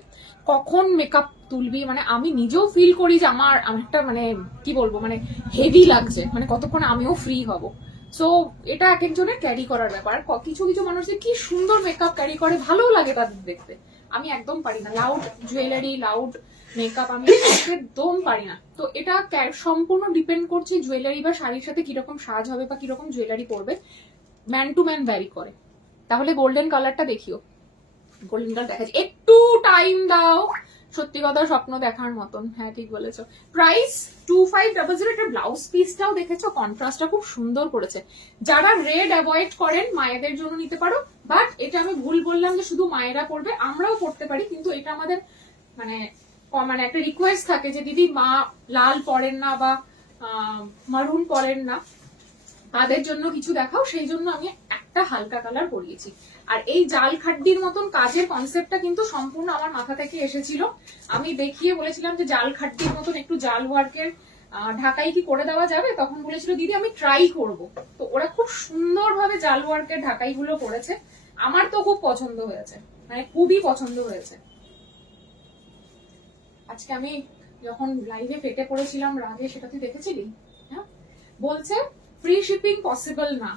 কখন মেকআপ তুলবি, মানে আমি নিজেও ফিল করি যে আমার একটা মানে কি বলবো মানে হেভি লাগছে, মানে কতক্ষণ আমিও ফ্রি হব। সো এটা এক একজনের ক্যারি করার ব্যাপার। কিছু কিছু মানুষ কি সুন্দর মেকআপ ক্যারি করে, ভালোও লাগে তাদের দেখতে, আমি একদম পারি না। লাউড জুয়েলারি লাউড মেকআপ আমি একদম পারি না। তো এটা সম্পূর্ণ ডিপেন্ড করছে জুয়েলারি বা শাড়ির সাথে কিরকম সাজ হবে বা কিরকম জুয়েলারি পরবে, ম্যান টু ম্যান ভ্যারি করে। তাহলে গোল্ডেন কালারটা দেখিও, গোল্ডেন কালার দেখা যায়, একটু টাইম দাও, সত্যি কথা স্বপ্ন দেখার মতন। হ্যাঁ ঠিক বলেছো। প্রাইস 2500। এটা ব্লাউজ পিসটাও দেখেছো, কন্ট্রাস্টটা খুব সুন্দর করেছে। যারা রেড অ্যাভয়েড করেন মায়েদের জন্য নিতে পারো, বাট এটা আমি ভুল বললাম যে শুধু মায়েরা পড়বে, আমরাও পড়তে পারি, কিন্তু এটা আমাদের মানে মানে একটা রিকোয়েস্ট থাকে যে দিদি মা লাল পরেন না বা মারুন পরেন না, তাদের জন্য কিছু দেখাও, সেই জন্য আমি একটা হালকা কালার পরিয়েছি। আর এই জাল খাড্ডির মতন কাজের কনসেপ্টটা কিন্তু সম্পূর্ণ আমার মাথা থেকে এসেছিল। আমি দেখিয়ে বলেছিলাম যে জাল খাড্ডির মতন একটু জাল ওয়ার্কের ঢাকাই কি করে দেওয়া যাবে, তখন বলেছিল দিদি আমি ট্রাই করব। তো ওরা খুব সুন্দরভাবে জাল ওয়ার্কের ঢাকাই গুলো করেছে, আমার তো খুব পছন্দ হয়েছে, মানে খুবই পছন্দ হয়েছে। আজকে আমি যখন লাইভে পেটে পড়েছিলাম রাগে, সেটা তুই দেখেছিলি? হ্যাঁ বলছে ফ্রি শিপিং পসিবল না,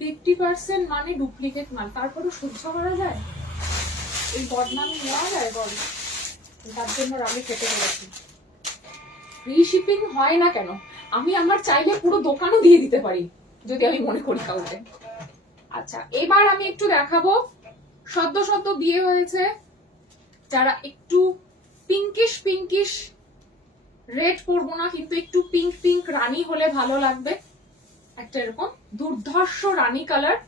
50% মানে ডুপ্লিকেট মাল, তারপরে সহ্য করা যায়, এই বদনামি নেওয়া যায় বল? তার জন্য রাগে কেটে পড়েছি। ফ্রি শিপিং হয় না কেন, আমি আমার চাইলে পুরো দোকানও দিয়ে দিতে পারি যদি আমি মনে করি কাউকে। আচ্ছা এবার আমি একটু দেখাবো, সদ্য সদ্য বিয়ে হয়েছে যারা একটু পিঙ্কিশ পিঙ্কিশ, রেড পরবো না কিন্তু একটু পিঙ্ক পিঙ্ক রানী হলে ভালো লাগবে, একটা এরকম দুর্ধর্ষ রানী কালার।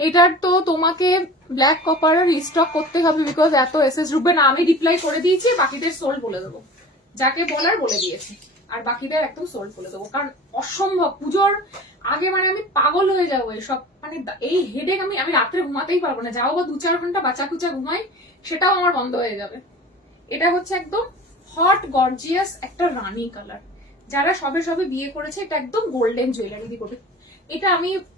এটার তো তোমাকে ব্ল্যাক কপার রিস্টক করতে হবে, বিকজ এত এসএস রুবে না। আমি রিপ্লাই করে দিয়েছি, বাকিদের সোল বলে দেবো, যাকে বলার বলে দিয়েছি, আর বাকিদের একদম সোল বলে দেবো, কারণ অসম্ভব পুজোর আগে মানে আমি পাগল হয়ে যাবো এসব, মানে এই হেডেক আমি রাত্রে ঘুমাতেই পারবো না, যাও বা 2-4 ঘন্টা বাঁচা কুচা ঘুমাই, সেটাও আমার বন্ধ হয়ে যাবে। এটা হচ্ছে একদম হট গর্জিয়াস একটা রানী কালার, যারা সবে সবে বিয়ে করেছে এটা একদম গোল্ডেন জুয়েলারি দিয়ে করবে।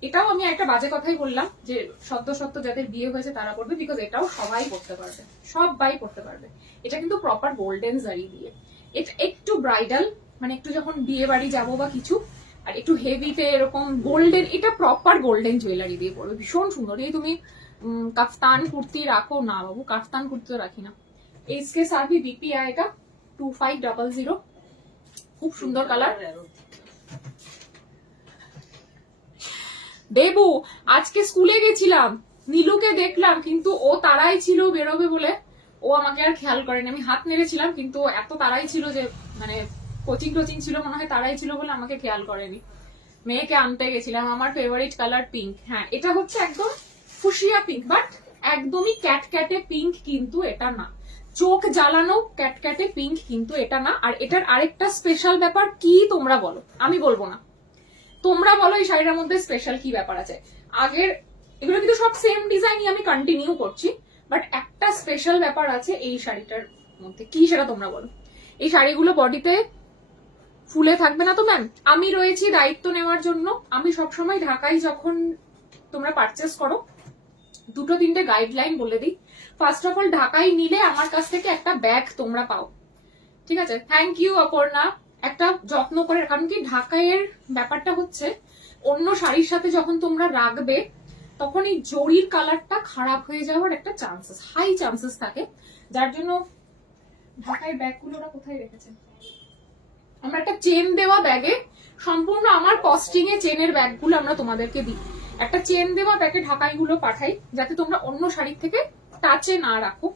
এটাও আমি একটা বাজে কথাই বললাম যে সদ্য যাদের বিয়ে হয়েছে তারা করবে, বিকজ এটাও সবাই করতে পারবে, সবাই করতে পারবে। এটা কিন্তু প্রপার গোল্ডেন জারি দিয়ে, এটা একটু ব্রাইডাল, মানে একটু যখন বিয়ে বাড়ি যাবো বা কিছু, আর একটু হেভিতে এরকম গোল্ডেন, এটা প্রপার গোল্ডেন জুয়েলারি দিয়ে পড়বে, ভীষণ সুন্দর। এই তুমি কাফতান কুর্তি রাখো না বাবু, কাফতান কুর্তি তো রাখি না। इसके साथ भी बीपी आएगा 2500, খুব সুন্দর কালার। দেবু আজকে স্কুলে গেছিলাম, নীলুকে দেখলাম কিন্তু ও তারাই ছিল বেরোবে বলে, ও আমাকে আর খেয়াল করেনি। আমি হাত নেড়েছিলাম কিন্তু এত তারাই ছিল যে মানে কোচিং ছিল মনে হয়, তারাই ছিল বলে আমাকে খেয়াল করেনি। মেয়েকে আনতে গেছিলাম, আমার ফেভারিট কালার পিঙ্ক। হ্যাঁ এটা হচ্ছে একদম ফুসিয়া পিঙ্ক, বাট একদমই ক্যাটে পিঙ্ক কিন্তু এটা না, চোখ জ্বালানো ক্যাটক্যাটে পিঙ্ক কিন্তু এটা না। আর এটার আরেকটা স্পেশাল ব্যাপার কি তোমরা বলো, আমি বলবো না, তোমরা বলো এই শাড়িটার মধ্যে স্পেশাল কি ব্যাপার আছে। আগের এগুলো কিন্তু সব সেম ডিজাইনই আমি কন্টিনিউ করছি, বাট একটা স্পেশাল ব্যাপার আছে এই শাড়িটার মধ্যে, কি সেটা তোমরা বলো। এই শাড়িগুলো বডিতে ফুলে থাকবে না তো ম্যাম? আমি রয়েছি দায়িত্ব নেওয়ার জন্য। আমি সবসময় ঢাকায় যখন তোমরা পারচেস করো দুটো তিনটে গাইডলাইন বলে দিই। ফার্স্ট অফ অল ঢাকায় নিলে আমার কাছ থেকে একটা ব্যাগ তোমরা পাও, ঠিক আছে? Thank you Aparna. একটা যত্ন করে, কারণ কি ঢাকাইয়ের ব্যাপারটা হচ্ছে অন্য শাড়ির সাথে যখন তোমরা রাখবে তখন এই জরির কালারটা খারাপ হয়ে যাওয়ার একটা চান্সেস, হাই চান্সেস থাকে, যার জন্য ঢাকায় ব্যাগগুলো ওরা কোথায় রেখেছে? আমরা একটা চেন দেওয়া ব্যাগে, সম্পূর্ণ আমার কস্টিং এ চেনের ব্যাগগুলো আমরা তোমাদেরকে দিই। একটা চেন দেওয়া ব্যাগে ঢাকাইগুলো পাঠাই যাতে তোমরা অন্য শাড়ির থেকে টাচে না রাখো।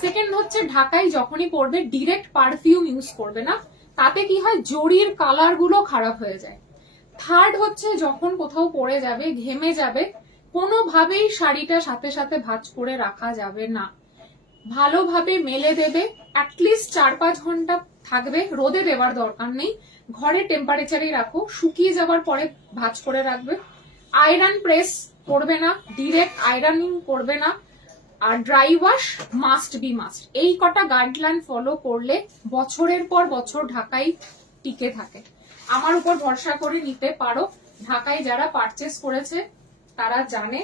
সেকেন্ড হচ্ছে ঢাকাই যখনই পরবে ডিরেক্ট পারফিউম ইউজ করবে না, তাতে কি হয় জরির কালার গুলো খারাপ হয়ে যায়। থার্ড হচ্ছে যখন কোথাও পরে যাবে ঘেমে যাবে, কোনোভাবেই শাড়িটা সাথে সাথে ভাঁজ করে রাখা যাবে না, ভালোভাবে মেলে দেবে। অ্যাটলিস্ট 4-5 ঘন্টা থাকবে, রোদে দেওয়ার দরকার নেই, ঘরে টেম্পারেচারেই রাখো, শুকিয়ে যাওয়ার পরে ভাঁজ করে রাখবে। আয়রন প্রেস করবে না, ডিরেক্ট আয়রনিং করবে না, আর dry wash must be must. এই কটা গাইডলাইন ফলো করলে বছরের পর বছর ঢাকাই টিকে থাকে। আমার উপর ভরসা করে নিতে পারো, ঢাকায় যারা পারচেস করেছে তারা জানে।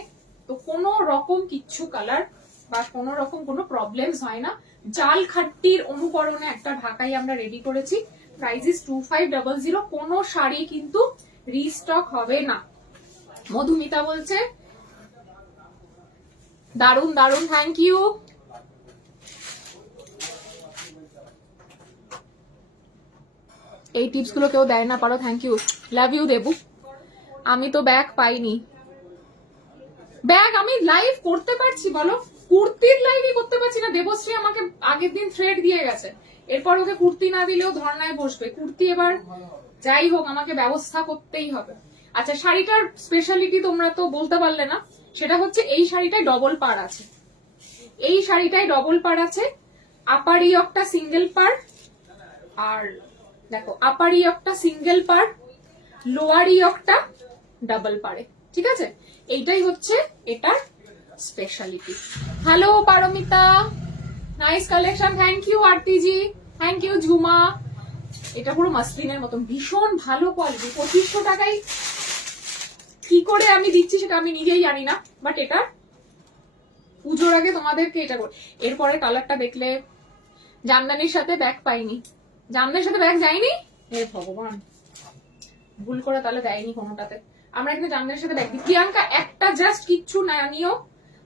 তো কোনো রকম কিচ্ছু কালার বা কোনো রকম কোনো প্রবলেমস হয় না। জাল খাট্টির অনুকরণে একটা ঢাকাই আমরা রেডি করেছি। Price is 2500। কোনো শাড়ি কিন্তু রিস্টক হবে না। মধুমিতা বলছে দারুন দারুন, থ্যাংক ইউ। এই টিপস গুলো কেউ দেয় না, পারো, thank you, love you Debu. আমি তো ব্যাগ পাইনি, ব্যাগ আমি লাইভ করতে পারছি বলো? কুর্তির লাইভই করতে পারছি না। দেবশ্রী আমাকে আগের দিন থ্রেড দিয়ে গেছে, এরপর ওকে কুর্তি না দিলেও ধর্নায় বসবে। কুর্তি এবার যাই হোক আমাকে ব্যবস্থা করতেই হবে। আচ্ছা, শাড়িটার স্পেশালিটি তোমরা তো বলতে পারলে না, সেটা হচ্ছে এই শাড়িটায় ডবল পার আছে। এই শাড়িটায় ডবল পার আছে, আপার ইয়কটা সিঙ্গেল পার, আর দেখো আপার ইয়কটা সিঙ্গেল পার, লোয়ার ইয়কটা ডাবল পারে, ঠিক আছে? এইটাই হচ্ছে এটার speciality. Hello Paromita, nice collection, thank you Aratiji, thank you Jhuma. এটা পুরো মাসলিনের মতন, ভীষণ ভালো কোয়ালিটি। 2500 টাকায় কি করে আমি দিচ্ছি সেটা আমি নিজেই জানি না, বাট এটা পুজোর আগে তোমাদেরকে এটা করে। এরপরে কালারটা দেখলে, জামদানির সাথে ব্যাগ পাইনি, জামদানির সাথে ব্যাগ যায়নি, হে ভগবান, ভুল করে তাহলে দেয়নি কোনোটাতে। আমরা এখানে জামদানির সাথে ব্যাগ দিই। প্রিয়াঙ্কা একটা জাস্ট কিচ্ছু না নিও,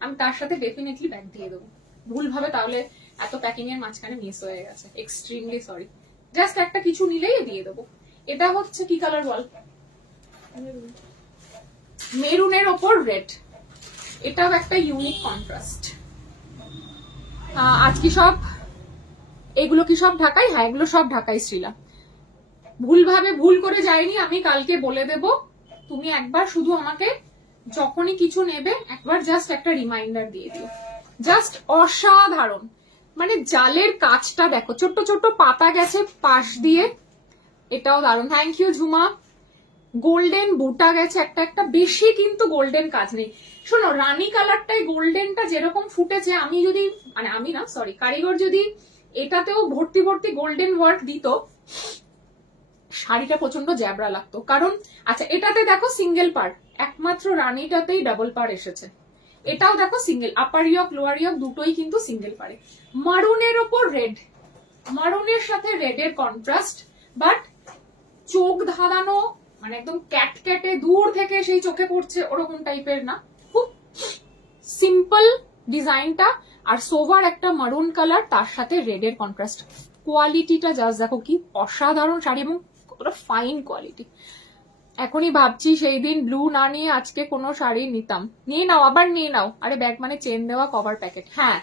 আমি তার সাথে ডেফিনেটলি ব্যাগ দিয়ে দেবো। ভুল ভাবে তাহলে এত প্যাকিং এর মাঝখানে মিস হয়ে গেছে, এক্সট্রিমলি সরি। জাস্ট একটা কিছু নিলেই দিয়ে দেবো। এটা হচ্ছে কি কালার বল? মেরুনের ওপর রেড, এটাও একটা ইউনিক কন্ট্রাস্ট। আজ কি সব এগুলো কি সব ঢাকাই? হ্যাঁ, এগুলো সব ঢাকাই শ্রীলা। ভুল করে যায়নি, আমি কালকে বলে দেব। তুমি একবার শুধু আমাকে যখনই কিছু নেবে একবার জাস্ট একটা রিমাইন্ডার দিয়ে দিও। জাস্ট অসাধারণ, মানে জালের কাজটা দেখো, ছোট্ট ছোট্ট পাতা গেছে পাশ দিয়ে, এটাও দারুণ, থ্যাংক ইউ ঝুমা। গোল্ডেন বুটা গেছে একটা একটা, বেশি কিন্তু গোল্ডেন কাজ নেই। শোনো, রানী কালারটাই গোল্ডেনটা যেরকম ফুটেছে, আমি যদি মানে আমি না সরি কারিগর যদি এটাতেও ভর্তি ভর্তি গোল্ডেন ওয়ার্ক দিত, শাড়িটা প্রচন্ড জ্যাবরা লাগতো। কারণ আচ্ছা, এটাতে দেখো সিঙ্গেল পার্ট, একমাত্র রানীটাতেই ডাবল পার এসেছে। এটাও দেখো সিঙ্গেল, আপার ইয়ক লোয়ার ইয়ক দুটোই কিন্তু সিঙ্গেল পারে। মারুনের ওপর রেড, মারুনের সাথে রেডের কন্ট্রাস্ট, বাট চোখ ধাঁধানো, মানে একদম ক্যাট ক্যাটে দূর থেকে সেই চোখে পড়ছে ওরকম টাইপের না, খুব সিম্পল ডিজাইনটা। আর সোভার একটা মারুন কালার, তার সাথে রেডের কন্ট্রাস্ট। কোয়ালিটিটা জাস্ট দেখো কি অসাধারণ শাড়ি, এবং কতটা ফাইন কোয়ালিটি। এখনই ভাবছি সেই দিন ব্লু না নিয়ে আজকে কোনো শাড়ি নিতাম। নিয়ে নাও, আবার নিয়ে নাও। আরে ব্যাগ মানে চেন দেওয়া কভার প্যাকেট, হ্যাঁ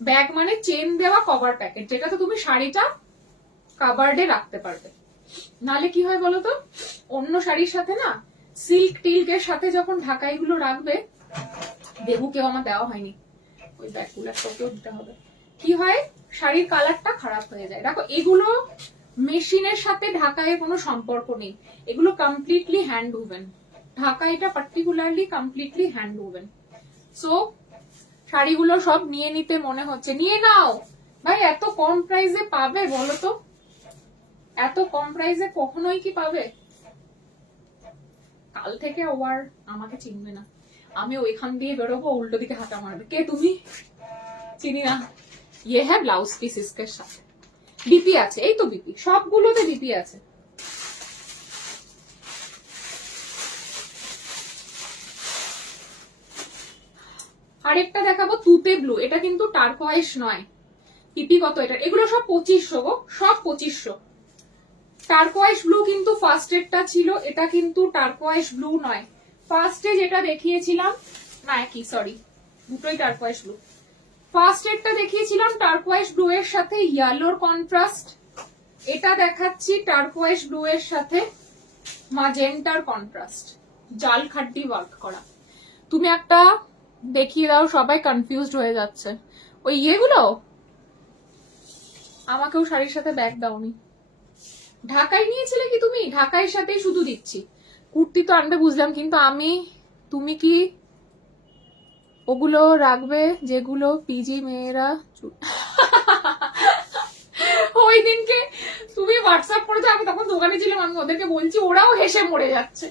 ব্যাগ মানে চেন দেওয়া কভার প্যাকেট, যেটাতে তুমি শাড়িটা কাবার্ডে রাখতে পারবে। নালে কি হয় বলতো, অন্য শাড়ির সাথে না, সিল্ক টিল্কের সাথে যখন ঢাকাই গুলো রাখবে, দেবুকেও আমার দেওয়া হয়নি, ওই ব্যাগগুলো তোকেও দিতে হবে। কি হয়, শাড়ির কালারটা খারাপ হয়ে যায়। দেখো এগুলো মেশিনের সাথে ঢাকায় কোনো সম্পর্ক নেই, এগুলো কমপ্লিটলি হ্যান্ড উভেন। ঢাকা এটা particularly completely hand woven. So শাড়িগুলো সব নিয়ে নিতে মনে হচ্ছে, নিয়ে নাও ভাই। এত কম প্রাইসে পাবে বলো তো? এত কম প্রাইসে কখনোই কি পাবে? কাল থেকে ও আর আমাকে চিনবে না, আমি ওইখান দিয়ে বেরোবো, উল্টো দিকে হাঁটা মারবে, কে তুমি? চিনি না। ইয়ে হ্যাঁ ব্লাউজ পিস ইসকের সাথে বিপি আছে, এই তো বিপি, সবগুলোতে বিপি আছে। আরেকটা দেখাবো তুতে ব্লু, এটা কিন্তু টার্কোয়াইশ নয়। পিপি কত এটা? এগুলো সব 2500 গো, সব 2500। টার্কোয়াইশ ব্লু কিন্তু ফার্স্ট এডটা ছিল, এটা কিন্তু টার্কোয়াইশ ব্লু নয়। ফার্স্টে যেটা দেখিয়েছিলাম, না কি সরি, দুটোই টার্কোয়াইশ ব্লু। ফার্স্ট এডটা দেখিয়েছিলাম টার্কোয়াইশ ব্লু এর সাথে ইয়েলোর কন্ট্রাস্ট, এটা দেখাচ্ছি টার্কোয়াইশ ব্লু এর সাথে ম্যাজেন্টার কন্ট্রাস্ট, জাল খাড্ডি ওয়ার্ক করা। তুমি একটা দেখিয়ে দাও, সবাই কনফিউজড হয়ে যাচ্ছে। ওই ইয়েগুলো আমাকেও শাড়ির সাথে ব্যাগ দাওনি, ঢাকায় নিয়েছিলে কি তুমি? ঢাকায় সাথেই শুধু দিচ্ছি, কুর্তি তো আনবে বুঝলাম, কিন্তু তুমি কি ওগুলো রাখবে যেগুলো পিজি মেয়েরা ওই দিনকে তুমি হোয়াটসঅ্যাপ করেছো, আমি তখন দোকানে ছিলাম, আমি ওদেরকে বলছি, ওরাও হেসে মরে যাচ্ছে।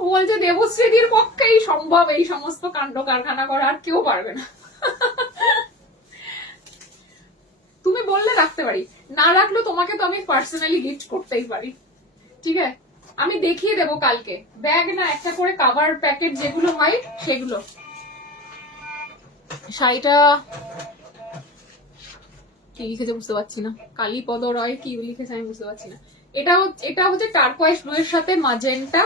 ও বলছে দেবশ্রীদির পক্ষেই সম্ভব এই সমস্ত কাণ্ড কারখানা করা, আর কেউ পারবে না। তুমি বললে রাখতে পারি, না রাখলেও তোমাকে তো আমি পার্সোনালি গিফট করতেই পারি, ঠিক আছে? আমি দেখিয়ে দেবো কালকে, ব্যাগ না একটা করে কাভার প্যাকেট যেগুলো হয় সেগুলো। শাড়িটা কি লিখেছে বুঝতে পারছি না, কালীপদ রয় কি লিখেছে আমি বুঝতে পারছি না। এটা হচ্ছে টার্কোয়াইশ ব্লু এর সাথে ম্যাজেন্টা,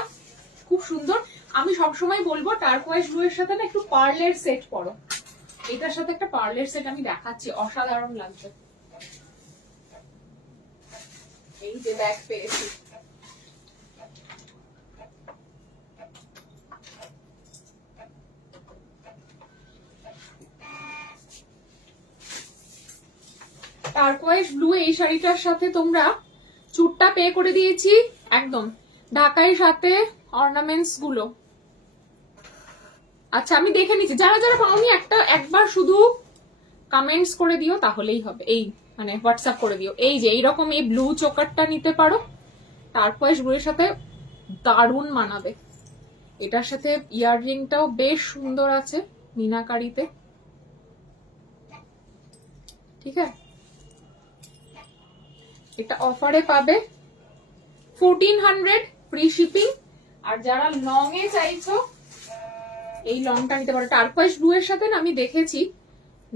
খুব সুন্দর। আমি সবসময় বলবো টার্কোয়াইশ ব্লু এর সাথে না একটু পার্লের সেট পরো, এটার সাথে একটা পার্লের সেট আমি দেখাচ্ছি, অসাধারণ লাগছে। এই যে ব্যাগ পেয়েছি, টার্কোয়াইশ ব্লু এই শাড়িটার সাথে তোমরা চুটটা পে করে দিয়েছি একদম, ঢাকাই সাথে অর্নামেন্টস গুলো। আচ্ছা আমি দেখে নিচ্ছি, যারা যারা পাওনি একবার শুধু কমেন্টস করে দিও তাহলেই হবে, এই মানে হোয়াটসঅ্যাপ করে দিও। এই যে এইরকম এই ব্লু চোকারটা নিতে পারো, টার্কোয়াইশ ব্লু এর সাথে দারুণ মানাবে। এটার সাথে ইয়াররিংটাও বেশ সুন্দর আছে মিনাকারিতে, ঠিক আছে? এটা অফারে পাবে 1400 ফ্রি শিপিং। আর যারা লং এ চাইছো এই লংটা নিতে পারো। টার্কোয়াইশ ব্লু এর সাথে না আমি দেখেছি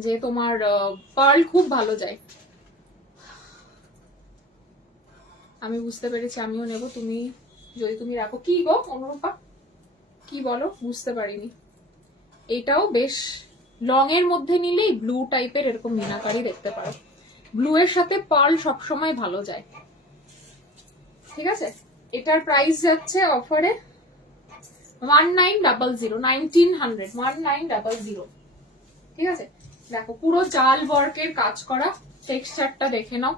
যে তোমার পার্ল খুব ভালো যায়, আমি বুঝতে পেরেছি, আমিও নেব। তুমি যদি তুমি রাখো। কি গো অনুরূপা কি বলো বুঝতে পারিনি। এটাও বেশ লং এর মধ্যে নিলেই ব্লু টাইপের এরকম মিনাকারি দেখতে পারো, ব্লু এর সাথে পার্ল সবসময় ভালো যায়, ঠিক আছে? এটার প্রাইস যাচ্ছে অফারে 1900, ঠিক আছে? দেখো পুরো জাল ওয়ার্কের কাজ করা, টেক্সচারটা দেখে নাও,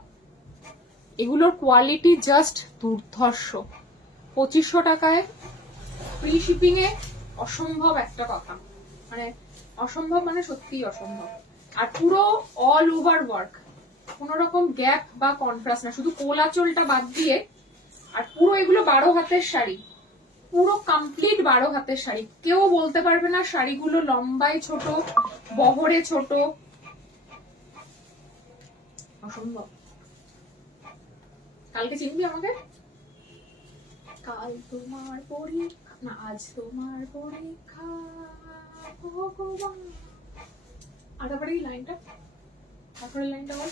এগুলোর কোয়ালিটি জাস্ট দুর্ধর্ষ। 2500 টাকায় ফ্রি শিপিং এ অসম্ভব একটা কথা, মানে অসম্ভব মানে সত্যিই অসম্ভব। আর পুরো অল ওভার ওয়ার্ক, কোন রকম গ্যাপ বা কন্ট্রাস্ট না, শুধু কোলাচলটা বাদ দিয়ে। আর পুরো এগুলো 12 হাতের শাড়ি, পুরো কমপ্লিট 12 হাতের শাড়ি, কেউ বলতে পারবে না শাড়িগুলো লম্বায় ছোট বহরে ছোট, অসম্ভব। কালকে চিনবি আমাকে? কাল তোমার পরীক্ষা না, আজ তোমার পরীক্ষা ভগবান। আর তারপরে এই লাইনটা, তারপরে লাইনটা বল।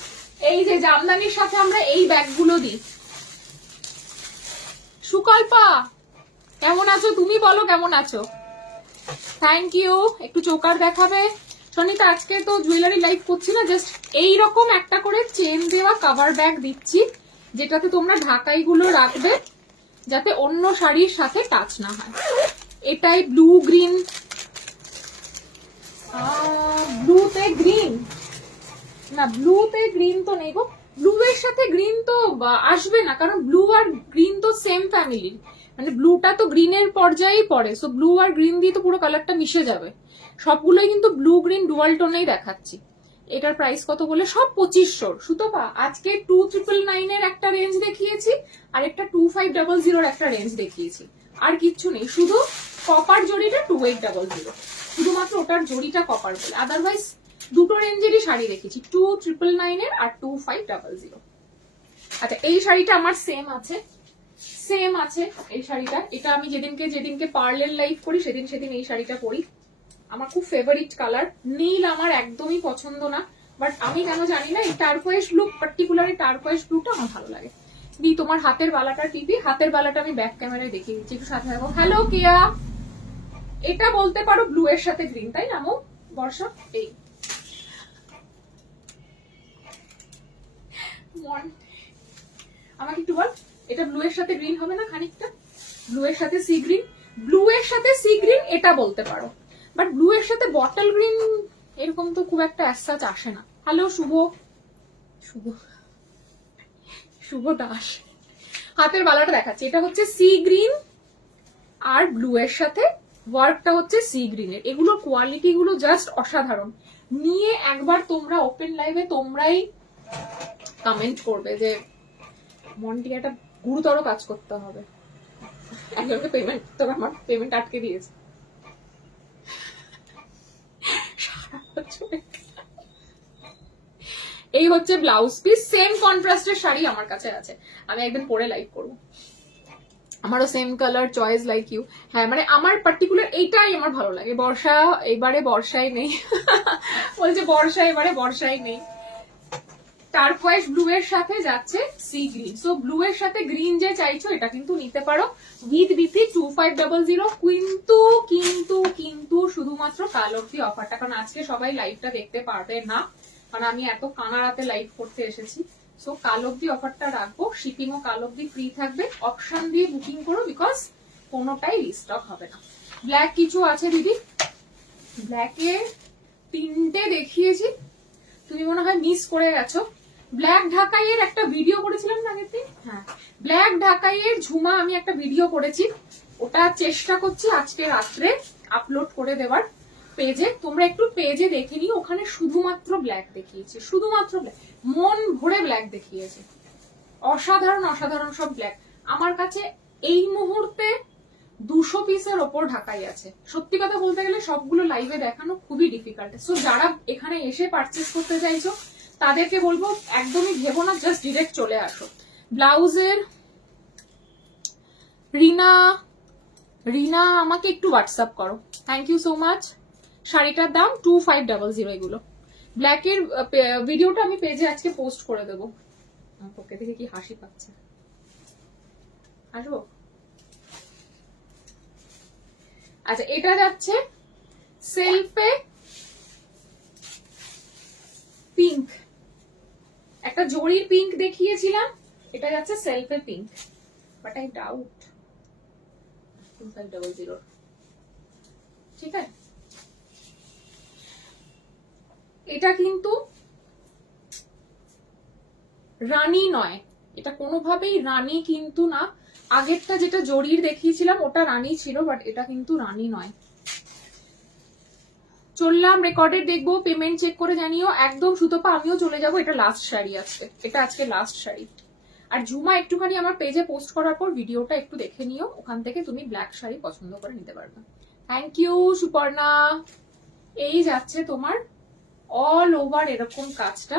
এই যে জামদানির সাথে আমরা এই ব্যাগগুলো দিই। সুকল্পা কেমন আছো? তুমি বলো কেমন আছো? Thank you. একটু চোকার দেখাবে সনিতা। আজকে তো জুয়েলারি লাইভ করছি না, জাস্ট এইরকম একটা করে চেন দেওয়া কভার ব্যাগ দিচ্ছি, যেটাতে তোমরা ঢাকাই গুলো রাখবে যাতে অন্য শাড়ির সাথে টাচ না হয়। এটাই ব্লু গ্রিন, ব্লুতে গ্রিন, না ব্লুতে গ্রিন তো নেই গো, ব্লু এর সাথে গ্রিন তো আসবে না, কারণ ব্লু আর গ্রিন তো সেম ফ্যামিলির, মানে ব্লুটা তো গ্রিনের পর্যায়েই পড়ে, সো ব্লু আর গ্রিন দিয়ে তো পুরো কালারটা মিশে যাবে। সবগুলোই কিন্তু ব্লু গ্রিন ডুয়াল টোনেই দেখাচ্ছি। এটার প্রাইস কত বলে? সব 2500। সুতপা আজকে 2999 এর একটা রেঞ্জ দেখিয়েছি, আর একটা 2500 এর একটা রেঞ্জ দেখিয়েছি, আর কিচ্ছু নেই, শুধু কপার জড়িটা 2800, শুধুমাত্র ওটার জড়িটা কপার বলে, আদারওয়াইজ দুটো রেঞ্জেরই শাড়ি রেখেছি, 2999 এর আর 2500। আচ্ছা এই শাড়িটা আমার সেম আছে এই শাড়িটা, এটা আমি যেদিনকে পার্লার লাইভ করি সেদিন এই শাড়িটা পরি। আমার খুব ফেভারিট কালার, নীল আমার একদমই পছন্দ না, বাট আমি কেন জানি না এই টার্কোয়েজ ব্লু, পার্টিকুলারলি টার্কোয়েজ ব্লুটা আমার ভালো লাগে। দি তোমার হাতের বালাটা টিপি, হাতের বালাটা আমি ব্যাক ক্যামেরায় দেখিয়ে দিচ্ছি, একটু সাথে থাকো। হ্যালো কেয়া, এটা বলতে পারো ব্লু এর সাথে গ্রিন, তাই না মো বর্ষা? এই আমাকে একটু বল, এটা ব্লু এর সাথে গ্রিন হবে না খানিকটা? ব্লু এর সাথে সি গ্রিন, এটা বলতে পারো, বাট ব্লু এর সাথে বটল গ্রিন এরকম তো খুব একটা অ্যাসাচ আসে না। হ্যালো শুভ দাস, হাতের বালাটা দেখাচ্ছি, এটা হচ্ছে সি গ্রিন আর ব্লু এর সাথে ওয়ার্কটা হচ্ছে সি গ্রিনের। এগুলোর কোয়ালিটি গুলো জাস্ট অসাধারণ, নিয়ে একবার তোমরা ওপেন লাইভে তোমরাই কমেন্ট করবে যে মনটিকে একটা গুরুতর কাজ করতে হবে। একজনকে পেমেন্ট, তবে আমার পেমেন্ট আটকে দিয়েছে। এই হচ্ছে ব্লাউজ পিস, সেম কন্ট্রাস্টের শাড়ি আমার কাছে আছে, আমি একদিন পরে লাইভ করবো। আমারও same colour choice like you. হ্যাঁ মানে আমার পার্টিকুলার এইটাই আমার ভালো লাগে। বর্ষা এবারে বর্ষায় নেই বলছে বর্ষা এবারে বর্ষায় নেই। টার্কোয়েজ ব্লু এর সাথে যাচ্ছে সি গ্রিন, সো ব্লু এর সাথে গ্রিন যে চাইছো এটা কিন্তু নিতে পারো উইথ বিথি 2500। কিন্তু কিন্তু কিন্তু শুধুমাত্র কাল অব্দি অফারটা, কারণ আজকে সবাই লাইভটা দেখতে পারবে না, কারণ আমি এত কানারাতে লাইভ করতে এসেছি। সো কাল অব্দি অফারটা রাখবো, শিপিং ও কাল অব্দি ফ্রি থাকবে, অপশন দিয়ে বুকিং করো, বিকজ কোনোটাই রিস্টক হবে না। ব্ল্যাক কিছু আছে দিদি, ব্ল্যাকে 3টে দেখিয়েছি, তুমি মনে হয় মিস করে গেছো। ব্ল্যাক ঢাকাইয়ের একটা ভিডিও করেছিলাম না আগের দিন, হ্যাঁ ব্ল্যাক ঢাকাইয়ের ঝুমা আমি একটা ভিডিও করেছি, ওটা চেষ্টা করছি আজকে রাত্রে আপলোড করে দেওয়ার পেজে, তোমরা একটু পেজে দেখে নিও, ওখানে শুধুমাত্র ব্ল্যাক দেখিয়েছি, শুধুমাত্র ব্ল্যাক, মন ভরে ব্ল্যাক দেখিয়েছে, অসাধারণ অসাধারণ সব ব্ল্যাক। আমার কাছে এই মুহূর্তে 200 পিসের ওপর ঢাকাই আছে। সত্যি কথা বলতে গেলে সবগুলো লাইভে দেখানো খুবই ডিফিকাল্ট, সো যারা এখানে এসে পারচেস করতে চাইছো তাদেরকে বলবো একদমই ভেবো না, জাস্ট ডিরেক্ট চলে আসো। ব্লাউজের রিনা আমাকে একটু হোয়াটসঅ্যাপ করো, থ্যাংক ইউ সো মাচ। শাড়িটার দাম 2500 এগুলো। ব্ল্যাকের ভিডিওটা আমি পেজে আজকে পোস্ট করে দেবো। তোকে দেখে কি হাসি পাচ্ছে, আসবো। আচ্ছা এটা যাচ্ছে সেলফে পিঙ্ক, একটা জরির পিঙ্ক দেখিয়েছিলাম, এটা যাচ্ছে সেলফে পিঙ্ক, বাট আই ডাউট 2500। ঠিক আছে, এটা কিন্তু রানী নয়, এটা কোনোভাবেই রানী কিন্তু না। আগেরটা যেটা জরির দেখিয়েছিলাম ওটা রানী ছিল, বাট এটা কিন্তু রানী নয়। চললাম, রেকর্ডেড দেখবো, পেমেন্ট চেক করে জানিও একদম। সুতপা আমিও চলে যাবো, এটা লাস্ট শাড়ি আজকে, এটা আজকে লাস্ট শাড়ি। আর ঝুমা একটুখানি আমার পেজে পোস্ট করার পর ভিডিওটা একটু দেখে নিও, ওখান থেকে তুমি ব্ল্যাক শাড়ি পছন্দ করে নিতে পারবে। Thank you Suparna. এই যাচ্ছে তোমার অল ওভার এরকম কাজটা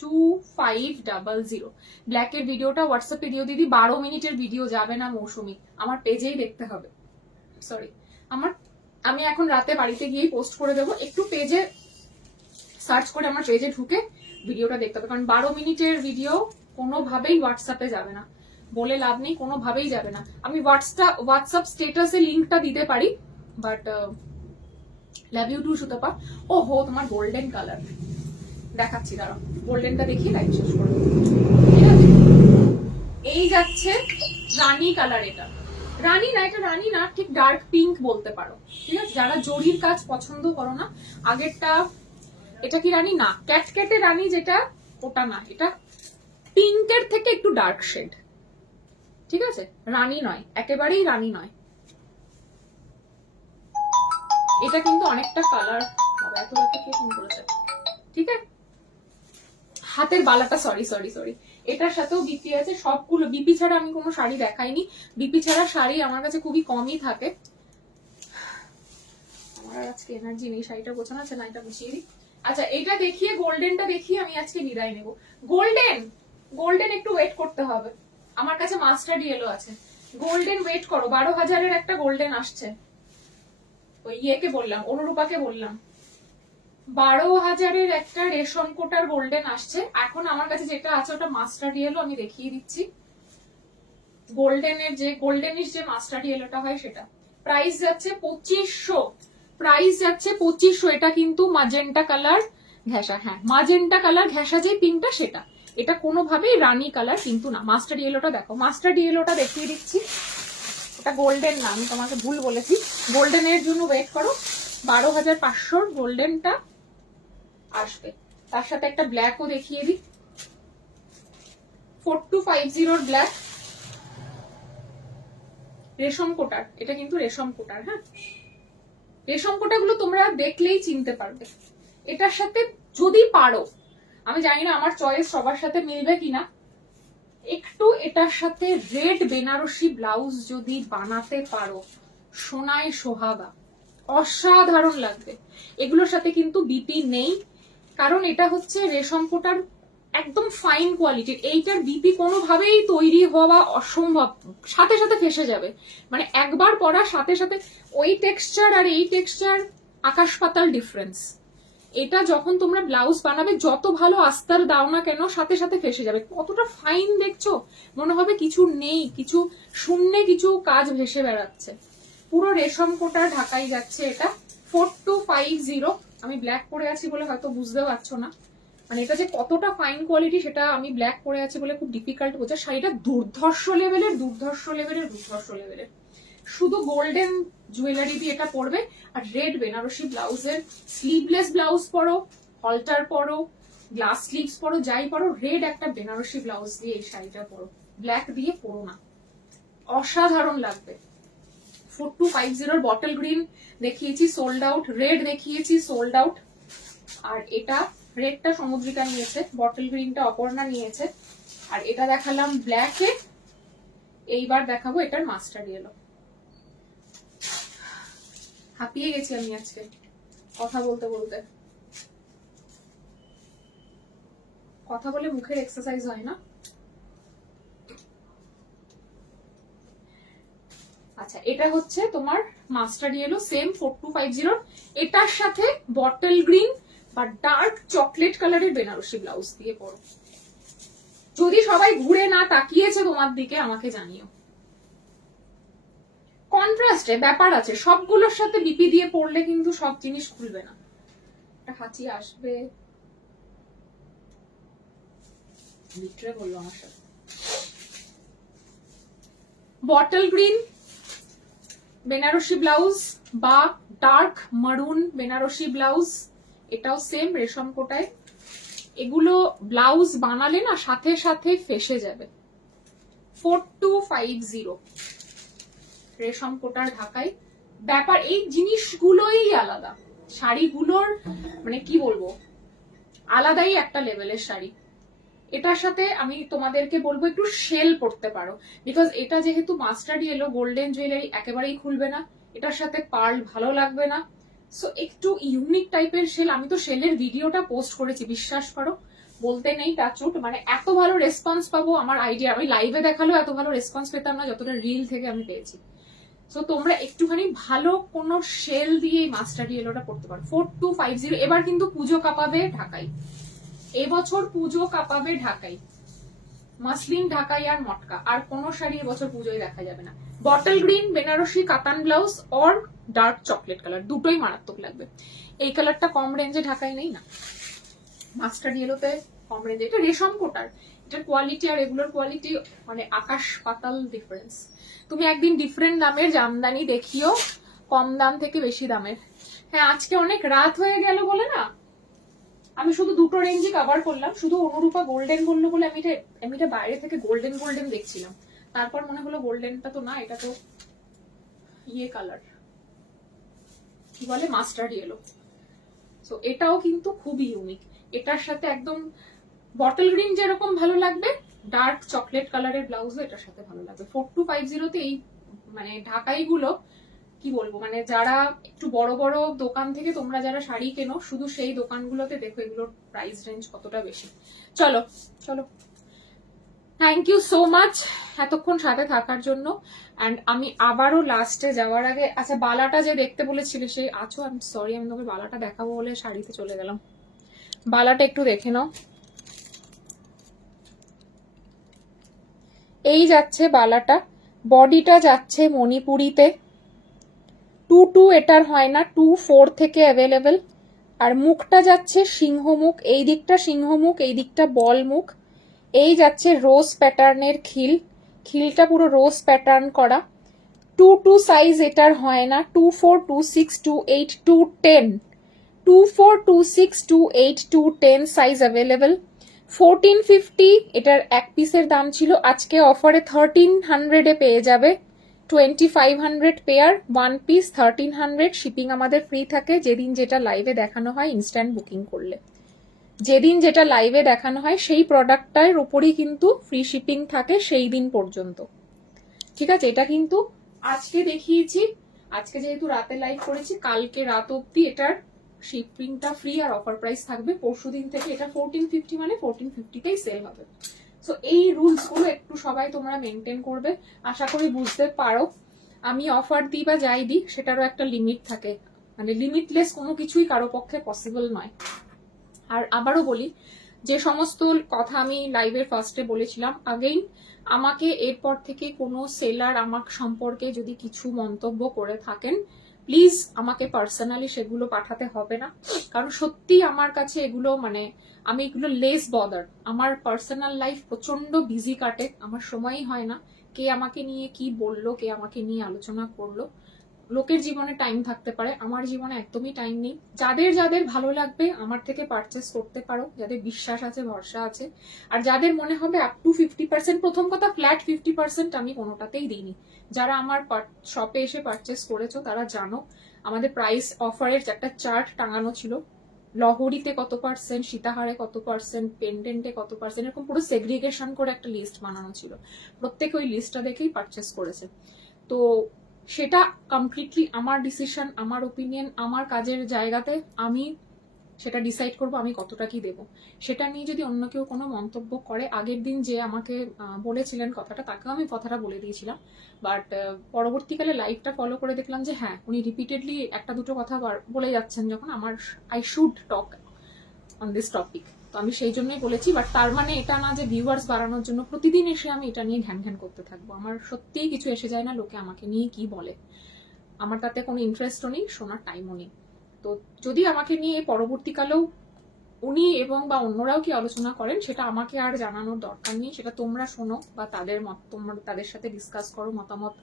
2500। ব্ল্যাকের ভিডিওটা হোয়াটসঅ্যাপে দিও দিদি, 12 মিনিটের ভিডিও যাবে না মৌসুমি, আমার পেজেই দেখতে হবে। সরি, আমি এখন রাতে বাড়িতে গিয়েই পোস্ট করে দেবো, একটু পেজে সার্চ করে আমার পেজে ঢুকে ভিডিওটা দেখতে হবে, কারণ 12 মিনিটের ভিডিও কোনোভাবেই হোয়াটসঅ্যাপে যাবে না, বলে লাভ নেই, কোনোভাবেই যাবে না। আমি হোয়াটসঅ্যাপ স্টেটাসে লিঙ্কটা দিতে পারি, but love you too Sutapa. ও হো, তোমার গোল্ডেন কালার দেখাচ্ছি, দাঁড়াও গোল্ডেনটা দেখিয়ে লাইভ শেষ করে দেবো। ঠিক আছে, এই যাচ্ছে রানী কালার, এটা রানী না, এটা রানী না, ঠিক ডার্ক পিঙ্ক বলতে পারো। ঠিক আছে, যারা জরির কাজ পছন্দ করো না, আগেরটা এটা কি রানী? না, ক্যাটকেটে রানী যেটা ওটা না, এটা পিঙ্কের থেকে একটু ডার্ক শেড, ঠিক আছে? রানী নয়, একেবারেই রানী নয়। এটা কিন্তু অনেকটা কালার, এত রাতে কে ফোন করেছে, ঠিক আছে? হাতের বালাটা, সরি সরি সরি, এটার সাথেও বিপি আছে। সবগুলো বিপি ছাড়া আমি কোনো শাড়ি দেখাইনি, বিপি ছাড়া শাড়ি আমার কাছে খুবই কমই থাকে। আমার আজকে এনার্জি নেই, শাড়িটা গোছানো আছে না, এটা গুছিয়ে দিই। আচ্ছা, এটা দেখিয়ে গোল্ডেনটা দেখিয়ে আমি আজকে বিদায় নেব। গোল্ডেন, গোল্ডেন একটু ওয়েট করতে হবে, আমার কাছে মাস্টার্ড ইয়েলো আছে। গোল্ডেন ওয়েট করো, 12,000-এর একটা গোল্ডেন আসছে। ওই ইয়েকে বললাম, অনুরূপাকে বললাম 12,000-এর একটা রেশম কোটার গোল্ডেন আসছে। এখন আমার কাছে যেটা আছে ওটা মাস্টার্ড ইয়েলো, আমি দেখিয়ে দিচ্ছি। গোল্ডেনের যে গোল্ডেনিশ যে মাস্টার্ড ইয়েলোটা হয় সেটা প্রাইস যাচ্ছে 2500, প্রাইস যাচ্ছে 2500। এটা কিন্তু মাজেন্টা কালার ঘেঁষা, হ্যাঁ মাজেন্টা কালার ঘেঁষা যে পিঙ্কটা সেটা, এটা কোনোভাবেই রানী কালার কিন্তু না। মাস্টার্ড ইয়েলোটা দেখো, মাস্টার্ড ইয়েলোটা দেখিয়ে দিচ্ছি, ওটা গোল্ডেন না, আমি তোমাকে ভুল বলেছি। গোল্ডেনের জন্য ওয়েট করো, 12,500 গোল্ডেনটা আসবে। তার সাথে একটা ব্ল্যাকও দেখিয়ে দিই, 4250 ব্ল্যাক রেশম কোটার। এটা কিন্তু রেশম কোটার, হ্যাঁ রেশম কোটাগুলো তোমরা দেখলেই চিনতে পারবে। এটার সাথে যদি পারো, আমি জানি না আমার চয়েস সবার সাথে মিলবে কিনা, একটু এটার সাথে রেড বেনারসি ব্লাউজ যদি বানাতে পারো, সোনায় সোহাগা, অসাধারণ লাগবে। এগুলোর সাথে কিন্তু বিপি নেই, কারণ এটা হচ্ছে রেশম কোটার একদম ফাইন কোয়ালিটির। এইটার বিপি কোনোভাবেই তৈরি হওয়া অসম্ভব, সাথে সাথে ফেসে যাবে, মানে একবার পরার সাথে সাথে। ওই টেক্সচার আর এই টেক্সচার আকাশ পাতাল ডিফারেন্স। এটা যখন তোমরা ব্লাউজ বানাবে, যত ভালো আস্তার দাও না কেন, সাথে সাথে ফেসে যাবে। কতটা ফাইন দেখছো, মনে হবে কিছু নেই, কিছু শূন্যে কিছু কাজ ভেসে বেড়াচ্ছে। পুরো রেশম কোটার ঢাকাই যাচ্ছে এটা, 4250। আমি ব্ল্যাক পরে আছি বলে হয়তো বুঝতে পারছো না, মানে এটা যে কতটা ফাইন কোয়ালিটি সেটা আমি ব্ল্যাক পরে আছি বলে খুব ডিফিকাল্ট বোঝা। শাড়িটা দুর্ধর্ষ লেভেলের, দুর্ধর্ষ লেভেলের, দুর্ধর্ষ লেভেলের। শুধু গোল্ডেন জুয়েলারি দিয়ে এটা পরবে, আর রেড বেনারসি ব্লাউজের স্লিভলেস ব্লাউজ পরো, হলটার পরো, গ্লাস স্লিভস পরো, যাই পরো, রেড একটা বেনারসি ব্লাউজ দিয়ে এই শাড়িটা পরো, ব্ল্যাক দিয়ে পরো না, অসাধারণ লাগবে। 4250 বটল গ্রিন দেখিয়েছি সোল্ড আউট, রেড দেখিয়েছি সোল্ড আউট, আর এটা রেডটা সমুদ্রিকা নিয়েছে, বটল গ্রিনটা অপর্ণা নিয়েছে, আর এটা দেখালাম ব্ল্যাকে। এইবার দেখাবো এটার মাস্টার্ড ইয়েলো। হাঁপিয়ে গেছি আমি আজকে কথা বলতে বলতে, কথা বলে মুখের এক্সারসাইজ হয় না। আচ্ছা, এটা হচ্ছে তোমার মাস্টার্ড ইয়েলো, সেম 4250। এটার সাথে বটল গ্রিন বা ডার্ক চকলেট কালারের বেনারসি ব্লাউজ দিয়ে পরো। যদি সবাই ঘুরে না তাকিয়েছে তোমার দিকে আমাকে জানিও। কন্ট্রাস্টে ব্যাপার আছে, সবগুলোর সাথে বিপি দিয়ে পড়লে কিন্তু সব জিনিস খুলবে না। একটা হাঁচি আসবে, ভিতরে বললো আমার সাথে। বটল গ্রিন বেনারসি ব্লাউজ বা ডার্ক মারুন বেনারসি ব্লাউজ, এটাও সেম রেশম কোটায়। এগুলো ব্লাউজ বানালে না সাথে সাথে ফেসে যাবে। 4250 রেশম কোটার ঢাকায়। ব্যাপার এই জিনিসগুলোই আলাদা, শাড়িগুলোর মানে কি বলবো, আলাদাই একটা লেভেলের শাড়ি। এটার সাথে আমি তোমাদেরকে বলবো একটু শেল পড়তে পারো, বিকজ এটা যেহেতু মাস্টার্ড ইয়েলো, গোল্ডেন জুয়েলারি একেবারেই খুলবে না, এটার সাথে পার্ল ভালো লাগবে না। সো একটু ইউনিক টাইপের শেল। আমি তো শেলের ভিডিওটা পোস্ট করেছি, বিশ্বাস করো, বলতে নেই টাচুট, মানে এত ভালো রেসপন্স পাবো আমার আইডিয়া, আমি লাইভে দেখালেও এত ভালো রেসপন্স পেতাম না যতটা রিল থেকে আমি পেয়েছি। সো তোমরা একটুখানি ভালো কোনো শেল দিয়ে এই মাস্টার্ড ইয়েলোটা পড়তে পারো। 4250। এবার কিন্তু পুজো কাঁপাবে ঢাকাই, এবছর পুজো কাঁপাবে ঢাকাই, মাসলিন ঢাকাই আর মটকা, আর কোন শাড়ি এবছর পুজোয় দেখা যাবে না। বটল গ্রিন বেনারসি কাতান blouse or dark chocolate colour, দুটোই মারাত্মক লাগবে। এই কালারটা কম রেঞ্জে ঢাকাই নেই না, মাস্টার্ড ইয়েলোতে কম রেঞ্জে। এটা রেশম কোটার, এটার কোয়ালিটি আর এগুলোর কোয়ালিটি মানে আকাশ পাতাল ডিফারেন্স। তুমি একদিন ডিফারেন্ট দামের জামদানি দেখিও, কম দাম থেকে বেশি দামের। হ্যাঁ, আজকে অনেক রাত হয়ে গেল বলে না আমি শুধু দুটো রেঞ্জই কভার করলাম, শুধু অনুরূপা গোল্ডেন বললো বলে আমি এটা বাইরে থেকে গোল্ডেন গোল্ডেন দেখছিলাম, তারপর মনে হলো গোল্ডেনটা তো না, এটা তো ইয়ে কালার, কি বলে মাস্টার্ড ইয়েলো। সো এটাও কিন্তু খুবই ইউনিক, এটার সাথে একদম বটল গ্রিন যেরকম ভালো লাগবে, ডার্ক চকলেট কালারের ব্লাউজও এটার সাথে ভালো লাগবে। 4250 এই মানে ঢাকাই গুলো কি বলবো, মানে যারা একটু বড় বড় দোকান থেকে তোমরা যারা শাড়ি কেনো, শুধু সেই দোকানগুলোতে দেখো এগুলোর প্রাইস রেঞ্জ কতটা বেশি। চলো চলো, থ্যাংক ইউ সো মাচ এতক্ষণ সাথে থাকার জন্য। অ্যান্ড আমি আবারও লাস্টে যাওয়ার আগে, আচ্ছা বালাটা যে দেখতে বলেছিলে সেই আছো, আমি সরি আমি তোমাকে বালাটা দেখাবো বলে শাড়িতে চলে গেলাম। বালাটা একটু দেখে নাও, এই যাচ্ছে বালাটা, বডিটা যাচ্ছে মণিপুরিতে, 2 এটার হয় না, 2-4 থেকে অ্যাভেলেবেল। আর মুখটা যাচ্ছে সিংহমুখ, এই দিকটা সিংহমুখ, এই দিকটা বল মুখ। এই যাচ্ছে রোজ প্যাটার্নের খিল, খিলটা পুরো রোজ প্যাটার্ন করা। 2 সাইজ এটার হয় না, 2-4, 2-6, 2-8, 2-10, 2-4, 2-6, 2-8, 2-10 সাইজ অ্যাভেলেবেল। 1450 এটার এক পিসের দাম ছিল, আজকে অফারে 1300 পেয়ে যাবে। 2500 পেয়ার, 1 পিস 1300, শিপিং আমাদের ফ্রি থাকে যেদিন যেটা লাইভে দেখানো হয় ইনস্ট্যান্ট বুকিং করলে। যেদিন যেটা লাইভে দেখানো হয় সেই প্রোডাক্টটার উপরই কিন্তু ফ্রি শিপিং থাকে সেই দিন পর্যন্ত, ঠিক আছে? এটা কিন্তু আজকে দেখিয়েছি, আজকে যেহেতু রাতে লাইভ করেছি, কালকে রাত অব্দি এটার শিপিংটা ফ্রি আর অফার প্রাইস থাকবে। পরশুদিন থেকে এটা 1450 মানে 1450তেই সেল হবে। সো এই রুলস গুলো একটু সবাই তোমরা মেনটেন করবে, আশা করি বুঝতে পারো। আমি অফার দিই বা যাই দিই সেটারও একটা লিমিট থাকে, মানে লিমিটলেস কোনো কিছুই কারো পক্ষে পসিবল নয়। আর আবারও বলি, যে সমস্ত কথা আমি লাইভের ফার্স্টে বলেছিলাম, আগেইন আমাকে এরপর থেকে কোনো সেলার আমার সম্পর্কে যদি কিছু মন্তব্য করে থাকেন, প্লিজ আমাকে পার্সোনালি সেগুলো পাঠাতে হবে না, কারণ সত্যি আমার কাছে এগুলো মানে আমি এগুলো লেস বদার। আমার পার্সোনাল লাইফ প্রচন্ড বিজি কাটে, আমার সময়ই হয় না কে আমাকে নিয়ে কি বললো, কে আমাকে নিয়ে আলোচনা করলো। লোকের জীবনে টাইম থাকতে পারে, আমার জীবনে একদমই টাইম নেই। যাদের যাদের ভালো লাগবে আমার থেকে পারচেস করতে পারো, যাদের বিশ্বাস আছে ভরসা আছে। আর যাদের মনে হবে আপ টু 50%, প্রথম কথা ফ্ল্যাট 50% আমি কোনোটাতেই দিইনি। যারা আমার শপে এসে পারচেস করেছো তারা জানো আমাদের প্রাইস অফারের একটা চার্ট টাঙানো ছিল, লহরিতে কত পার্সেন্ট, সীতাহারে কত পার্সেন্ট, পেন্ডেন্টে কত পার্সেন্ট, এরকম পুরো সেগ্রিগেশন করে একটা লিস্ট বানানো ছিল। প্রত্যেকে ওই লিস্টটা দেখেই পারচেস করেছে। তো সেটা কমপ্লিটলি আমার ডিসিশন, আমার ওপিনিয়ন, আমার কাজের জায়গাতে আমি সেটা ডিসাইড করবো আমি কতটা কি দেবো। সেটা নিয়ে যদি অন্য কেউ কোনো মন্তব্য করে, আগের দিন যে আমাকে বলেছিলেন কথাটা তাকেও আমি কথাটা বলে দিয়েছিলাম, বাট পরবর্তীকালে লাইভটা ফলো করে দেখলাম যে হ্যাঁ উনি রিপিটেডলি একটা দুটো কথা বলে যাচ্ছেন, যখন আমার I should talk on this topic, তো আমি সেই জন্যই বলেছি। বাট তার মানে এটা না যে ভিউয়ার্স বাড়ানোর জন্য প্রতিদিন এসে আমি এটা নিয়ে ঘ্যান ঘ্যান করতে থাকবো। আমার সত্যিই কিছু এসে যায় না লোকে আমাকে নিয়ে কি বলে, আমার তাতে কোনো ইন্টারেস্টও নেই, শোনার টাইমও নেই। তো যদি আমাকে নিয়ে পরবর্তীকালেও উনি এবং বা অন্যরাও কি আলোচনা করেন সেটা আমাকে আর জানানোর দরকার নেই, সেটা তোমরা শোনো বা তাদের তোমরা তাদের সাথে ডিসকাস করো, মতামত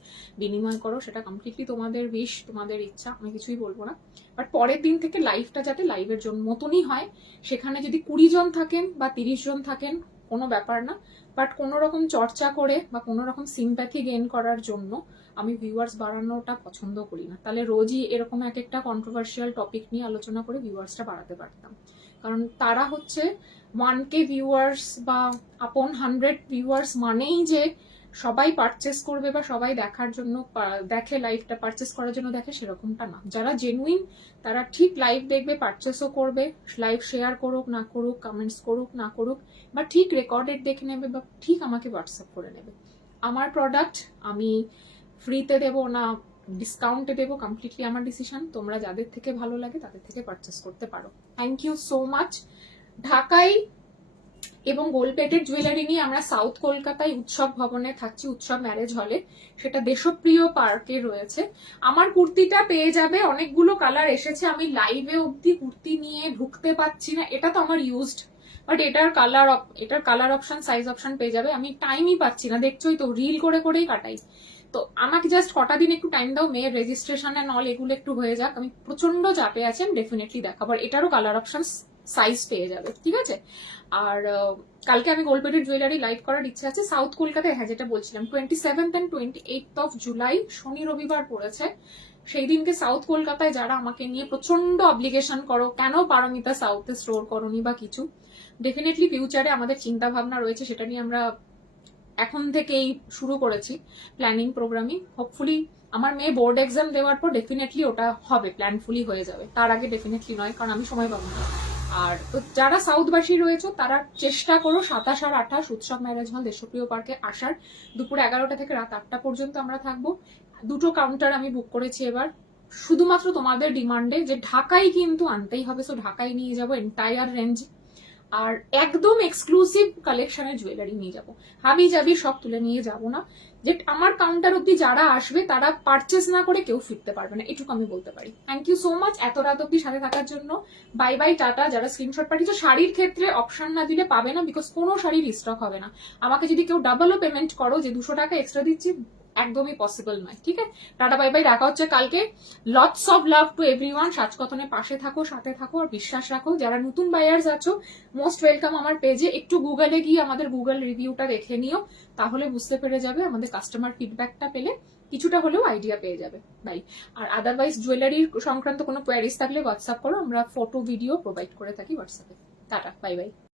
বিনিময় করো, সেটা কমপ্লিটলি তোমাদের উইশ, তোমাদের ইচ্ছা, আমি কিছুই বলবো না। বাট পরের দিন থেকে লাইভটা যাতে লাইভের জন্য মতনই হয়, সেখানে যদি 20 জন থাকেন বা 30 জন থাকেন কোনো ব্যাপার না, বাট কোনো রকম চর্চা করে বা কোনো রকম সিম্প্যাথি গেইন করার জন্য আমি ভিউয়ার্স বাড়ানোটা পছন্দ করি না। তাহলে রোজই এরকম এক একটা কন্ট্রোভার্সিয়াল টপিক নিয়ে আলোচনা করে ভিউয়ার্সটা বাড়াতে পারতাম, কারণ তারা হচ্ছে 1K ভিউয়ার্স বা আপন 100 ভিউয়ার্স মানেই যে সবাই পারচেস করবে বা সবাই দেখার জন্য দেখে, লাইভটা পারচেস করার জন্য দেখে, সেরকমটা না। যারা জেনুইন তারা ঠিক লাইভ দেখবে, পারচেসও করবে, লাইভ শেয়ার করুক না করুক, কমেন্টস করুক না করুক, বা ঠিক রেকর্ডেড দেখে নেবে বা ঠিক আমাকে হোয়াটসঅ্যাপ করে নেবে। আমার প্রোডাক্ট আমি ফ্রিতে দেবো না ডিসকাউন্টে দেবো কমপ্লিটলি আমার ডিসিশন, তোমরা যাদের থেকে ভালো লাগে তাদের থেকে পারচেস করতে পারো। Thank you so much. ঢাকায় এবং গোলপেটের জুয়েলারি নিয়ে আমরা সাউথ কলকাতায় উৎসব ভবনে থাকছি, উৎসব ম্যারেজ হলে, সেটা দেশপ্রিয় পার্কে রয়েছে। আমার কুর্তিটা পেয়ে যাবে, অনেকগুলো কালার এসেছে, আমি লাইভে অব্দি কুর্তি নিয়ে ঢুকতে পারছি না, এটা তো আমার ইউজড, বাট এটার কালার অপশন, সাইজ অপশন পেয়ে যাবে। আমি টাইমই পাচ্ছি না, দেখছোই তো রিল করে করেই কাটাই। তো আমাকে জাস্ট কটা দিন একটু টাইম দাও, মেয়ের রেজিস্ট্রেশন এন্ড অল এগুলো একটু হয়ে যাক, আমি প্রচন্ড চাপে আছি, আমি ডেফিনেটলি দেখাবো। এটারও কালার অপশন সাইজ পেয়ে যাবে, ঠিক আছে? আর কালকে আমি গোল্ড প্লেটেড জুয়েলারি লাইভ করার ইচ্ছা আছে সাউথ কলকাতায়। হ্যাঁ, যেটা বলছিলাম 27th and 28th of July শনি রবিবার পড়েছে। সেই দিনকে সাউথ কলকাতায় যারা আমাকে নিয়ে প্রচন্ড অব্লিগেশন করো, কেন পারমিতা সাউথে স্টোর করনি বা কিছু, ডেফিনেটলি ফিউচারে আমাদের চিন্তা ভাবনা রয়েছে, সেটা নিয়ে আমরা এখন থেকেই শুরু করেছি প্ল্যানিং প্রোগ্রামিং। হোপফুলি আমার মেয়ে বোর্ড এক্সাম দেওয়ার পর ডেফিনেটলি ওটা হবে, প্ল্যানফুলি হয়ে যাবে, তার আগে ডেফিনেটলি নয়, কারণ আমি সময় পাবো না। আর তো যারা সাউথবাসী রয়েছে তারা চেষ্টা করো 27 আর 28 উৎসব ম্যারেজ হল দেশপ্রিয় পার্কে আসার। দুপুর 11টা থেকে রাত 8টা পর্যন্ত আমরা থাকবো। 2টো কাউন্টার আমি বুক করেছি এবার, শুধুমাত্র তোমাদের ডিমান্ডে, যে ঢাকায় কিন্তু আনতেই হবে, সো ঢাকায় নিয়ে যাবো এন্টায়ার রেঞ্জ, আর একদম এক্সক্লুসিভ কালেকশনের জুয়েলারি নিয়ে যাব। হাবি জাবি সব তুলে নিয়ে যাব না, যে আমার কাউন্টার অব্দি যারা আসবে তারা পারচেস না করে কেউ ফিরতে পারবে না, এটুকু আমি বলতে পারি। থ্যাংক ইউ সো মাচ এত রাত অব্দি সাথে থাকার জন্য। Bye bye, tata. যারা স্ক্রিনশট পাঠিয়েছো, শাড়ির ক্ষেত্রে অপশন না দিলে পাবে না, বিকজ কোনো শাড়ির স্টক হবে না। আমাকে যদি কেউ ডাবলও পেমেন্ট করো যে 200 টাকা এক্সট্রা দিচ্ছি, একদমই পসিবল নয়, ঠিক আছে? টাটা বাই বাই, দেখা হচ্ছে কালকে। Lots of love to everyone. সাজকথনের পাশে থাকো, সাথে থাকো, আর বিশ্বাস রাখো। যারা নতুন বায়ার্স আছো, মোস্ট ওয়েলকাম আমার পেজে। একটু গুগলে গিয়ে আমাদের গুগল রিভিউটা দেখে নিও, তাহলে বুঝতে পেরে যাবে, আমাদের কাস্টমার ফিডব্যাকটা পেলে কিছুটা হলেও আইডিয়া পেয়ে যাবে। বাই। আর আদারওয়াইজ জুয়েলারি সংক্রান্ত কোনো কোয়ারিজ থাকলে হোয়াটসঅ্যাপ করো, আমরা ফটো ভিডিও প্রোভাইড করে থাকি হোয়াটসঅ্যাপে। Tata bye bye.